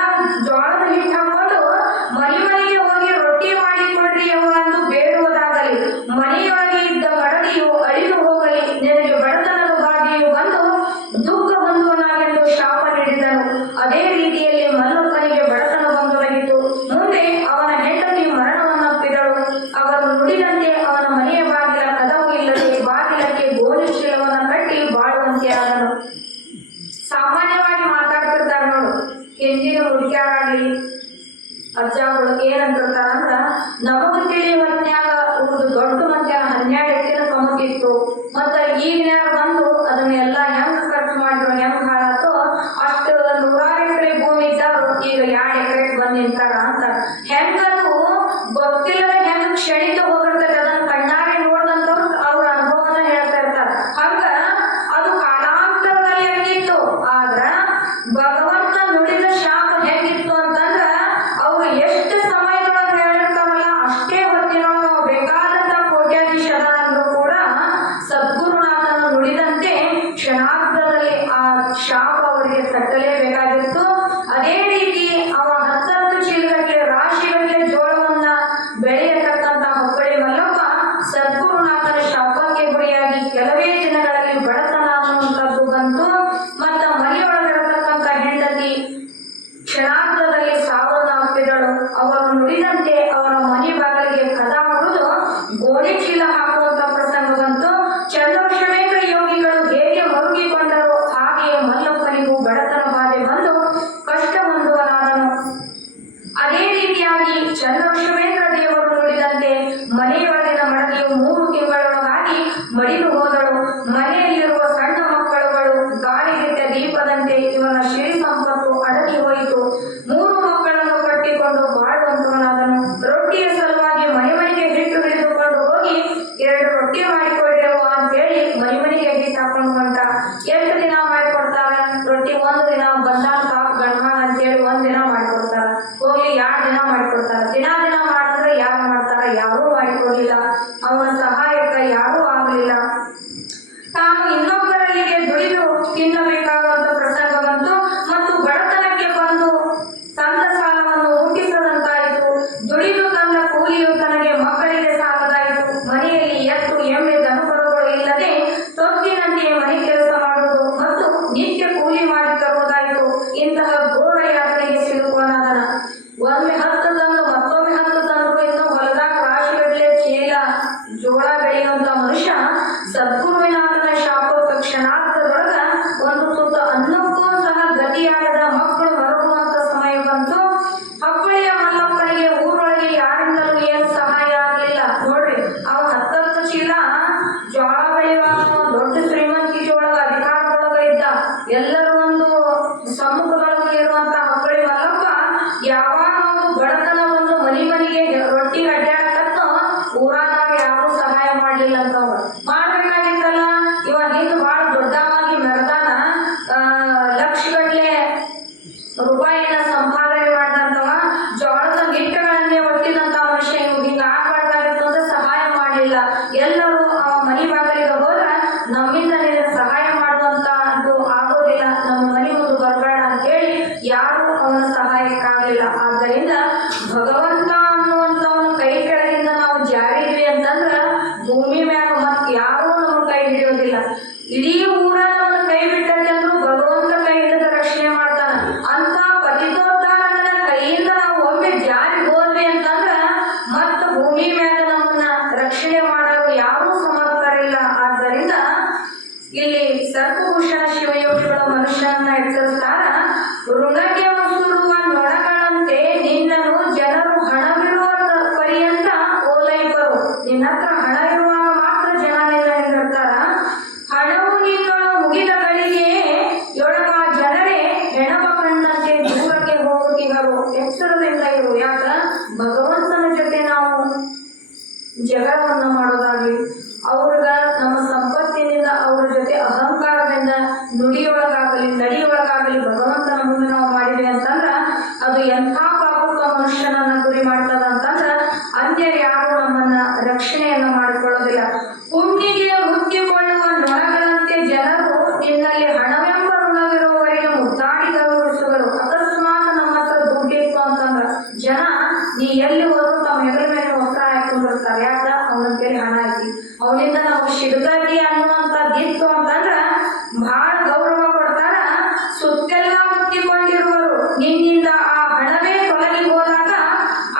ಜೋಳದ ಹಿಟ್ಟು ಹಾಕೊಂಡು ಮನೆ ಮನೆಗೆ ಹೋಗಿ ರೊಟ್ಟಿ ಮಾಡಿ ಕೊಡ್ರಿ ಯವ್ವ ಎಂದು ಬೇಡುವುದಾಗಲಿ. ಮನೆಯೊಳಗೆ ಇದ್ದ ಮಡದಿಯು ಅಳಿದು ಹೋಗಲಿ, ನಿನಗೆ ಬಡತನದ ಬಾಧೆಯು ಬಂದು ದುಃಖ ಹೊಂದುವನಾಗೆಂದು ಶಾಪ ನೀಡಿದನು. ಅದೇ ರೀತಿಯಲ್ಲಿ ಮಲ್ಲಪ್ಪನಿಗೆ ಬಡತನ ಬಂದೊದಗಿತು. ಮುಂದೆ ಅವನ ಹೆಂಡತಿ ಮರಣವನ್ನಪ್ಪಿದಳು. ಅವರು ನುಡಿದಂತೆ ಅವನ ಮನೆಯ ಬಾಗಿಲ ಕದವು ಇಲ್ಲದೆ ಬಾಗಿಲಕ್ಕೆ ಗೋಣಿ ಚೀಲವನ್ನ ಕಟ್ಟಿ ಬಾಳುವಂತೆ ಆದನು. ಸಾಮಾನ್ಯವಾಗಿ ಮಾತಾಡ್ತಿರ್ತಾರೆ ನೋಡು, ಹಿಂದಿನ ಮುದುಕ್ಯಾರಾಗ್ಲಿ ಅಜ್ಜಗಳು ಏನಂತಿರ್ತಾರಂದ್ರ, ನಮಗೂ ತಿಳಿ ಹೊತ್ನ್ಯಾಗ ಒಂದು ದೊಡ್ಡ ಮಧ್ಯಾಹ್ನ 12 ಎಕರೆ ಕಮತಿತ್ತು, ಮತ್ತ ಈಗಿನ್ಯಾಗ ಬಂದು ಅದನ್ನೆಲ್ಲ ಹೆಂಗ್ ಖರ್ಚು ಮಾಡಿದ್ರು, ಹೆಂಗ್ ಹಾಳಾತೋ ಅಷ್ಟು 100 ಎಕರೆ ಭೂಮಿ ಇದ್ದವರು ಈಗ 2 ಎಕರೆಗೆ ಬಂದು ನಿಂತಾರ ಅಂತ. ಹೆಂಗದು ಗೊತ್ತಿಲ್ಲದ ಹೆಂಗ ಕ್ಷಣಿಕ ಹೋಗಿರ್ತದೆ, ಅದನ್ನ ಕಣ್ಣಾರೆ ನೋಡ್ದಂತವ್ರು ಅವ್ರ ಅನುಭವನ ಹೇಳ್ತಾ ಇರ್ತಾರ. ಹಂಗ ಅದು ಕಾಲಾಂತರದಲ್ಲಿ ಆಗಿತ್ತು. ಆದ್ರ ಭಗವಂತ ನುಡಿದ ಶಾಪ ಹೆಂಗಿತ್ತು ಅಂತಂದ್ರ, ಅವ್ರು ಎಷ್ಟು ಸಮಯದೊಳಗೆ ಹೇಳಿರ್ತಾರಲ್ಲ ಅಷ್ಟೇ ಹೊತ್ತಿನೊಳಗೆ ನಾವು ಬೇಕಾದಂತ ಕೋಟ್ಯಾಧೀಶರಾದ್ರೂ ಕೂಡ ಸದ್ಗುರುನಾಥನ ನುಡಿದಂತೆ ಕ್ಷಣಾರ್ಧದಲ್ಲಿ ಆ ಶಾಪ ಅವರಿಗೆ ತಟ್ಟಲೇಬೇಕಾಗಿತ್ತು. ಅದೇ ರೀತಿ ಅವ 10 ಚೀಲಗಟ್ಟಲೆ ರಾಶಿಗಟ್ಟಲೆ ಜೋಳವನ್ನ ಬೆಳೆಯತಕ್ಕಂತ ಹುಬ್ಬಳ್ಳಿ ಮಲ್ಲಪ್ಪ ಸದ್ಗುರುನಾಥನ ಶಾಪಕ್ಕೆ ಗುರಿಯಾಗಿ ಕೆಲವೇ ದಿನಗಳಲ್ಲಿ ಬಡತನ ಅನ್ನುವಂಥದ್ದು ಬಂತು. ಮತ್ತ ಮನೆಯೊಳಗಿರತಕ್ಕಂತ ಹೆಂಡತಿ ಕ್ಷಣಾರ್ಧದಲ್ಲಿ ಸಾವನ್ನ ಅಪ್ಪಿದಳು. ಅವರು ನುಡಿದಂತೆ ಅವರ ಮನೆ ಬಾಗಿಲಿಗೆ ಕದ ಹೊಡೆದು ಗೋಣಿ ಚೀಲ ಹಾಕುವಂತ ಪ್ರಸಂಗ ಬಂತು. ಚಂದ್ರಶೇಖರ ಯೋಗಿಗಳು ಹೇಗೆ ಮರುಗಿಕೊಂಡರು ಹಾಗೆಯೇ ಮಲ್ಲಪ್ಪನಿಗೂ ಬಡತನ ಬಾಧೆ ಬಂದು ಕಷ್ಟ ಹೊಂದುವನಾದನು. ಅದೇ ರೀತಿಯಾಗಿ ಚಂದ್ರಶೇಖರ ದೇವರು ನುಡಿದಂತೆ ಮನೆಯೊಳಗಿನ ಮಡದಿಯು 3 ತಿಂಗಳೊಳಗಾಗಿ ಮಡಿದು ಹೋದಳು. ಮನೆಯಲ್ಲಿರುವ ಸಣ್ಣ ಮಕ್ಕಳುಗಳು ಗಾಳಿಗಿಟ್ಟ ದೀಪದಂತೆ ಇವನ ಸಿರಿ ಸಂಪತ್ತು ಅಡಗಿ ಹೋಯಿತು. 3 ಮಕ್ಕಳನ್ನು ಕಟ್ಟಿಕೊಂಡು ಬಾಳುವಂತವನಾದನು. ರೊಟ್ಟಿಯ ಸಲುವಾಗಿ ಮನೆ ಮನೆಗೆ ಹಿಟ್ಟು ಹಿಡಿದುಕೊಂಡು ಹೋಗಿ 2 ರೊಟ್ಟಿ ಮಾಡಿಕೊಡ್ರೇವು ಅಂತ ಹೇಳಿ ಮನೆ ಮನೆಗೆ ಹಿಟ್ಟು ಹಾಕೊಂಡು ಹೊಂಟ. 8 ದಿನ ಮಾಡಿಕೊಡ್ತಾರ ರೊಟ್ಟಿ, 1 ದಿನ ಬಂದಾನ ಪಾಪ ಗಣಮಾನ ಅಂತೇಳಿ 1 ದಿನ ಮಾಡಿಕೊಡ್ತಾರ, ಹೋಗಿ 2 ದಿನ ಮಾಡಿಕೊಡ್ತಾರ. ದಿನ ಮಾಡಿದ್ರೆ ಯಾರು ಮಾಡ್ತಾರ? ಯಾರೂ ಮಾಡಿಕೊಡ್ಲಿಲ್ಲ. ಅವನ ಸಹಾಯಕ ಯಾರೂ ಆಗಲಿಲ್ಲ. ತಾನು ಇನ್ನೊಬ್ಬರಲ್ಲಿಗೆ ದುಡಿದು ತಿನ್ನಬೇಕಾಗುವಂತ ಪ್ರಸಂಗ ಬಂತು. ಮತ್ತು ಬಡತನಕ್ಕೆ ಬಂದು ತಂದ ಸಾಲವನ್ನು ಮುಟ್ಟಿಸದಂತಾಯಿತು. ದುಡಿದು ತಂದ ಕೂಲಿಯು ತನಗೆ ಮಕ್ಕಳಿಗೆ ಸಾಲದಾಯಿತು. ಮನೆಯಲ್ಲಿ ಎತ್ತು ಎಮ್ಮೆ ದನಕರುಗಳು ಇಲ್ಲದೆ ತೊತ್ತಿನಂತೆ ಮನೆ ಕೆಲಸ ಮಾಡುವುದು ಮತ್ತು ನಿತ್ಯ ಕೂಲಿ ಮಾಡಿ ತರುವುದಾಯಿತು. ಇಂತಹ ಘೋರ ಯಾತನೆಗೆ ಸಿಲುಕುವನಾದನ. ಒಮ್ಮೆ 10 ತಂದು ಮತ್ತೊಮ್ಮೆ 10 ತಂದ್ರು ಇನ್ನು ಹೊಲದಾಗ ರಾಶಿಗಟ್ಟಲೆ ಚೀಲ ಜೋಳ ಬೆಳೆಯುವಂತ ಮನುಷ್ಯ ಸದ್ಗುರುನಾಥನ ಶಾಪಕ್ಕೆ ಕ್ಷಣಾರ್ಧದೊಳಗ ಒಂದು ತುತ್ತು ಅನ್ನಕ್ಕೂ ಸಹ ಗತಿಯಾಗದ ಮಕ್ಕಳು ಹೊರಗುವಂತ ಸಮಯ ಬಂತು. ಹುಬ್ಬಳ್ಳಿಯ ಮಲ್ಲಪ್ಪನಿಗೆ ಊರೊಳಗೆ ಯಾರಿಂದಲೂ ಏನು ಸಹಾಯ ಆಗಲಿಲ್ಲ. ನೋಡ್ರಿ, ಅವ 10 ಚೀಲ ಜೋಳ ಬೆಳೆಯುವ ದೊಡ್ಡ ಶ್ರೀಮಂತಿಕೆ ಒಳಗ ಅಧಿಕಾರದೊಳಗ ಇದ್ದ. ಎಲ್ಲರೂ ಒಂದು ಸಮ್ಮುಖದೊಳಗೆ ಇರುವಂತ ಹುಬ್ಬಳ್ಳಿ ಮಲ್ಲಪ್ಪ ಯಾವಾಗ ಒಂದು ಬಡತನ ಒಂದು ಮನೆಗೆ ರೊಟ್ಟಿ ಅಡ್ಡಾಡಕತ್ತೋ ಊರಾಗ ಯಾರು ಸಹಾಯ ಮಾಡ್ಲಿಲ್ಲ ಅಂತವ್ರು. ಮಾಡ್ಬೇಕಾಗಿತ್ತಲ್ಲ, ಇವ ಹಿಂದ್ ಬಾಳ ದೊಡ್ಡವಾಗಿ ನಮ್ಮನ್ನು ಕೈ ಬಿಟ್ಟಂತಂದ್ರು ಭಗವಂತ ಕೈ ಹಿಡಿದ ರಕ್ಷಣೆ ಮಾಡ್ತಾನ. ಅಂತ ಪತಿತೋದ್ಧಾರಕನ ಕೈಯಿಂದ ನಾವು ಒಮ್ಮೆ ಜಾರಿ ಹೋದ್ವಿ ಅಂತಂದ್ರ ಮತ್ತ ಭೂಮಿ ಮೇಲೆ ನಮ್ಮನ್ನ ರಕ್ಷಣೆ ಮಾಡಲು ಯಾರೂ ಸಮರ್ಥರಿಲ್ಲ. ಆದ್ದರಿಂದ ಇಲ್ಲಿ ಸರ್ಪಭೂಷಣ ಶಿವಯೋಗಿಗಳ ಮನುಷ್ಯನ ಎಚ್ಚರಿಸ್ತಾರ. ಋಣಕ್ಕೆ ಮುಸುರುವ ನೊಣಗಳಂತೆ ನಿನ್ನನ್ನು ಜನರು ಹಣವಿರುವ ಪರ್ಯಂತ ಓಲೈಪರು. ನಿನ್ನ ಹತ್ರ ಹಣ ಇರುವಾಗ ಮಾತ್ರ ಜನ ನಿನ್ನ ಹೆದರ್ತಾರ. ಹಣವು ನಿನ್ನೊಳ ಮುಗಿದ ಗಳಿಗೆ ಯೊಳಗ ಜನರೇ ಹೆಣವ ಕಂಡಂತೆ ದೂರಕ್ಕೆ ಹೋಗುತ್ತಿವರು. ಎಚ್ಚರದಿಂದ ಇರು. ಯಾಕ ಭಗವಂತನ ಜೊತೆ ನಾವು ಜಗಳವನ್ನ ಮಾಡೋದಾಗ್ಲಿ, ಅವ್ರಿಗ ನಮ್ಮ ಸಂಪತ್ತಿನಿಂದ ಅವ್ರ ಜೊತೆ ಅಹಂಕಾರದಿಂದ ನುಡಿಯೊಳಗಾಗಲಿ ನಡಿಯೊಳಗಾಗಲಿ ಭಗವಂತನ ಮುಂದೆ ನಾವು ಮಾಡಿದ್ವಿ ಅಂತಂದ್ರ ಅದು ಎಂಥ ಪಾಪಕ ಮನುಷ್ಯನನ್ನ ಗುರಿ ಮಾಡ್ತದ ಅಂತಂದ್ರ ಅನ್ಯರು ಯಾರು ನಮ್ಮನ್ನ ರಕ್ಷಣೆಯನ್ನ ಮಾಡಿಕೊಳ್ಳೋದಿಲ್ಲ. ಹುಣ್ಣಿಗೆ ಮುತ್ತಿಕೊಳ್ಳುವ ನೊಣಗಳಂತೆ ಜನರು ನಿನ್ನಲ್ಲಿ ಹಣವೆಂಬ ಋಣವಿರುವವರೆಗೆ ಮುದ್ದಾಡಿ ಗೌರವಿಸುವರು. ಅಕಸ್ಮಾತ್ ನಮ್ಮ ಹತ್ರ ದುಡ್ಡಿತ್ತು ಅಂತಂದ್ರ ಜನ ನೀ ಎಲ್ಲಿ ಹೋದ್ರು ತಮ್ಮ ಹೆಗಲ ಮೇಲೆ ವಸ್ತ್ರ ಹಾಕೊಂಡಿರ್ತಾರೆ. ಯಾಕ ಅವನ ಕೈಲಿ ಹಣ ಐತಿ, ಅವನಿಂದ ನಾವು ಶಿಡ್ಗಡಿ ಅನ್ನುವಂಥದ್ದಿತ್ತು ಅಂತಂದ್ರ ಬಹಳ ಗೌರವ ಕೊಡ್ತಾರ. ಸುತ್ತೆಲ್ಲ ಮುತ್ತಿಕೊಂಡಿರುವರು. ನಿನ್ನಿಂದ ಆ ಹಣವೇ ತೊಲಗಿ ಹೋದಾಗ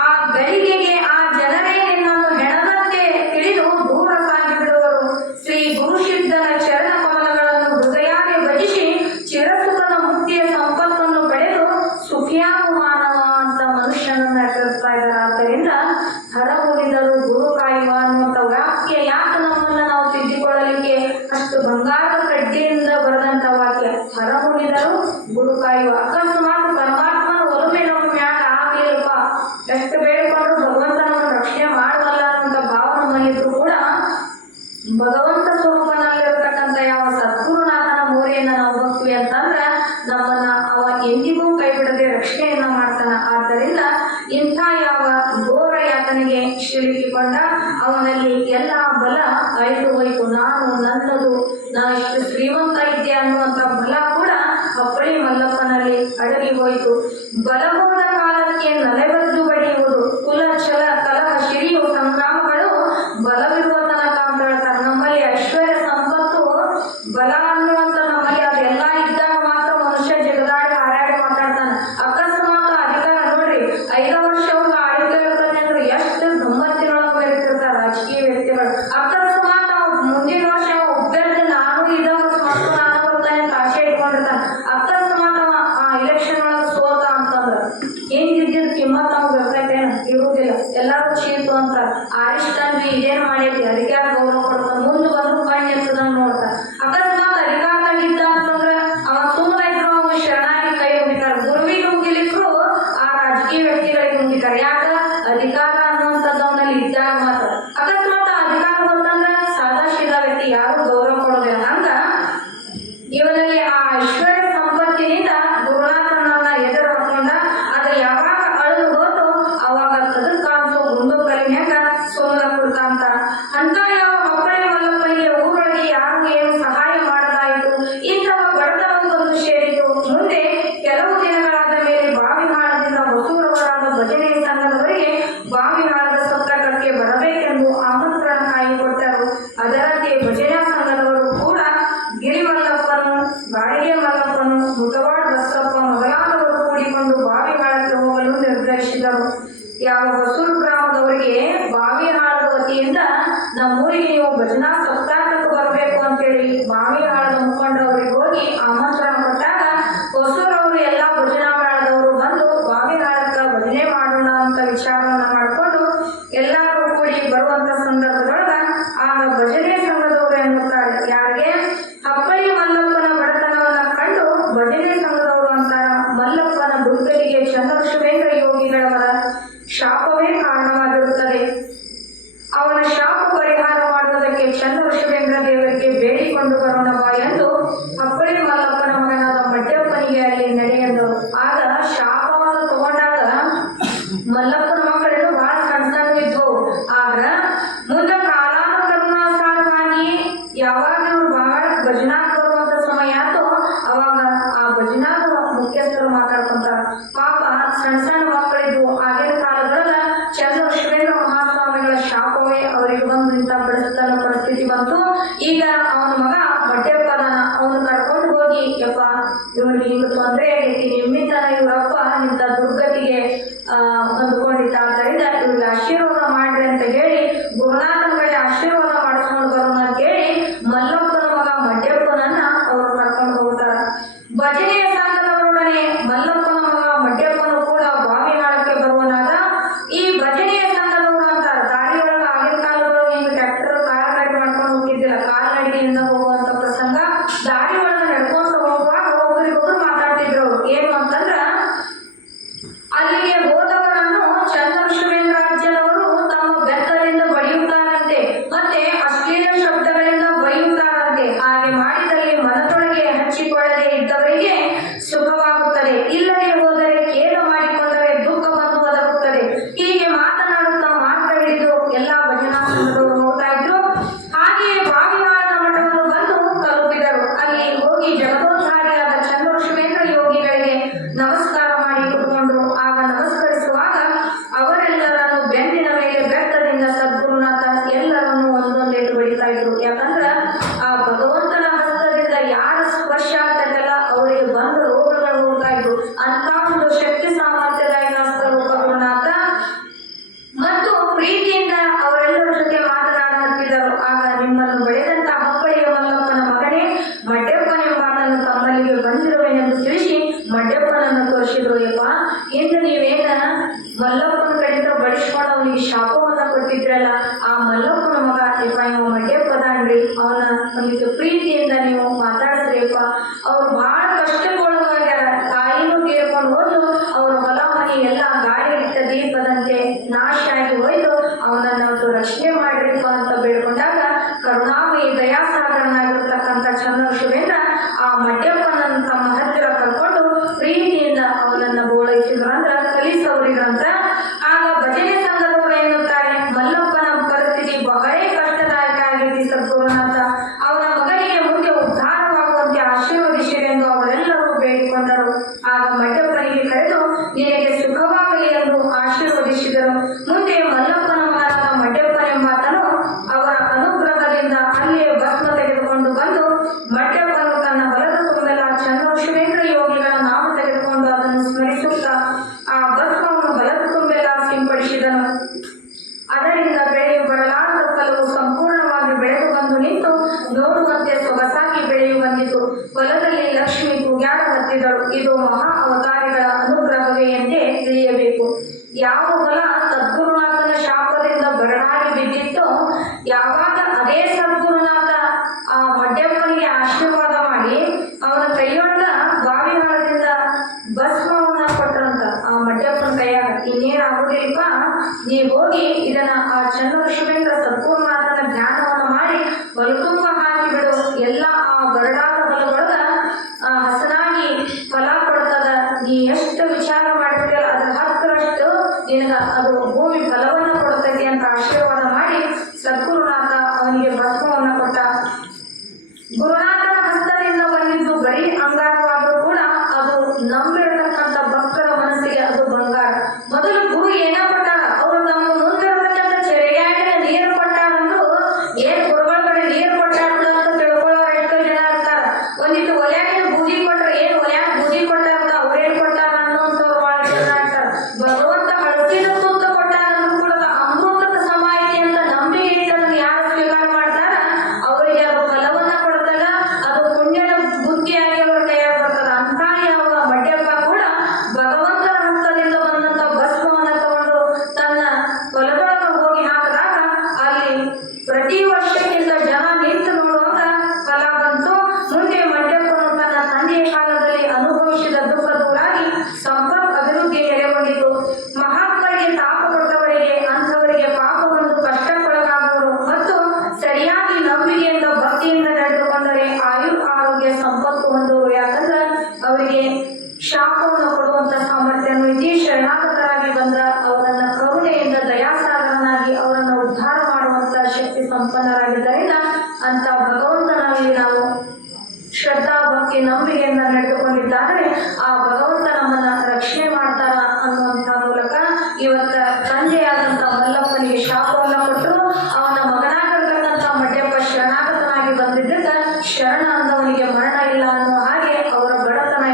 ಆ ಗಳಿಗೆಗೆ ಆ ಜನರೇ ನಿನ್ನನ್ನು ಹೆಣದಂತೆ ತಿಳಿದು ದೂರ ಸಾಗಿ ಬಿಡುವರು. ಶ್ರೀ ಗುರುಸಿದ್ಧನ ಚರಣ ಕಮಲಗಳನ್ನು ಹೃದಯಾನೆ ಭಜಿಸಿ ಚಿರಸುಖದ ಮುಕ್ತಿಯ ಸಂಪತ್ತನ್ನು ಪಡೆದು ಸುಖಿಯಾಗು ಮಾನವ ಅಂತ ಮನುಷ್ಯನನ್ನ ಎಚ್ಚರಿಸ್ತಾ ಇದ್ದಾರೆ. ಆದ್ದರಿಂದ ಹರ ಮುಗಿದರು ಗುರು ಕಾಯುವ ಅನ್ನುವಂಥ ವಾಕ್ಯ ಯಾಕೆ ನಮ್ಮನ್ನ ನಾವು ತಿದ್ದಿಕೊಳ್ಳಲಿಕ್ಕೆ ಅಷ್ಟು ಬಂಗಾರದ ಕಡ್ಡಿಯಿಂದ ಬರೆದಂತ ವಾಕ್ಯ. ಹರ ಮುಗಿದರು ಗುರು ಕಾಯುವ. ಅಕಸ್ಮಾತ್ ಪರಮಾತ್ಮನ ಒಲುಮೆ ನಮ್ಮ ಮ್ಯಾಗ ಆಗ್ಲಿಲ್ಲಪ್ಪ, ಎಷ್ಟು ಬೇಡ್ಕೊಂಡ್ರು ಭಗವಂತ ನಮ್ಮನ್ನು ರಕ್ಷಣೆ ಮಾಡುವಲ್ಲ ಅನ್ನುವಂಥ ಭಾವ ನಮ್ಮಲ್ಲಿದ್ರು ಕೂಡ ಭಗವಂತ ಸ್ವರೂಪನಲ್ಲಿರತಕ್ಕಂಥ ಯಾವ ಸದ್ಗುರುನಾಥನ ಮೋರೆಯನ್ನ ನಾವು ಹೋಗ್ತೀವಿ ಅಂತಂದ್ರ ನಮ್ಮನ್ನ ಅವ ಎಂದಿಗೂ ಕೈ ಬಿಡದೆ ರಕ್ಷಣೆಯನ್ನ ಮಾಡ್ತಾನ. ಆದ್ದರಿಂದ ಇಂಥ ಯಾವ ಘೋರ ಯಾತನೆಗೆ ಸಿಲುಕಿಕೊಂಡ ಅವನಲ್ಲಿ ಎಲ್ಲ ಬಲ ಅಳಿದು ಹೋಯಿತು. ನಾನು ನನ್ನದು ನಾ ಇಷ್ಟು ಶ್ರೀಮಂತ ಇದ್ದೆ ಅನ್ನುವಂಥ ಬಲ ಕೂಡ ಅಪ್ಪಳಿ ಮಲ್ಲಪ್ಪನಲ್ಲಿ ಅಡಗಿ ಹೋಯಿತು. ಬಲವಾದ ಕಾಲಕ್ಕೆ ನಲೆಬದ್ದು ಬಡಿಯುವುದು ಕುಲ ಛಲ ಕಲಹ ಶಿರಿಯು ಸಂಗ್ರಾಮಗಳು ಬಲವಿರುವ ತನಕ ಅಂತ ಹೇಳ್ತಾರೆ. ನಮ್ಮಲ್ಲಿ ಐಶ್ವರ್ಯ ಸಂಪತ್ತು ಬಲ ಅನ್ನುವಂಥ ನಮ್ಮಲ್ಲಿ ಅದೆಲ್ಲ ಇದ್ದಾಗ ಮಾತ್ರ ಮನುಷ್ಯ ಜಗದಾಡಿ ಹಾರಾಡಿ ಮಾತಾಡ್ತಾನೆ. ಅಕಸ್ಮಾತ್ ಅಧಿಕಾರ ನೋಡ್ರಿ 5 ವರ್ಷ ಅವ್ರಿಗೆ ಆಳ್ವಿಕೆ ಇರ್ತಾನೆ ಅಂದ್ರೆ ಎಷ್ಟು ಗಮ್ಮತ್ತಿನೊಳಗೆ ಬೆರೆತಿರ್ತಾರೆ ರಾಜಕೀಯ ವ್ಯಕ್ತಿಗಳು. ಅಕಸ್ಮಾತ್ ಮುಂದಿನ ವರ್ಷ ಒಬ್ಬರದ್ದು ನಾನು ಇದಾಗ ಮತ್ತು ನಾನು ಬರ್ತಾನೆ ಅಂತ ಆಶೆ ಇಟ್ಕೊಂಡಿರ್ತಾನೆ. ಅಕಸ್ಮಾತ್ ಆ ಇಲೆಕ್ಷನ್ ಒಳಗೆ ಸೋತ ಅಂತಂದ್ರ ಹೆಂಗಿದ್ದಿದ್ದು ಕಿಮ್ಮತ್ ನಮ್ಗೆ ಬರ್ತೈತೇನು? ಇರುವುದಿಲ್ಲ. ಎಲ್ಲಾರು ಚೀತು ಅಂತ ಆರಿಸ್ತಾನ್ವಿ ಇದೇನು ಮಾಡೈತಿ ಅಧಿಕಾರ ಗೌರವ ಕೊಡ್ತಾನೆ. ಮುಂದೆ ಬಂದ್ರು ಕಣ್ಣು ಎತ್ತದಂಗೆ ನೋಡ್ತಾರೆ. ಅಕಸ್ಮಾತ್ ಅಧಿಕಾರದಾಗಿದ್ದ ಅಂತಂದ್ರ ಅವ ಸುಮ್ಮನೆ ಇದ್ರು ಅವ ಶರಣಾಗಿ ಕೈ ಮುಗಿತಾರೆ. ಗುರುವಿಗೆ ಮುಗಿಲಿಕ್ಕೂ ಆ ರಾಜಕೀಯ ವ್ಯಕ್ತಿಗಳಿಗೆ ಮುಗಿತಾರೆ. ಯಾಕ ಅಧಿಕಾರ ಅನ್ನುವಂಥದ್ದು ಅವನಲ್ಲಿ ಇದ್ದಾಗ ಮಾತ್ರ. ಅಕಸ್ಮಾತ್ ಅಧಿಕಾರ ಬಂತಂದ್ರ ಸಾದಾ ಸೀದಾ ವ್ಯಕ್ತಿ ಯಾರು ಗೌರವ ಕೊಡೋದಿಲ್ಲ. ಹಂಗ ಇವನಲ್ಲಿ ಆ ಐಶ್ವರ್ಯ ಸಂಪತ್ತಿನಿಂದ ಗುರುನಾಥನನ್ನ ಎದುರು ಹಾಕೊಂಡ ಅದು ಯಾವಾಗ ಅಳಿದು ಹೋತು ಅವಾಗ ತದ ಕಾಣಿಸೋ ಗುಂಡು ಕಲಿಮ್ಯಾಗ ಸೋಲ ಕೊಡ್ತಾಂತ. ಅಂತ ಯಾವ ಮಕ್ಕಳೇ ಮಲ್ಲಪ್ಪನಿಗೆ ಊರೊಳಗೆ ಯಾರು ಏನು ಸಹಾಯ ಮಾಡಲಾಯಿತು. ಇಂಥವ ಬಡತನವು ಬಂದು ಸೇರಿತು. ಮುಂದೆ ಕೆಲವು ದಿನಗಳಾದ ಮೇಲೆ ಬಾವಿಹಾಳದಿಂದ ಹೊಸೂರವರಾದ ಭಜನೆ ಸಂಘದವರಿಗೆ ಬಾವಿಹಾಳದ ಸಪ್ತಕಕ್ಕೆ ಬರಬೇಕೆಂದು ಆಮಂತ್ರಣ ಕಾಯಿಕೊಟ್ಟರು. ಅದರಂತೆ ಭಜನಾ ಸಂಘದವರು ಕೂಡ ಗಿರಿಮಲ್ಲಪ್ಪನು, ಗಾಳಿಗೆ ಮಲ್ಲಪ್ಪನು, ಮುತವಾಡ ಬಸಪ್ಪ ಮೊದಲಾದವರು ಕೂಡಿಕೊಂಡು ಬಾವಿಹಾಳಕ್ಕೆ ಹೋಗಲು ನಿರ್ಧರಿಸಿದರು. ಯಾವ ಹೊಸೂರು ಗ್ರಾಮದವರಿಗೆ ಬಾವಿಹಾಳದ ವತಿಯಿಂದ ನಮ್ಮೂರಿಗೆ ನೀವು ಭಜನಾ ಸಪ್ತಾಹಕ್ಕೆ ಬರಬೇಕು ಅಂತೇಳಿ ಬಾವಿಹಾಳದ ಮುಖಂಡರವರಿಗೆ ಹೋಗಿ ಆಮಂತ್ರಣ ಕೊಟ್ಟಾಗ ಹೊಸೂರವರು ಎಲ್ಲ ಭಜನಾ ಮೇಳದವರು ಬಂದು ಬಾವಿಹಾಳಕ್ಕೆ ಭಜನೆ ಮಾಡೋಣ ಅಂತ ವಿಚಾರವನ್ನ ಮಾಡಿಕೊಂಡು ಎಲ್ಲರೂ ಕೂಡಿ ಬರುವಂತ ಸಂದರ್ಭದೊಳಗ ಆಗ ಭಜನೆ ಸಂಘದವರು ಎನ್ನುತ್ತಾರೆ. ಯಾರಿಗೆ ಹಪ್ಪಳಿ ಮಲ್ಲಪ್ಪನ ಬಡತನವನ್ನ ಕಂಡು ಭಜನೆ ಸಂಘದವರು ಅಂತಾರ. ಮಲ್ಲಪ್ಪನ ದುರ್ಗತಿಗೆ ಚಂದ್ರಶಿವೇಂದ್ರ ಯೋಗಿಗಳವರ ಶಾಪವೇ ಕಾರಣವಾಗಿರುತ್ತದೆ. ಅವನ ಶಾಪ ಪರಿಹಾರ ಮಾಡುವುದಕ್ಕೆ ಚಂದ್ರಶಿವೇಂದ್ರ ದೇವರಿಗೆ ಬೇಡಿಕೊಂಡು ಬರೋಣವ ಎಂದು ಇವ್ರಿಗೆ ಹಿಂಗೆ ತೊಂದರೆ ಆಗೈತಿ, ನಿಮ್ಮಿಂದ ಇವರಪ್ಪ ಇಂಥ ದುರ್ಗತಿಗೆ ಹೊಂದ್ಕೊಂಡಿದ್ದ, ಆದ್ದರಿಂದ ಇವ್ರಿಗೆ ಆಶೀರ್ವಾದ ಮಾಡ್ರಿ ಅಂತ ಹೇಳಿ ಗುರುನಾಥನ ಕಡೆ ಆಶೀರ್ವಾದ ಮಾಡಿಸ್ಕೊಂಡು ಬರೋಣ ಅಂತ ಹೇಳಿ ಮಲ್ಲಪ್ಪನ ಮಗ ಮಡ್ಯಪ್ಪನನ್ನ ಅವ್ರು ಕರ್ಕೊಂಡು ಹೋಗ್ತಾರ. ಭಜನೆಯ ಸಂಘದವರೊಡನೆ ಮಲ್ಲಪ್ಪನ ಮಗ ಮಡ್ಯಪ್ಪನು ಕೂಡ ಬಾವಿನಾಳಕ್ಕೆ ಬರುವನಾಗ ಈ ಭಜನೆಯ ಸಂಘದವರು ಅಂತಾರೆ, ದಾರಿ ಒಳಗೆ ಆಗಿನ ಕಾಲದೊಳಗೆ ಹಿಂಗೆ ಟ್ರ್ಯಾಕ್ಟರ್ ಕಾರ್ ಗಾಡಿ ಮಾಡ್ಕೊಂಡು ಹೋಗಿದ್ದಿಲ್ಲ, ಕಾಲ್ನಡಿಗೆಯಿಂದ ಹೋಗುವಂತ ಪ್ರಸಂಗ. ದಾರಿ ಒಳಗೆ ನಡ್ಕೊಂಡು ಹೋಗುವಾಗ ಒಬ್ಬರಿಗೊಬ್ರು ಮಾತಾಡ್ತಿದ್ರು. ಏನು ಅಂತಂದ್ರ ಅಲ್ಲಿಗೆ ಹೋದವರನ್ನು ಚಂದ್ರಶುರೇಂದ್ರಾಜ್ಯದವರು ತಮ್ಮ ಬೆತ್ತದಿಂದ ಬಡಿಯುತ್ತಾರಂತೆ, ಮತ್ತೆ ಅಶ್ಲೀಲ ಶಬ್ದಗಳಿಂದ ಬೈಯುತ್ತಾರಂತೆ. ಹಾಗೆ ಮಾಡಿದಲ್ಲಿ ಮನದೊಳಗೆ ಹಚ್ಚಿಕೊಳ್ಳದೆ ಇದ್ದವರಿಗೆ ಸುಖವಾಗುತ್ತದೆ, ಇಲ್ಲದೆ ಹೋದರೆ ಖೇದ ಮಾಡಿಕೊಂಡರೆ ದುಃಖ ಬಂದು ಒದಗುತ್ತದೆ. ಹೀಗೆ ಮಾತನಾಡುತ್ತಾ ಮಾತ್ರ ಹಿಡಿದು ಎಲ್ಲಾ ಭಜನಾ ಸಂಘದವರು ಹೋಗ್ತಾ ಇದ್ರು. ಹಾಗೆಯೇ ಬಾವಿನಾಳದ ಮಠವನ್ನು ಬಂದು ತಲುಪಿದರು. ಅಲ್ಲಿ ಹೋಗಿ ಜಗದೋದ್ಧಾರಿಯಾದ ಚಂದ್ರಶುರೇಂದ್ರ ಯೋಗಿಗಳಿಗೆ ನಮಸ್ಕಾರ ಮಾಡಿ ಕುತ್ಕೊಂಡ್ರು. ಆಗ ನಮಸ್ಕರಿಸುವಾಗ ಅವರೆಲ್ಲರನ್ನು ಬೆನ್ನಿನ ಮೇಲೆ ಬೆಟ್ಟದಿಂದ ಸದ್ಗುರುನಾಥ ಎಲ್ಲರನ್ನು ಒಂದೊಂದೇಟು ಬಡಿತಾ ಇದ್ರು. ಯಾಕಂದ್ರ ಆ ಭಗವಂತನ ಹಸ್ತದಿಂದ ಯಾರ ಸ್ಪರ್ಶ ಆಗ್ತದಲ್ಲ ಅವರಿಗೆ ಬಂದ ರೋಗಗಳು ಹೋಗ್ತಾ ಇದ್ರು. ಅಂತ ಒಂದು ಶಕ್ತಿ ಸಾಮರ್ಥ್ಯದಾಯಕ ಹಸ್ತರು ಗುರುನಾಥ. ಮತ್ತು ಪ್ರೀತಿಯಿಂದ ಅವರೆಲ್ಲರ ಜೊತೆ ಮಾತನಾಡ ಹತ್ತಿದರು. ಆಗ ನಿಮ್ಮನ್ನು ಬೆಳೆದಂತ ಹಬ್ಬಳಿಯ ಮಲ್ಲಪ್ಪನ ಮಗನೇ ಮಡ್ಯಪ್ಪನೆಂಬಾತನು ತಮ್ಮಲ್ಲಿಗೆ ಬಂದಿರುವೆನೆಂದು ತಿಳಿಸಿ ಮಡ್ಯಪ್ಪನನ್ನು ತೋರಿಸಿದ್ರು. ಯಪ್ಪ, ಇಂದು ನೀವೇನ ಮಲ್ಲಪ್ಪನ ಕಡೆಯಿಂದ ಬಡಿಸ್ಕೊಂಡು ಅವನಿಗೆ ಶಾಪವನ್ನ ಕೊಟ್ಟಿದ್ರಲ್ಲ, ಆ ಮಲ್ಲಪ್ಪನ ಮಗ ಯಪ್ಪ ಇವ ಮಡ್ಯಪ್ಪದಾನ್ರಿ, ಅವನಿಗೆ ಪ್ರೀತಿಯಿಂದ ನೀವು ಮಾತಾಡಿಸ್ರಿಯಪ್ಪ. ಅವ್ರು ಬಹಳ ಕಷ್ಟಕ್ಕೊಳಗಾಗ್ಯಾರ, ತಾಯಿನೂ ತೀರ್ಕೊಂಡು ಹೋದ್ರು, ಅವ್ರ ಹೊಲ ಮನೆ ಎಲ್ಲ ಗಾಳಿ ಇಟ್ಟ ದೀಪದಂತೆ ನಾಶ ಆಗಿ ಹೋಯ್ತು, ಅವನನ್ನ ರಕ್ಷಣೆ ಮಾಡ್ರಿಪ್ಪ ಅಂತ ಬೇಡ್ಕೊಂಡಾಗ ಕರುಣಾಮಯಿ ದಯಾಸಾಗರನಾಗಿರ್ತಕ್ಕಂಥ ಚಂದ್ರಶುರೇಂದ್ರ ಆ ಮಡ್ಯಪ್ಪನನ್ನು ತಮ್ಮ ಹತ್ತಿರ ಕರ್ಕೊಂಡು ಪ್ರೀತಿಯಿಂದ ಅವನನ್ನ ಬೋಳೈಸಿದ್ರು, ಅಂದ್ರ ಕಲಿಸವರಿಗಂತ. ಆಗ ಭಜನೆ ಸಂಘದವರು ಎನ್ನುತ್ತಾರೆ, ಮಲ್ಲಪ್ಪನ ಪರಿಸ್ಥಿತಿ ಬಹಳ ಕಷ್ಟದಾಯಕ ಆಗೈತಿ ಸದ್ಗುರುನಾಥ, ಅವನ ಮಗನಿಗೆ ಮುಂದೆ ಉದ್ಧಾರವಾಗುವಂತೆ ಆಶೀರ್ವದಿಸಿರಿ ಎಂದು ಅವರೆಲ್ಲರೂ ಬೇಡಿಕೊಂಡರು. ಆಗ ಮಡ್ಯಪ್ಪನಿಗೆ ಕರೆದು ನಿನಗೆ ಸುಖವಾಗಲಿ ಎಂದು ಆಶೀರ್ವದಿಸಿದರು. ಮುಂದೆ ಮಲ್ಲಪ್ಪನ ಮಗನಾದ ಮಡ್ಯಪ್ಪನೆಂಬಾತನು ಅವರ ಅನುಗ್ರಹದಿಂದ ಅಲ್ಲಿಯೇ ಭಸ್ಮ ತೆಗೆದುಕೊಂಡು ಬಂದು ಮಡ್ಯಪ್ಪನು ತನ್ನ ಬಲದ ತುಂಬೆಲ್ಲ ಚಂದ್ರಶುರೇಂದ್ರ ಯೋಗಿಗಳ ನಾಮ ತೆಗೆದುಕೊಂಡು ಅದನ್ನು ಸ್ಮರಿಸುತ್ತಾ ಆ ಭಸ್ಮವನ್ನು ಬಲದ ತುಂಬೆಲ್ಲ ಸಿಂಪಡಿಸಿದನು. ಅದರಿಂದ ಬೆಳೆಯು ಬರಲಾರದ ಫಲವು ಸಂಪೂರ್ಣವಾಗಿ ಬೆಳೆದು ಬಂದು ನಿಂತು ನೋಡುವಂತೆ ಸೊಗಸಾಗಿ ಬೆಳೆಯು ಬಂದಿತು. ಹೊಲದಲ್ಲಿ ಲಕ್ಷ್ಮಿ ತೂಗ್ಯಾಡ ಹತ್ತಿದಳು. ಇದು ಮಹಾ ಅವತಾರಿಗಳ ಅನುಗ್ರಹವೇ ಎಂದೇ ತಿಳಿಯಬೇಕು. ಯಾವ ಹೊಲ ಸದ್ಗುರುನಾಥನ ಶಾಪದಿಂದ ಬರಡಾಗಿ ಬಿದ್ದಿತ್ತೋ, ಯಾವಾಗ ಅದೇ ಸದ್ಗುರುನಾಥ ಆ ಮಡ್ಯಪ್ಪನಿಗೆ ಆಶೀರ್ವಾದ ಮಾಡಿ ಅವನ ಕೈಯೊಳಗ ಬಾವಿನಾಳದಿಂದ ಭಸ್ಮವನ್ನ ಕೊಟ್ಟರಂತ ಆ ಮಡ್ಯಪ್ಪನ ಕೈಯಾಗ, ಇನ್ನೇನ್ ಆಗುದಿಲ್ಲಪ್ಪ, ನೀ ಹೋಗಿ ಇದನ್ನ ಆ ಚಂದ್ರಶುರೇಂದ್ರ ಸದ್ಗುರುನಾಥನ ಧ್ಯಾನವನ್ನ ಮಾಡಿ ಹೊಲತುಂಬ ಹಾಕಿಬಿಡು, ಎಲ್ಲ ಆ ಬರಡಾದ ಹೊಲದೊಳಗ ಹಸನಾಗಿ ಫಲ ಕೊಡ್ತದ, ನೀ ಎಷ್ಟು ವಿಚಾರ ಮಾಡಿರ್ತೀಯಲ್ಲ ಅದ್ರ 10ರಷ್ಟು ನಿನಗ ಅದು ಭೂಮಿ ಫಲವನ್ನ ಕೊಡ್ತೈತಿ ಅಂತ ಆಶೀರ್ವಾದ ಮಾಡಿ ಸದ್ಗುರುನಾಥ ಅವನಿಗೆ ಭಸ್ಮವನ್ನ ಕೊಟ್ಟ. ಗುರುನಾಥನ ಹಸ್ತದಿಂದ ಬಂದಿದ್ದು ಬರೀ ಅಂಗಾರವಾದರೂ ಕೂಡ ಅದು ನಂಬಿರತಕ್ಕಂಥ ಭಕ್ತರ ಮನಸ್ಸಿಗೆ ಅದು ಬಂಗಾರ. ಮೊದಲು ಗುರು ಏನ ಕೊಟ್ಟಾರ, ಅವರು ತಮ್ಮ ಮುಂದಿರತಕ್ಕಂಥ ಚೆರೆಯಾಗಿನ ನೀರು ಕೊಟ್ಟಾರಂದ್ರು ಏನ್ ಗುರುಗಳ ಕಡೆ ನೀರು ಕೊಟ್ಟಾರ ಅಂತ ತಿಳ್ಕೊಳ್ಳೋರು ಎಷ್ಟೋ ಜನ ಇರ್ತಾರ. ಒಂದಿಟ್ಟು ಒಲ್ಯಾಗಿನ ಬೂದಿ ಕೊಟ್ರೆ ಏನ್ ಒಲ್ಯಾಗ ಬೂದಿ ಕೊಟ್ಟಾರ ಅವ್ರೇನ್ ಕೊಟ್ಟಾರ ಅನ್ನೋಂಥವ್ರು ಬಹಳ ಜನ ಇರ್ತಾರ. ಭಗವಂತ ಹಳಸಿದ ತುತ್ತ ಕೊಟ್ಟಾರಂದ್ರೂ ಕೂಡ ಅಮೃತದ ಸಮಾಯಿತಿ ಅಂತ ನಂಬಿಕೆ ಇಟ್ಟದನ್ನು ಯಾರು ಸ್ವೀಕಾರ ಮಾಡ್ತಾರ ಅವರಿಗೆ ಅದು ಫಲವನ್ನ ಕೊಡ್ತದ, ಅದು ಪುಣ್ಯದ ಬುದ್ಧಿಯಾಗಿ ಅವರ ಕೈಯಾಗ ಬರ್ತದ. ಅಂತ ಯಾವ ಮಡ್ಯಪ್ಪ ಕೂಡ ಭಗವಂತನ ಹಸ್ತದಿಂದ ಬಂದಂತ ಭಸ್ಮವನ್ನ ತಗೊಂಡು ತನ್ನ ಹೊಲದೊಳಗ ಹೋಗಿ ಹಾಕಿದಾಗ ಅಲ್ಲಿ ಪ್ರತಿ ವರ್ಷಕ್ಕಿಂತ ಜನ ನಿಂತು ನೋಡುವಾಗ ಫಲ ಬಂತು. ಮುಂದೆ ಮಡ್ಯಪ್ಪನು ತನ್ನ ತಂದೆಯ ಕಾಲದಲ್ಲಿ ಅನುಭವಿಸಿದ ದುಃಖ ದೂರಾಗಿ ಸಂಪತ್ ಅಭಿವೃದ್ಧಿ ನೆಲೆಗೊಂಡಿತು. ಮಹಾತ್ಮರಿಗೆ ತಾಪ ಕೊಟ್ಟವರಿಗೆ, ಅಂಥವರಿಗೆ ಪಾಪವನ್ನು ಕಷ್ಟಕ್ಕೊಳಗಾಗುವರು ಮತ್ತು ಸರಿಯಾಗಿ ನಂಬಿಕೆಯಿಂದ ಭಕ್ತಿಯಿಂದ ನಡೆದುಕೊಂಡರೆ ಆಯು ಆರೋಗ್ಯ ಸಂಪತ್ತು ಹೊಂದುವರು. ಯಾಕಂದ್ರೆ ಅವರಿಗೆ ಶಾಪವನ್ನು ಕೊಡುವಂತ ಸಾಮರ್ಥ್ಯನು ಇತಿ. ಶರಣಾಗತರಾಗಿ ಬಂದ ಅವರನ್ನ ಕರುಣೆಯಿಂದ ದಯಾಸಾಗರನಾಗಿ ಅವರನ್ನು ಉದ್ಧಾರ ಮಾಡುವಂತ ಶಕ್ತಿ ಸಂಪನ್ನರಾಗಿದ್ದರಿಂದ ಅಂತ ಭಗವಂತನಲ್ಲಿ ನಾವು ಶ್ರದ್ಧಾ ಭಕ್ತಿ ನಂಬಿಕೆಯಿಂದ ನಡೆದುಕೊಂಡಿದ್ದಾದರೆ ಆ ಭಗವಂತ ನಮ್ಮನ್ನ ರಕ್ಷಣೆ ಮಾಡ್ತಾರ ಅನ್ನುವಂಥ ಮೂಲಕ ಇವತ್ತ ತಂದೆಯಾದಂಥ ಮಲ್ಲಪ್ಪನಿಗೆ ಶಾಪವನ್ನ ಕೊಟ್ಟು ಅವನ ಮಗನಾಗಿರ್ತಕ್ಕಂಥ ಮಡ್ಯಪ್ಪ ಶರಣಾಗತನಾಗಿ ಬಂದಿದ್ದ ಶರಣ ಅಂದವನಿಗೆ ಮರಣ ಇಲ್ಲ ಅನ್ನೋ ಹಾಗೆ ಅವರ ಬಡತನ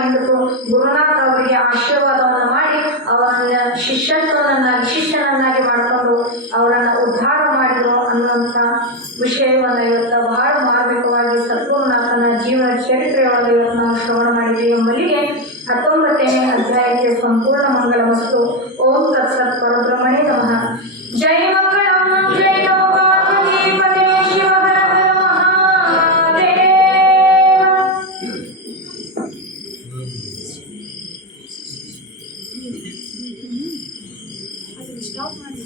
ಇವತ್ತು ನಾವು ಶ್ರವಣ ಮಾಡಿದ್ದೀವಿ ಎಂಬಲ್ಲಿಗೆ 19ನೇ ಅಧ್ಯಾಯಕ್ಕೆ ಸಂಪೂರ್ಣ ಮಂಗಳ ವಸ್ತು. ಓಂ ತತ್ಸತ್ ಪರಬ್ರಹ್ಮಣೇ ನಮಃ. ಜೈ ಮಂಗಳಂ ಜೈ ನಮೋ ಪಾರ್ವತೀಪತೆ ಶಿವ ಹರ ಹರ ಮಹಾದೇವ. ಸ್ಟಾಪ್ ಮಾಡಿ.